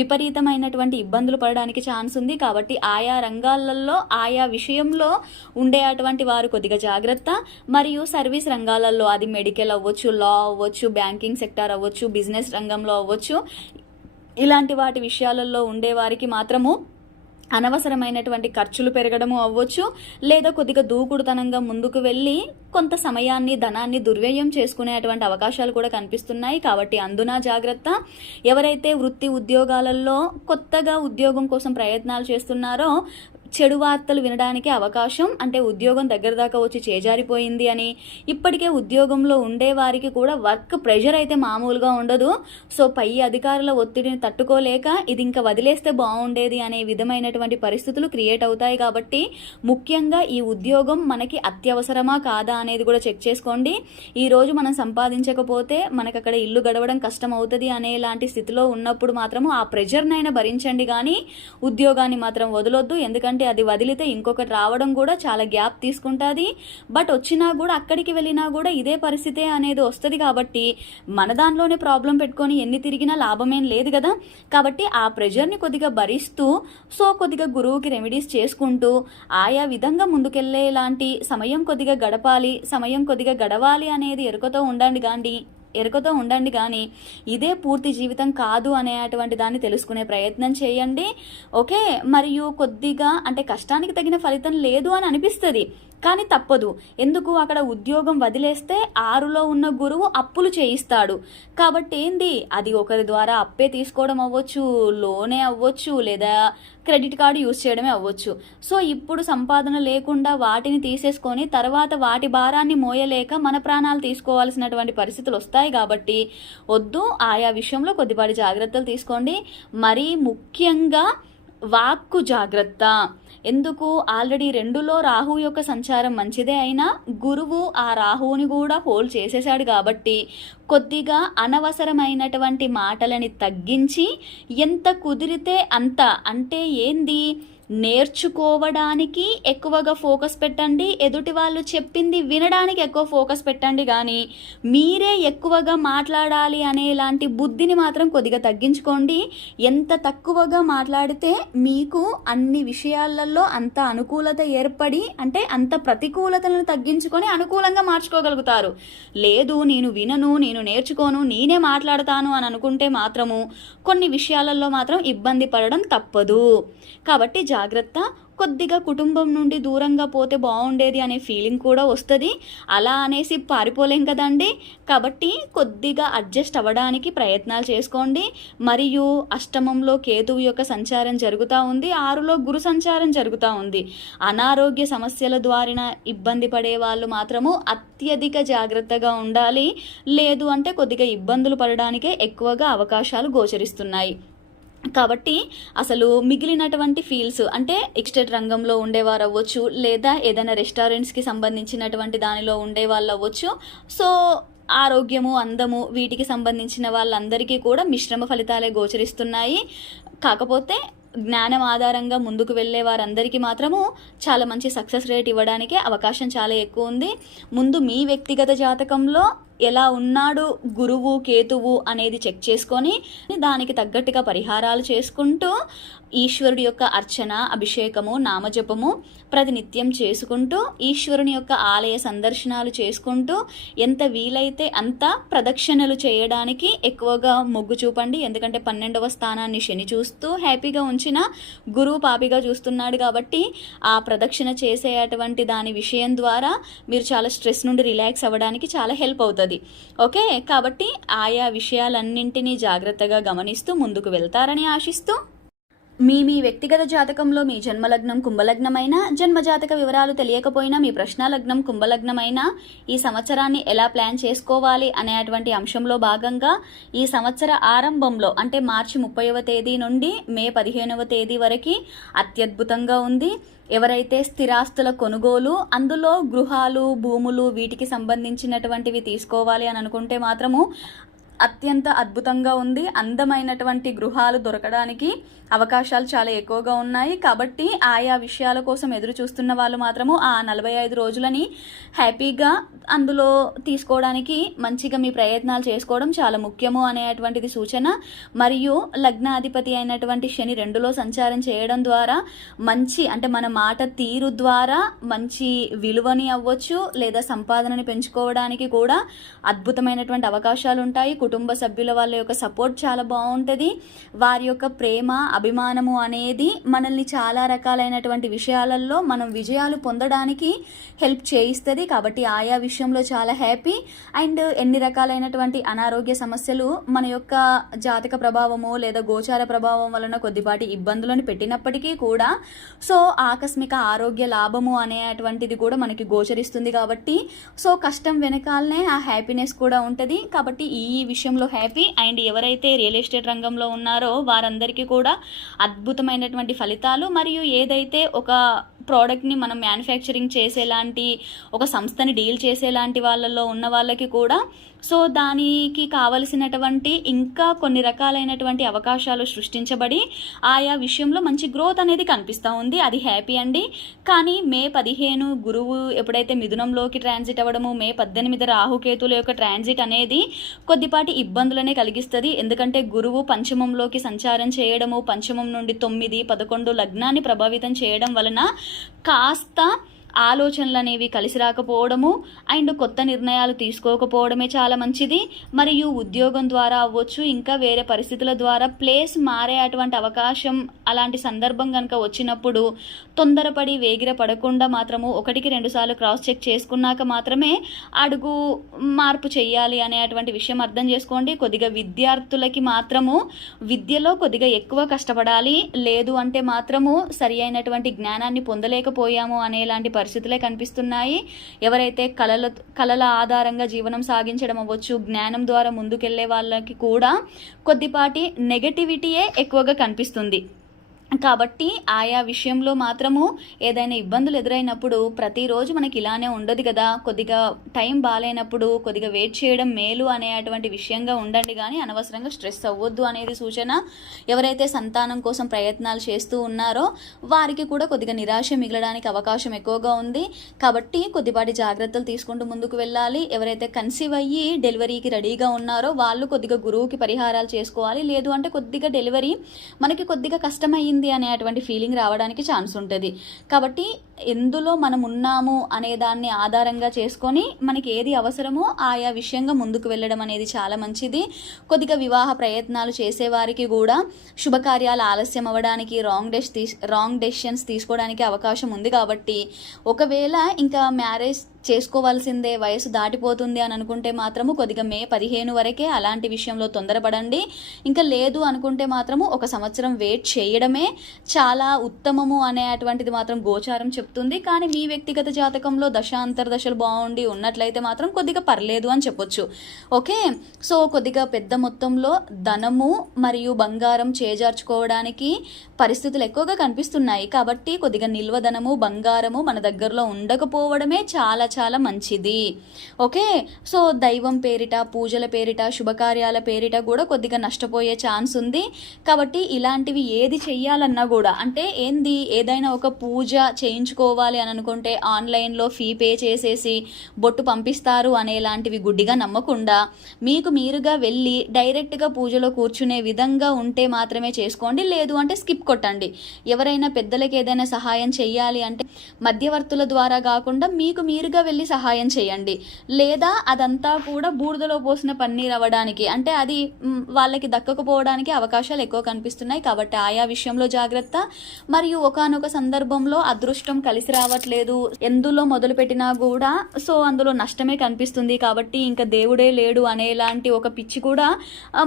విపరీతమైనటువంటి ఇబ్బందులు పడడానికి ఛాన్స్ ఉంది. కాబట్టి ఆయా రంగాలలో ఆయా విషయంలో ఉండే అటువంటి వారు కొద్దిగా జాగ్రత్త. మరియు సర్వీస్ రంగాలలో అది మెడికల్ అవ్వచ్చు, లా అవ్వచ్చు, బ్యాంకింగ్ సెక్టార్ అవ్వచ్చు, బిజినెస్ రంగంలో అవ్వచ్చు, ఇలాంటి వాటి విషయాలలో ఉండేవారికి మాత్రము అనవసరమైనటువంటి ఖర్చులు పెరగడము అవ్వచ్చు, లేదా కొద్దిగా దూకుడుతనంగా ముందుకు వెళ్ళి కొంత సమయాన్ని ధనాన్ని దుర్వ్యయం చేసుకునేటువంటి అవకాశాలు కూడా కనిపిస్తున్నాయి. కాబట్టి అందున జాగ్రత్త. ఎవరైతే వృత్తి ఉద్యోగాలలో కొత్తగా ఉద్యోగం కోసం ప్రయత్నాలు చేస్తున్నారో చెడు వార్తలు వినడానికి అవకాశం, అంటే ఉద్యోగం దగ్గర దాకా వచ్చి చేజారిపోయింది అని. ఇప్పటికే ఉద్యోగంలో ఉండే వారికి కూడా వర్క్ ప్రెషర్ అయితే మామూలుగా ఉండదు. సో పై అధికారుల ఒత్తిడిని తట్టుకోలేక ఇది ఇంకా వదిలేస్తే బాగుండేది అనే విధమైనటువంటి పరిస్థితులు క్రియేట్ అవుతాయి. కాబట్టి ముఖ్యంగా ఈ ఉద్యోగం మనకి అత్యవసరమా కాదా అనేది కూడా చెక్ చేసుకోండి. ఈరోజు మనం సంపాదించకపోతే మనకు అక్కడ ఇల్లు గడవడం కష్టం అవుతుంది అనేలాంటి స్థితిలో ఉన్నప్పుడు మాత్రము ఆ ప్రెషర్నైనా భరించండి, కానీ ఉద్యోగాన్ని మాత్రం వదలొద్దు. ఎందుకంటే అది వదిలితే ఇంకొకటి రావడం కూడా చాలా గ్యాప్ తీసుకుంటుంది. బట్ వచ్చినా కూడా అక్కడికి వెళ్ళినా కూడా ఇదే పరిస్థితే అనేది వస్తుంది. కాబట్టి మన దానిలోనే ప్రాబ్లం పెట్టుకొని ఎన్ని తిరిగినా లాభమేం లేదు కదా. కాబట్టి ఆ ప్రెషర్ని కొద్దిగా భరిస్తూ, సో కొద్దిగా గురువుకి రెమెడీస్ చేసుకుంటూ ఆయా విధంగా ముందుకెళ్ళేలాంటి సమయం కొద్దిగా గడవాలి అనేది ఎరుకతో ఉండండి కానీ ఇదే పూర్తి జీవితం కాదు అనేటువంటి దాన్ని తెలుసుకునే ప్రయత్నం చేయండి. ఓకే, మరియు కొద్దిగా అంటే కష్టానికి తగిన ఫలితం లేదు అని అనిపిస్తుంది, కానీ తప్పదు. ఎందుకు, అక్కడ ఉద్యోగం వదిలేస్తే 6లో ఉన్న గురువు అప్పులు చేయిస్తాడు. కాబట్టి ఏంది, అది ఒకరి ద్వారా అప్పే తీసుకోవడం అవ్వచ్చు, లోనే అవ్వచ్చు, లేదా క్రెడిట్ కార్డు యూజ్ చేయడమే అవ్వచ్చు. సో ఇప్పుడు సంపాదన లేకుండా వాటిని తీసేసుకొని తర్వాత వాటి భారాన్ని మోయలేక మన ప్రాణాలు తీసుకోవాల్సినటువంటి పరిస్థితులు వస్తాయి. కాబట్టి వద్దు, ఆయా విషయంలో కొద్దిపాటి జాగ్రత్తలు తీసుకోండి. మరీ ముఖ్యంగా వాక్కు జాగ్రత్త. ఎందుకు, ఆల్రెడీ 2లో రాహు యొక్క సంచారం మంచిదే అయినా గురువు ఆ రాహువుని కూడా హోల్డ్ చేసేసాడు. కాబట్టి కొద్దిగా అనవసరమైనటువంటి మాటలని తగ్గించి ఎంత కుదిరితే అంత, అంటే ఏంది, నేర్చుకోవడానికి ఎక్కువగా ఫోకస్ పెట్టండి, ఎదుటి వాళ్ళు చెప్పింది వినడానికి ఎక్కువ ఫోకస్ పెట్టండి, కానీ మీరే ఎక్కువగా మాట్లాడాలి అనేలాంటి బుద్ధిని మాత్రం కొద్దిగా తగ్గించుకోండి. ఎంత తక్కువగా మాట్లాడితే మీకు అన్ని విషయాలలో అంత అనుకూలత ఏర్పడి, అంటే అంత ప్రతికూలతలను తగ్గించుకొని అనుకూలంగా మార్చుకోగలుగుతారు. లేదు, నేను వినను, నేను నేర్చుకోను, నేనే మాట్లాడతాను అని అనుకుంటే మాత్రము కొన్ని విషయాలలో మాత్రం ఇబ్బంది పడడం తప్పదు. కాబట్టి జాగ్రత్త. కొద్దిగా కుటుంబం నుండి దూరంగా పోతే బాగుండేది అనే ఫీలింగ్ కూడా వస్తుంది. అలా అనేసి పారిపోలేం కదండి. కాబట్టి కొద్దిగా అడ్జస్ట్ అవ్వడానికి ప్రయత్నాలు చేసుకోండి. మరియు అష్టమంలో కేతువు యొక్క సంచారం జరుగుతూ ఉంది, 6లో గురు సంచారం జరుగుతూ ఉంది. అనారోగ్య సమస్యల ద్వారా ఇబ్బంది పడే వాళ్ళు మాత్రము అత్యధిక జాగ్రత్తగా ఉండాలి. లేదు అంటే కొద్దిగా ఇబ్బందులు పడడానికే ఎక్కువగా అవకాశాలు గోచరిస్తున్నాయి. కాబట్టి అసలు మిగిలినటువంటి ఫీల్డ్స్, అంటే ఎక్స్టేట్ రంగంలో ఉండేవారు అవ్వచ్చు, లేదా ఏదైనా రెస్టారెంట్స్కి సంబంధించినటువంటి దానిలో ఉండే వాళ్ళు అవ్వచ్చు. సో ఆరోగ్యము, అందము, వీటికి సంబంధించిన వాళ్ళందరికీ కూడా మిశ్రమ ఫలితాలే గోచరిస్తున్నాయి. కాకపోతే జ్ఞానం ఆధారంగా ముందుకు వెళ్ళే వారందరికీ మాత్రము చాలా మంచి సక్సెస్ రేట్ ఇవ్వడానికి అవకాశం చాలా ఎక్కువ ఉంది. ముందు మీ వ్యక్తిగత జాతకంలో ఎలా ఉన్నాడు గురువు కేతువు అనేది చెక్ చేసుకొని దానికి తగ్గట్టుగా పరిహారాలు చేసుకుంటూ ఈశ్వరుడి యొక్క అర్చన, అభిషేకము, నామజపము ప్రతినిత్యం చేసుకుంటూ ఈశ్వరుని యొక్క ఆలయ సందర్శనాలు చేసుకుంటూ ఎంత వీలైతే అంత ప్రదక్షిణలు చేయడానికి ఎక్కువగా మొగ్గు చూపండి. ఎందుకంటే 12వ స్థానాన్ని శని చూస్తూ హ్యాపీగా ఉంచిన గురువు పాపిగా చూస్తున్నాడు. కాబట్టి ఆ ప్రదక్షిణ చేసేటువంటి దాని విషయం ద్వారా మీరు చాలా స్ట్రెస్ నుండి రిలాక్స్ అవ్వడానికి చాలా హెల్ప్ అవుతుంది. ఓకే, కాబట్టి ఆయా విషయాలన్నింటినీ జాగ్రత్తగా గమనిస్తూ ముందుకు వెళ్తారని ఆశిస్తూ, మీ వ్యక్తిగత జాతకంలో మీ జన్మలగ్నం కుంభలగ్నమైన, జన్మజాతక వివరాలు తెలియకపోయినా మీ ప్రశ్నాలగ్నం కుంభలగ్నమైన ఈ సంవత్సరాన్ని ఎలా ప్లాన్ చేసుకోవాలి అనేటువంటి అంశంలో భాగంగా ఈ సంవత్సర ఆరంభంలో, అంటే మార్చి 30వ తేదీ నుండి మే 15వ తేదీ వరకు అత్యద్భుతంగా ఉంది. ఎవరైతే స్థిరాస్తుల కొనుగోలు, అందులో గృహాలు, భూములు, వీటికి సంబంధించినటువంటివి తీసుకోవాలి అని అనుకుంటే మాత్రము అత్యంత అద్భుతంగా ఉంది. అందమైనటువంటి గృహాలు దొరకడానికి అవకాశాలు చాలా ఎక్కువగా ఉన్నాయి. కాబట్టి ఆయా విషయాల కోసం ఎదురు చూస్తున్న వాళ్ళు మాత్రము ఆ 45 రోజులని హ్యాపీగా అందులో తీసుకోవడానికి మంచిగా మీ ప్రయత్నాలు చేసుకోవడం చాలా ముఖ్యము అనేటువంటిది సూచన. మరియు లగ్నాధిపతి అయినటువంటి శని 2లో సంచారం చేయడం ద్వారా మంచి, అంటే మన మాట తీరు ద్వారా మంచి విలువని అవ్వచ్చు, లేదా సంపాదనని పెంచుకోవడానికి కూడా అద్భుతమైనటువంటి అవకాశాలు ఉంటాయి. కుటుంబ సభ్యుల వాళ్ళ యొక్క సపోర్ట్ చాలా బాగుంటుంది. వారి యొక్క ప్రేమ అభిమానము అనేది మనల్ని చాలా రకాలైనటువంటి విషయాలలో మనం విజయాలు పొందడానికి హెల్ప్ చేయిస్తుంది. కాబట్టి ఆయా విషయంలో చాలా హ్యాపీ. అండ్ ఎన్ని రకాలైనటువంటి అనారోగ్య సమస్యలు మన యొక్క జాతక ప్రభావము లేదా గోచార ప్రభావం వలన కొద్దిపాటి ఇబ్బందులను పెట్టినప్పటికీ కూడా సో ఆకస్మిక ఆరోగ్య లాభము అనేటువంటిది కూడా మనకి గోచరిస్తుంది. కాబట్టి సో కష్టం వెనకాలనే ఆ హ్యాపీనెస్ కూడా ఉంటుంది. కాబట్టి ఈ విషయంలో హ్యాపీ. అండ్ ఎవరైతే రియల్ ఎస్టేట్ రంగంలో ఉన్నారో వారందరికీ కూడా అద్భుతమైనటువంటి ఫలితాలు, మరియు ఏదైతే ఒక ప్రోడక్ట్ని మనం మ్యానుఫ్యాక్చరింగ్ చేసేలాంటి ఒక సంస్థని డీల్ చేసేలాంటి వాళ్ళల్లో ఉన్న వాళ్ళకి కూడా సో దానికి కావలసినటువంటి ఇంకా కొన్ని రకాలైనటువంటి అవకాశాలు సృష్టించబడి ఆయా విషయంలో మంచి గ్రోత్ అనేది కనిపిస్తూ ఉంది. అది హ్యాపీ అండి. కానీ మే 15 గురువు ఎప్పుడైతే మిథునంలోకి ట్రాన్సిట్ అవ్వడము, మే 18 రాహుకేతుల యొక్క ట్రాన్సిట్ అనేది కొద్దిపాటి ఇబ్బందులనే కలిగిస్తుంది. ఎందుకంటే గురువు పంచమంలోకి సంచారం చేయడము, పంచమం నుండి 9, 11 లగ్నాన్ని ప్రభావితం చేయడం వలన కాస్త ఆలోచనలు అనేవి కలిసి రాకపోవడము అండ్ కొత్త నిర్ణయాలు తీసుకోకపోవడమే చాలా మంచిది. మరియు ఉద్యోగం ద్వారా అవ్వచ్చు, ఇంకా వేరే పరిస్థితుల ద్వారా ప్లేస్ మారే అటువంటి అవకాశం అలాంటి సందర్భం కనుక వచ్చినప్పుడు తొందరపడి వేగిర పడకుండా మాత్రము 1-2 సార్లు క్రాస్ చెక్ చేసుకున్నాక మాత్రమే అడుగు మార్పు చెయ్యాలి అనేటువంటి విషయం అర్థం చేసుకోండి. కొద్దిగా విద్యార్థులకి మాత్రము విద్యలో కొద్దిగా ఎక్కువ కష్టపడాలి, లేదు అంటే మాత్రము సరి అయినటువంటి జ్ఞానాన్ని పొందలేకపోయాము అనేలాంటి పరిస్థితులే కనిపిస్తున్నాయి. ఎవరైతే కళల ఆధారంగా జీవనం సాగించడం అవ్వచ్చు, జ్ఞానం ద్వారా ముందుకెళ్లే వాళ్ళకి కూడా కొద్దిపాటి నెగటివిటీయే ఎక్కువగా కనిపిస్తుంది. కాబట్టి ఆయా విషయంలో మాత్రము ఏదైనా ఇబ్బందులు ఎదురైనప్పుడు ప్రతిరోజు మనకి ఇలానే ఉండదు కదా, కొద్దిగా టైం బాగాలేనప్పుడు కొద్దిగా వెయిట్ చేయడం మేలు అనేటువంటి విషయంగా ఉండండి, కానీ అనవసరంగా స్ట్రెస్ అవ్వద్దు అనేది సూచన. ఎవరైతే సంతానం కోసం ప్రయత్నాలు చేస్తూ ఉన్నారో వారికి కూడా కొద్దిగా నిరాశ మిగలడానికి అవకాశం ఎక్కువగా ఉంది. కాబట్టి కొద్దిపాటి జాగ్రత్తలు తీసుకుంటూ ముందుకు వెళ్ళాలి. ఎవరైతే కన్సీవ్ అయ్యి డెలివరీకి రెడీగా ఉన్నారో వాళ్ళు కొద్దిగా గురువుకి పరిహారాలు చేసుకోవాలి. లేదు అంటే కొద్దిగా డెలివరీ మనకి కొద్దిగా కష్టమైంది అనేటువంటి ఫీలింగ్ రావడానికి ఛాన్స్ ఉంటుంది. కాబట్టి ఎందులో మనం ఉన్నాము అనే దాన్ని ఆధారంగా చేసుకొని మనకి ఏది అవసరమో ఆయా విషయంగా ముందుకు వెళ్ళడం అనేది చాలా మంచిది. కొద్దిగా వివాహ ప్రయత్నాలు చేసేవారికి కూడా శుభకార్యాలు ఆలస్యం అవ్వడానికి, రాంగ్ డెసిషన్స్ తీసుకోవడానికి అవకాశం ఉంది. కాబట్టి ఒకవేళ ఇంకా మ్యారేజ్ చేసుకోవాల్సిందే, వయసు దాటిపోతుంది అని అనుకుంటే మాత్రము కొద్దిగా మే 15 వరకే అలాంటి విషయంలో తొందరపడండి. ఇంకా లేదు అనుకుంటే మాత్రము 1 సంవత్సరం వెయిట్ చేయడమే చాలా ఉత్తమము అనేటువంటిది మాత్రం గోచారం చెప్తుంది. కానీ మీ వ్యక్తిగత జాతకంలో దశ అంతర్దశలు బాగుండి ఉన్నట్లయితే మాత్రం కొద్దిగా పర్లేదు అని చెప్పొచ్చు. ఓకే, సో కొద్దిగా పెద్ద మొత్తంలో ధనము మరియు బంగారం చేజార్చుకోవడానికి పరిస్థితులు ఎక్కువగా కనిపిస్తున్నాయి. కాబట్టి కొద్దిగా నిల్వధనము బంగారము మన దగ్గరలో ఉండకపోవడమే చాలా చాలా మంచిది. ఓకే, సో దైవం పేరిట, పూజల పేరిట, శుభకార్యాల పేరిట కూడా కొద్దిగా నష్టపోయే ఛాన్స్ ఉంది. కాబట్టి ఇలాంటివి ఏది చెయ్యాలన్నా కూడా అంటే ఏదైనా ఒక పూజ చేయించుకోవాలి అని అనుకుంటే ఆన్లైన్లో ఫీ పే చేసేసి బొట్టు పంపిస్తారు అనేలాంటివి గుడ్డిగా నమ్మకుండా మీకు మీరుగా వెళ్ళి డైరెక్ట్గా పూజలో కూర్చునే విధంగా ఉంటే మాత్రమే చేసుకోండి. లేదు అంటే స్కిప్ కొట్టండి. ఎవరైనా పెద్దలకి ఏదైనా సహాయం చేయాలి అంటే మధ్యవర్తుల ద్వారా కాకుండా మీకు మీరుగా వెళ్ళి సహాయం చేయండి. లేదా అదంతా కూడా బూడిదలో పోసిన పన్నీర్ అవ్వడానికి అంటే అది వాళ్ళకి దక్కకపోవడానికి అవకాశాలు ఎక్కువ కనిపిస్తున్నాయి. కాబట్టి ఆయా విషయంలో జాగ్రత్త. మరియు ఒకానొక సందర్భంలో అదృష్టం కలిసి రావట్లేదు, ఎందులో మొదలు పెట్టినా కూడా సో అందులో నష్టమే కనిపిస్తుంది. కాబట్టి ఇంకా దేవుడే లేడు అనేలాంటి ఒక పిచ్చి కూడా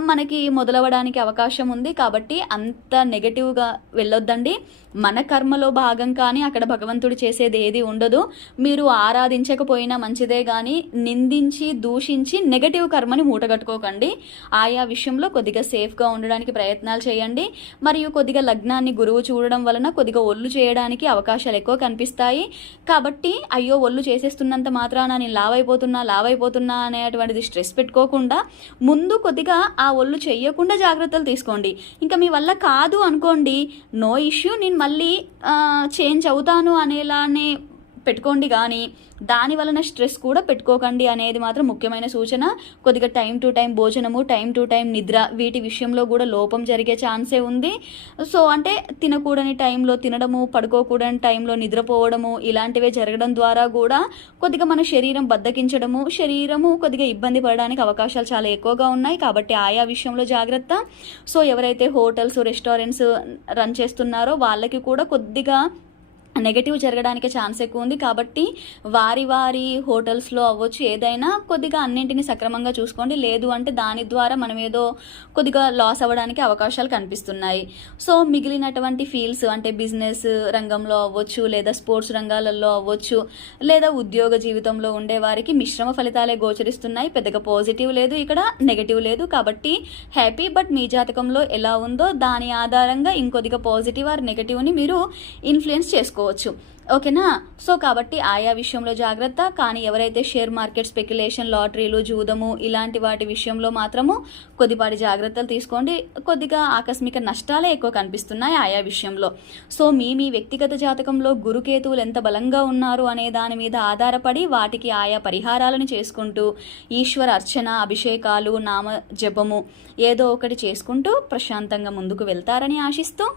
మనకి మొదలవడానికి అవకాశం ఉంది. కాబట్టి అంత నెగటివ్గా వెళ్ళొద్దండి. మన కర్మలో భాగం కానీ అక్కడ భగవంతుడు చేసేది ఏది ఉండదు. మీరు ఆరాధించకపోయినా మంచిదే, కానీ నిందించి దూషించి నెగటివ్ కర్మని మూటగట్టుకోకండి. ఆయా విషయంలో కొద్దిగా సేఫ్గా ఉండడానికి ప్రయత్నాలు చేయండి. మరియు కొద్దిగా లగ్నాన్ని గురువు చూడడం వలన కొద్దిగా ఒళ్ళు చేయడానికి అవకాశాలు ఎక్కువ కనిపిస్తాయి. కాబట్టి అయ్యో ఒళ్ళు చేసేస్తున్నంత మాత్రాన నేను లావైపోతున్నా అనేటువంటిది స్ట్రెస్ పెట్టుకోకుండా ముందు కొద్దిగా ఆ ఒళ్ళు చెయ్యకుండా జాగ్రత్తలు తీసుకోండి. ఇంకా మీ వల్ల కాదు అనుకోండి, నో ఇష్యూ, నేను మళ్ళీ చేంజ్ అవుతాను అనేలానే పెట్టుకోండి కానీ దాని వలన స్ట్రెస్ కూడా పెట్టుకోకండి అనేది మాత్రం ముఖ్యమైన సూచన. కొద్దిగా టైం టు టైం భోజనము, టైం టు టైం నిద్ర, వీటి విషయంలో కూడా లోపం జరిగే ఛాన్సే ఉంది. సో అంటే తినకూడని టైంలో తినడము, పడుకోకూడని టైంలో నిద్రపోవడము, ఇలాంటివే జరగడం ద్వారా కూడా కొద్దిగా మన శరీరం బద్దకించడము, శరీరము కొద్దిగా ఇబ్బంది పడడానికి అవకాశాలు చాలా ఎక్కువగా ఉన్నాయి. కాబట్టి ఆయా విషయంలో జాగ్రత్త. సో ఎవరైతే హోటల్స్, రెస్టారెంట్స్ రన్ చేస్తున్నారో వాళ్ళకి కూడా కొద్దిగా నెగటివ్ జరగడానికి ఛాన్స్ ఎక్కువ ఉంది. కాబట్టి వారి హోటల్స్లో అవ్వచ్చు, ఏదైనా కొద్దిగా అన్నింటినీ సక్రమంగా చూసుకోండి. లేదు అంటే దాని ద్వారా మనం ఏదో కొద్దిగా లాస్ అవ్వడానికి అవకాశాలు కనిపిస్తున్నాయి. సో మిగిలినటువంటి ఫీల్డ్స్ అంటే బిజినెస్ రంగంలో అవ్వచ్చు, లేదా స్పోర్ట్స్ రంగాలలో అవ్వచ్చు, లేదా ఉద్యోగ జీవితంలో ఉండే వారికి మిశ్రమ ఫలితాలే గోచరిస్తున్నాయి. పెద్దగా పాజిటివ్ లేదు, ఇక్కడ నెగటివ్ లేదు. కాబట్టి హ్యాపీ. బట్ మీ జాతకంలో ఎలా ఉందో దాని ఆధారంగా ఇంకొద్దిగా పాజిటివ్ ఆర్ నెగటివ్ని మీరు ఇన్ఫ్లుయెన్స్ చేసుకోవచ్చు. ఓకేనా? సో కాబట్టి ఆయా విషయంలో జాగ్రత్త. కానీ ఎవరైతే షేర్ మార్కెట్, స్పెక్యులేషన్, లాటరీలు, జూదము ఇలాంటి వాటి విషయంలో మాత్రము కొద్దిపాటి జాగ్రత్తలు తీసుకోండి. కొద్దిగా ఆకస్మిక నష్టాలే ఎక్కువ కనిపిస్తున్నాయి ఆయా విషయంలో. సో మీ వ్యక్తిగత జాతకంలో గురుకేతువులు ఎంత బలంగా ఉన్నారు అనే దాని మీద ఆధారపడి వాటికి ఆయా పరిహారాలను చేసుకుంటూ ఈశ్వర అర్చన, అభిషేకాలు, నామ జపము ఏదో ఒకటి చేసుకుంటూ ప్రశాంతంగా ముందుకు వెళ్తారని ఆశిస్తూ,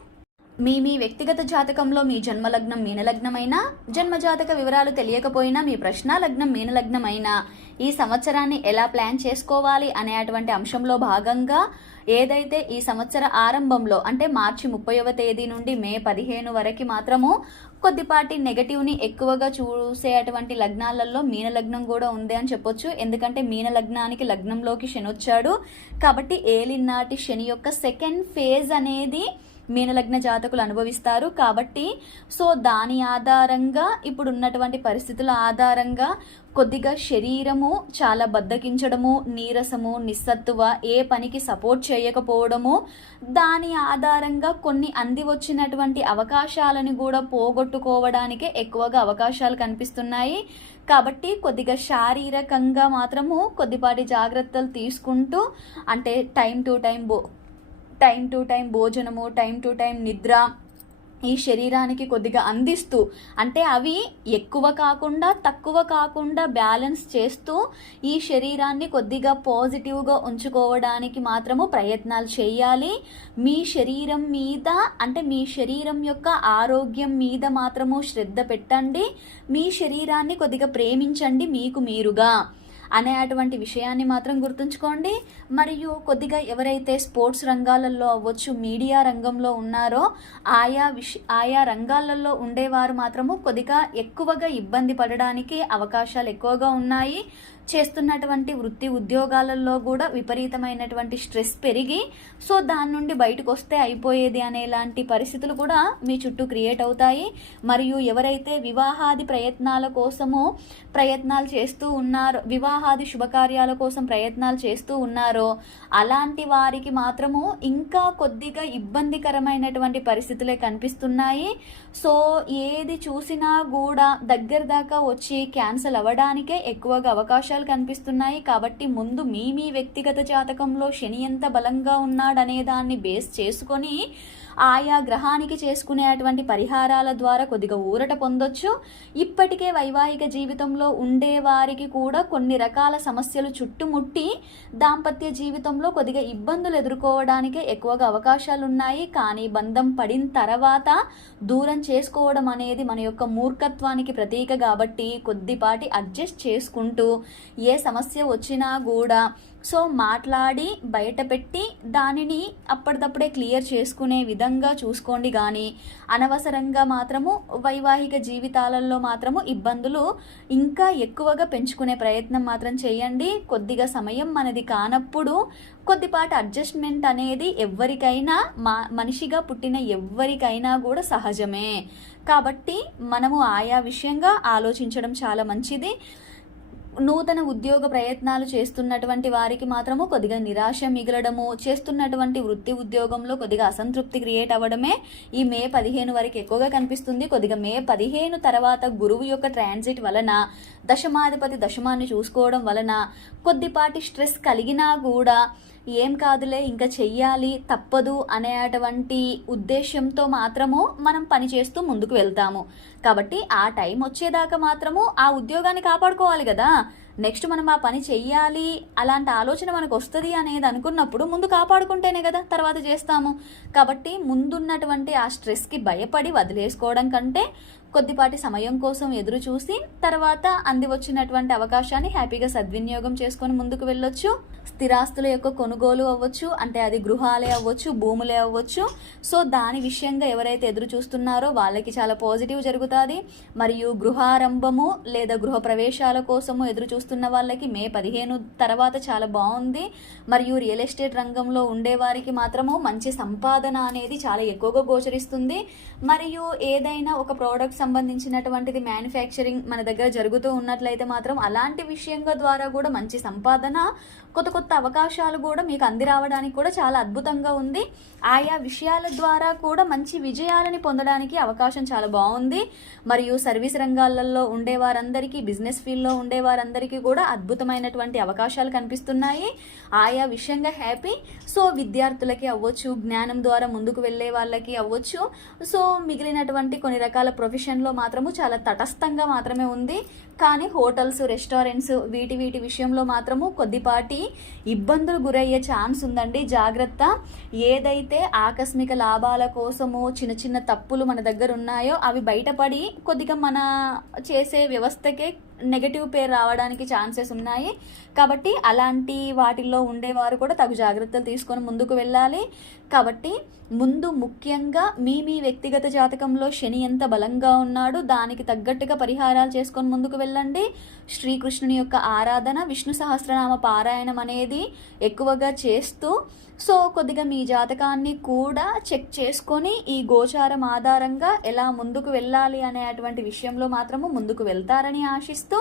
మీ వ్యక్తిగత జాతకంలో మీ జన్మలగ్నం మీనలగ్నమైనా, జన్మజాతక వివరాలు తెలియకపోయినా, మీ ప్రశ్న లగ్నం మీనలగ్నమైనా ఈ సంవత్సరాన్ని ఎలా ప్లాన్ చేసుకోవాలి అనేటువంటి అంశంలో భాగంగా ఏదైతే ఈ సంవత్సర ఆరంభంలో అంటే మార్చి 30వ తేదీ నుండి మే 15 వరకు మాత్రము కొద్దిపాటి నెగటివ్ని ఎక్కువగా చూసేటువంటి లగ్నాలలో మీనలగ్నం కూడా ఉంది అని చెప్పొచ్చు. ఎందుకంటే మీనలగ్నానికి లగ్నంలోకి శని వచ్చాడు. కాబట్టి ఏలినాటి శని యొక్క సెకండ్ ఫేజ్ అనేది మీనలగ్న జాతకులు అనుభవిస్తారు. కాబట్టి సో దాని ఆధారంగా ఇప్పుడు ఉన్నటువంటి పరిస్థితుల ఆధారంగా కొద్దిగా శరీరము చాలా బద్దకించడము, నీరసము, నిస్సత్తువ, ఏ పనికి సపోర్ట్ చేయకపోవడము, దాని ఆధారంగా కొన్ని అంది వచ్చినటువంటి అవకాశాలను కూడా పోగొట్టుకోవడానికే ఎక్కువగా అవకాశాలు కనిపిస్తున్నాయి. కాబట్టి కొద్దిగా శారీరకంగా మాత్రము కొద్దిపాటి జాగ్రత్తలు తీసుకుంటూ, అంటే టైం టు టైం భోజనము, టైం టు టైం నిద్ర ఈ శరీరానికి కొద్దిగా అందిస్తూ, అంటే అవి ఎక్కువ కాకుండా తక్కువ కాకుండా బ్యాలెన్స్ చేస్తూ ఈ శరీరాన్ని కొద్దిగా పాజిటివ్గా ఉంచుకోవడానికి మాత్రము ప్రయత్నాలు చేయాలి. మీ శరీరం మీద అంటే మీ శరీరం యొక్క ఆరోగ్యం మీద మాత్రము శ్రద్ధ పెట్టండి. మీ శరీరాన్ని కొద్దిగా ప్రేమించండి మీకు మీరుగా అనేటువంటి విషయాన్ని మాత్రం గుర్తుంచుకోండి. మరియు కొద్దిగా ఎవరైతే స్పోర్ట్స్ రంగాలలో అవ్వచ్చు, మీడియా రంగంలో ఉన్నారో ఆయా రంగాలలో ఉండేవారు మాత్రము కొద్దిగా ఎక్కువగా ఇబ్బంది పడడానికి అవకాశాలు ఎక్కువగా ఉన్నాయి. చేస్తున్నటువంటి వృత్తి ఉద్యోగాలలో కూడా విపరీతమైనటువంటి స్ట్రెస్ పెరిగి సో దాని నుండి బయటకు వస్తే అయిపోయేది అనేలాంటి పరిస్థితులు కూడా మీ చుట్టూ క్రియేట్ అవుతాయి. మరియు ఎవరైతే వివాహాది ప్రయత్నాల కోసము ప్రయత్నాలు చేస్తూ ఉన్నారో, వివాహాది శుభకార్యాల కోసం ప్రయత్నాలు చేస్తూ ఉన్నారో అలాంటి వారికి మాత్రము ఇంకా కొద్దిగా ఇబ్బందికరమైనటువంటి పరిస్థితులే కనిపిస్తున్నాయి. సో ఏది చూసినా కూడా దగ్గర దాకా వచ్చి క్యాన్సిల్ అవ్వడానికే ఎక్కువగా అవకాశాలు కనిపిస్తున్నాయి. కాబట్టి ముందు మీ వ్యక్తిగత జాతకంలో శని ఎంత బలంగా ఉన్నాడనే దాన్ని బేస్ చేసుకొని ఆయా గ్రహానికి చేసుకునేటువంటి పరిహారాల ద్వారా కొద్దిగా ఊరట పొందొచ్చు. ఇప్పటికే వైవాహిక జీవితంలో ఉండే వారికి కూడా కొన్ని రకాల సమస్యలు చుట్టుముట్టి దాంపత్య జీవితంలో కొద్దిగా ఇబ్బందులు ఎదుర్కోవడానికే ఎక్కువగా అవకాశాలు ఉన్నాయి. కానీ బంధం పడిన తర్వాత దూరం చేసుకోవడం అనేది మన యొక్క మూర్ఖత్వానికి ప్రతీక. కాబట్టి కొద్దిపాటి అడ్జస్ట్ చేసుకుంటూ ఏ సమస్య వచ్చినా కూడా సో మాట్లాడి బయట పెట్టి దానిని అప్పటిదప్పుడే క్లియర్ చేసుకునే విధంగా చూసుకోండి. కానీ అనవసరంగా మాత్రము వైవాహిక జీవితాలలో మాత్రము ఇబ్బందులు ఇంకా ఎక్కువగా పెంచుకునే ప్రయత్నం మాత్రం చేయండి. కొద్దిగా సమయం మనది కానప్పుడు కొద్దిపాటి అడ్జస్ట్మెంట్ అనేది ఎవరికైనా, మనిషిగా పుట్టిన ఎవరికైనా కూడా సహజమే. కాబట్టి మనము ఆయా విషయంగా ఆలోచించడం చాలా మంచిది. నూతన ఉద్యోగ ప్రయత్నాలు చేస్తున్నటువంటి వారికి మాత్రము కొద్దిగా నిరాశ మిగలడము, చేస్తున్నటువంటి వృత్తి ఉద్యోగంలో కొద్దిగా అసంతృప్తి క్రియేట్ అవ్వడమే ఈ మే 15 వరకు ఎక్కువగా కనిపిస్తుంది. కొద్దిగా మే 15 తర్వాత గురువు యొక్క ట్రాన్సిట్ వలన దశమాధిపతి దశమాన్ని చూసుకోవడం వలన కొద్దిపాటి స్ట్రెస్ కలిగినా కూడా ఏం కాదులే ఇంకా చెయ్యాలి తప్పదు అనేటువంటి ఉద్దేశంతో మాత్రము మనం పని చేస్తూ ముందుకు వెళ్తాము. కాబట్టి ఆ టైం వచ్చేదాకా మాత్రము ఆ ఉద్యోగాన్ని కాపాడుకోవాలి కదా. నెక్స్ట్ మనం ఆ పని చెయ్యాలి అలాంటి ఆలోచన మనకు వస్తుంది అనేది అనుకున్నప్పుడు ముందు కాపాడుకుంటేనే కదా తర్వాత చేస్తాము. కాబట్టి ముందున్నటువంటి ఆ స్ట్రెస్కి భయపడి వదిలేసుకోవడం కంటే కొద్దిపాటి సమయం కోసం ఎదురు చూసి తర్వాత అంది వచ్చినటువంటి అవకాశాన్ని హ్యాపీగా సద్వినియోగం చేసుకొని ముందుకు వెళ్ళొచ్చు. స్థిరాస్తుల యొక్క కొనుగోలు అవ్వచ్చు, అంటే అది గృహాలే అవ్వచ్చు, భూములే అవ్వచ్చు. సో దాని విషయంగా ఎవరైతే ఎదురు చూస్తున్నారో వాళ్ళకి చాలా పాజిటివ్ జరుగుతుంది. మరియు గృహారంభము లేదా గృహ ప్రవేశాల కోసము ఎదురు చూస్తున్న వాళ్ళకి మే 15 తర్వాత చాలా బాగుంది. మరియు రియల్ ఎస్టేట్ రంగంలో ఉండేవారికి మాత్రము మంచి సంపాదన అనేది చాలా ఎక్కువగా గోచరిస్తుంది. మరియు ఏదైనా ఒక ప్రోడక్ట్ సంబంధించినటువంటిది మ్యానుఫ్యాక్చరింగ్ మన దగ్గర జరుగుతూ ఉన్నట్లయితే మాత్రం అలాంటి విషయంగా ద్వారా కూడా మంచి సంపాదన, కొత్త కొత్త అవకాశాలు కూడా మీకు అంది రావడానికి కూడా చాలా అద్భుతంగా ఉంది. ఆయా విషయాల ద్వారా కూడా మంచి విజయాలని పొందడానికి అవకాశం చాలా బాగుంది. మరియు సర్వీస్ రంగాలలో ఉండేవారందరికీ, బిజినెస్ ఫీల్డ్లో ఉండేవారందరికీ కూడా అద్భుతమైనటువంటి అవకాశాలు కనిపిస్తున్నాయి. ఆయా విషయంగా హ్యాపీ. సో విద్యార్థులకి అవ్వచ్చు, జ్ఞానం ద్వారా ముందుకు వెళ్ళే వాళ్ళకి అవ్వచ్చు. సో మిగిలినటువంటి కొన్ని రకాల ప్రొఫెషన్లో మాత్రము చాలా తటస్థంగా మాత్రమే ఉంది. కానీ హోటల్స్, రెస్టారెంట్స్ వీటి విషయంలో మాత్రము కొద్దిపాటి ఇబ్బందులు గురయ్యే ఛాన్స్ ఉందండి. జాగ్రత్త. ఏదైతే ఆకస్మిక లాభాల కోసము చిన్న చిన్న తప్పులు మన దగ్గర ఉన్నాయో అవి బయటపడి కొద్దిగా మన చేసే వ్యవస్థకే నెగటివ్ పేరు రావడానికి ఛాన్సెస్ ఉన్నాయి. కాబట్టి అలాంటి వాటిల్లో ఉండేవారు కూడా తగు జాగ్రత్తలు తీసుకొని ముందుకు వెళ్ళాలి. కాబట్టి ముందు ముఖ్యంగా మీ వ్యక్తిగత జాతకంలో శని ఎంత బలంగా ఉన్నాడు దానికి తగ్గట్టుగా పరిహారాలు చేసుకొని ముందుకు వెళ్ళండి. శ్రీకృష్ణుని యొక్క ఆరాధన, విష్ణు సహస్రనామ పారాయణం అనేది ఎక్కువగా చేస్తూ సో కొద్దిగా మీ జాతకాన్ని కూడా చెక్ చేసుకొని ఈ గోచారం ఆధారంగా ఎలా ముందుకు వెళ్ళాలి అనేటువంటి విషయంలో మాత్రము ముందుకు వెళ్తారని ఆశిస్తూ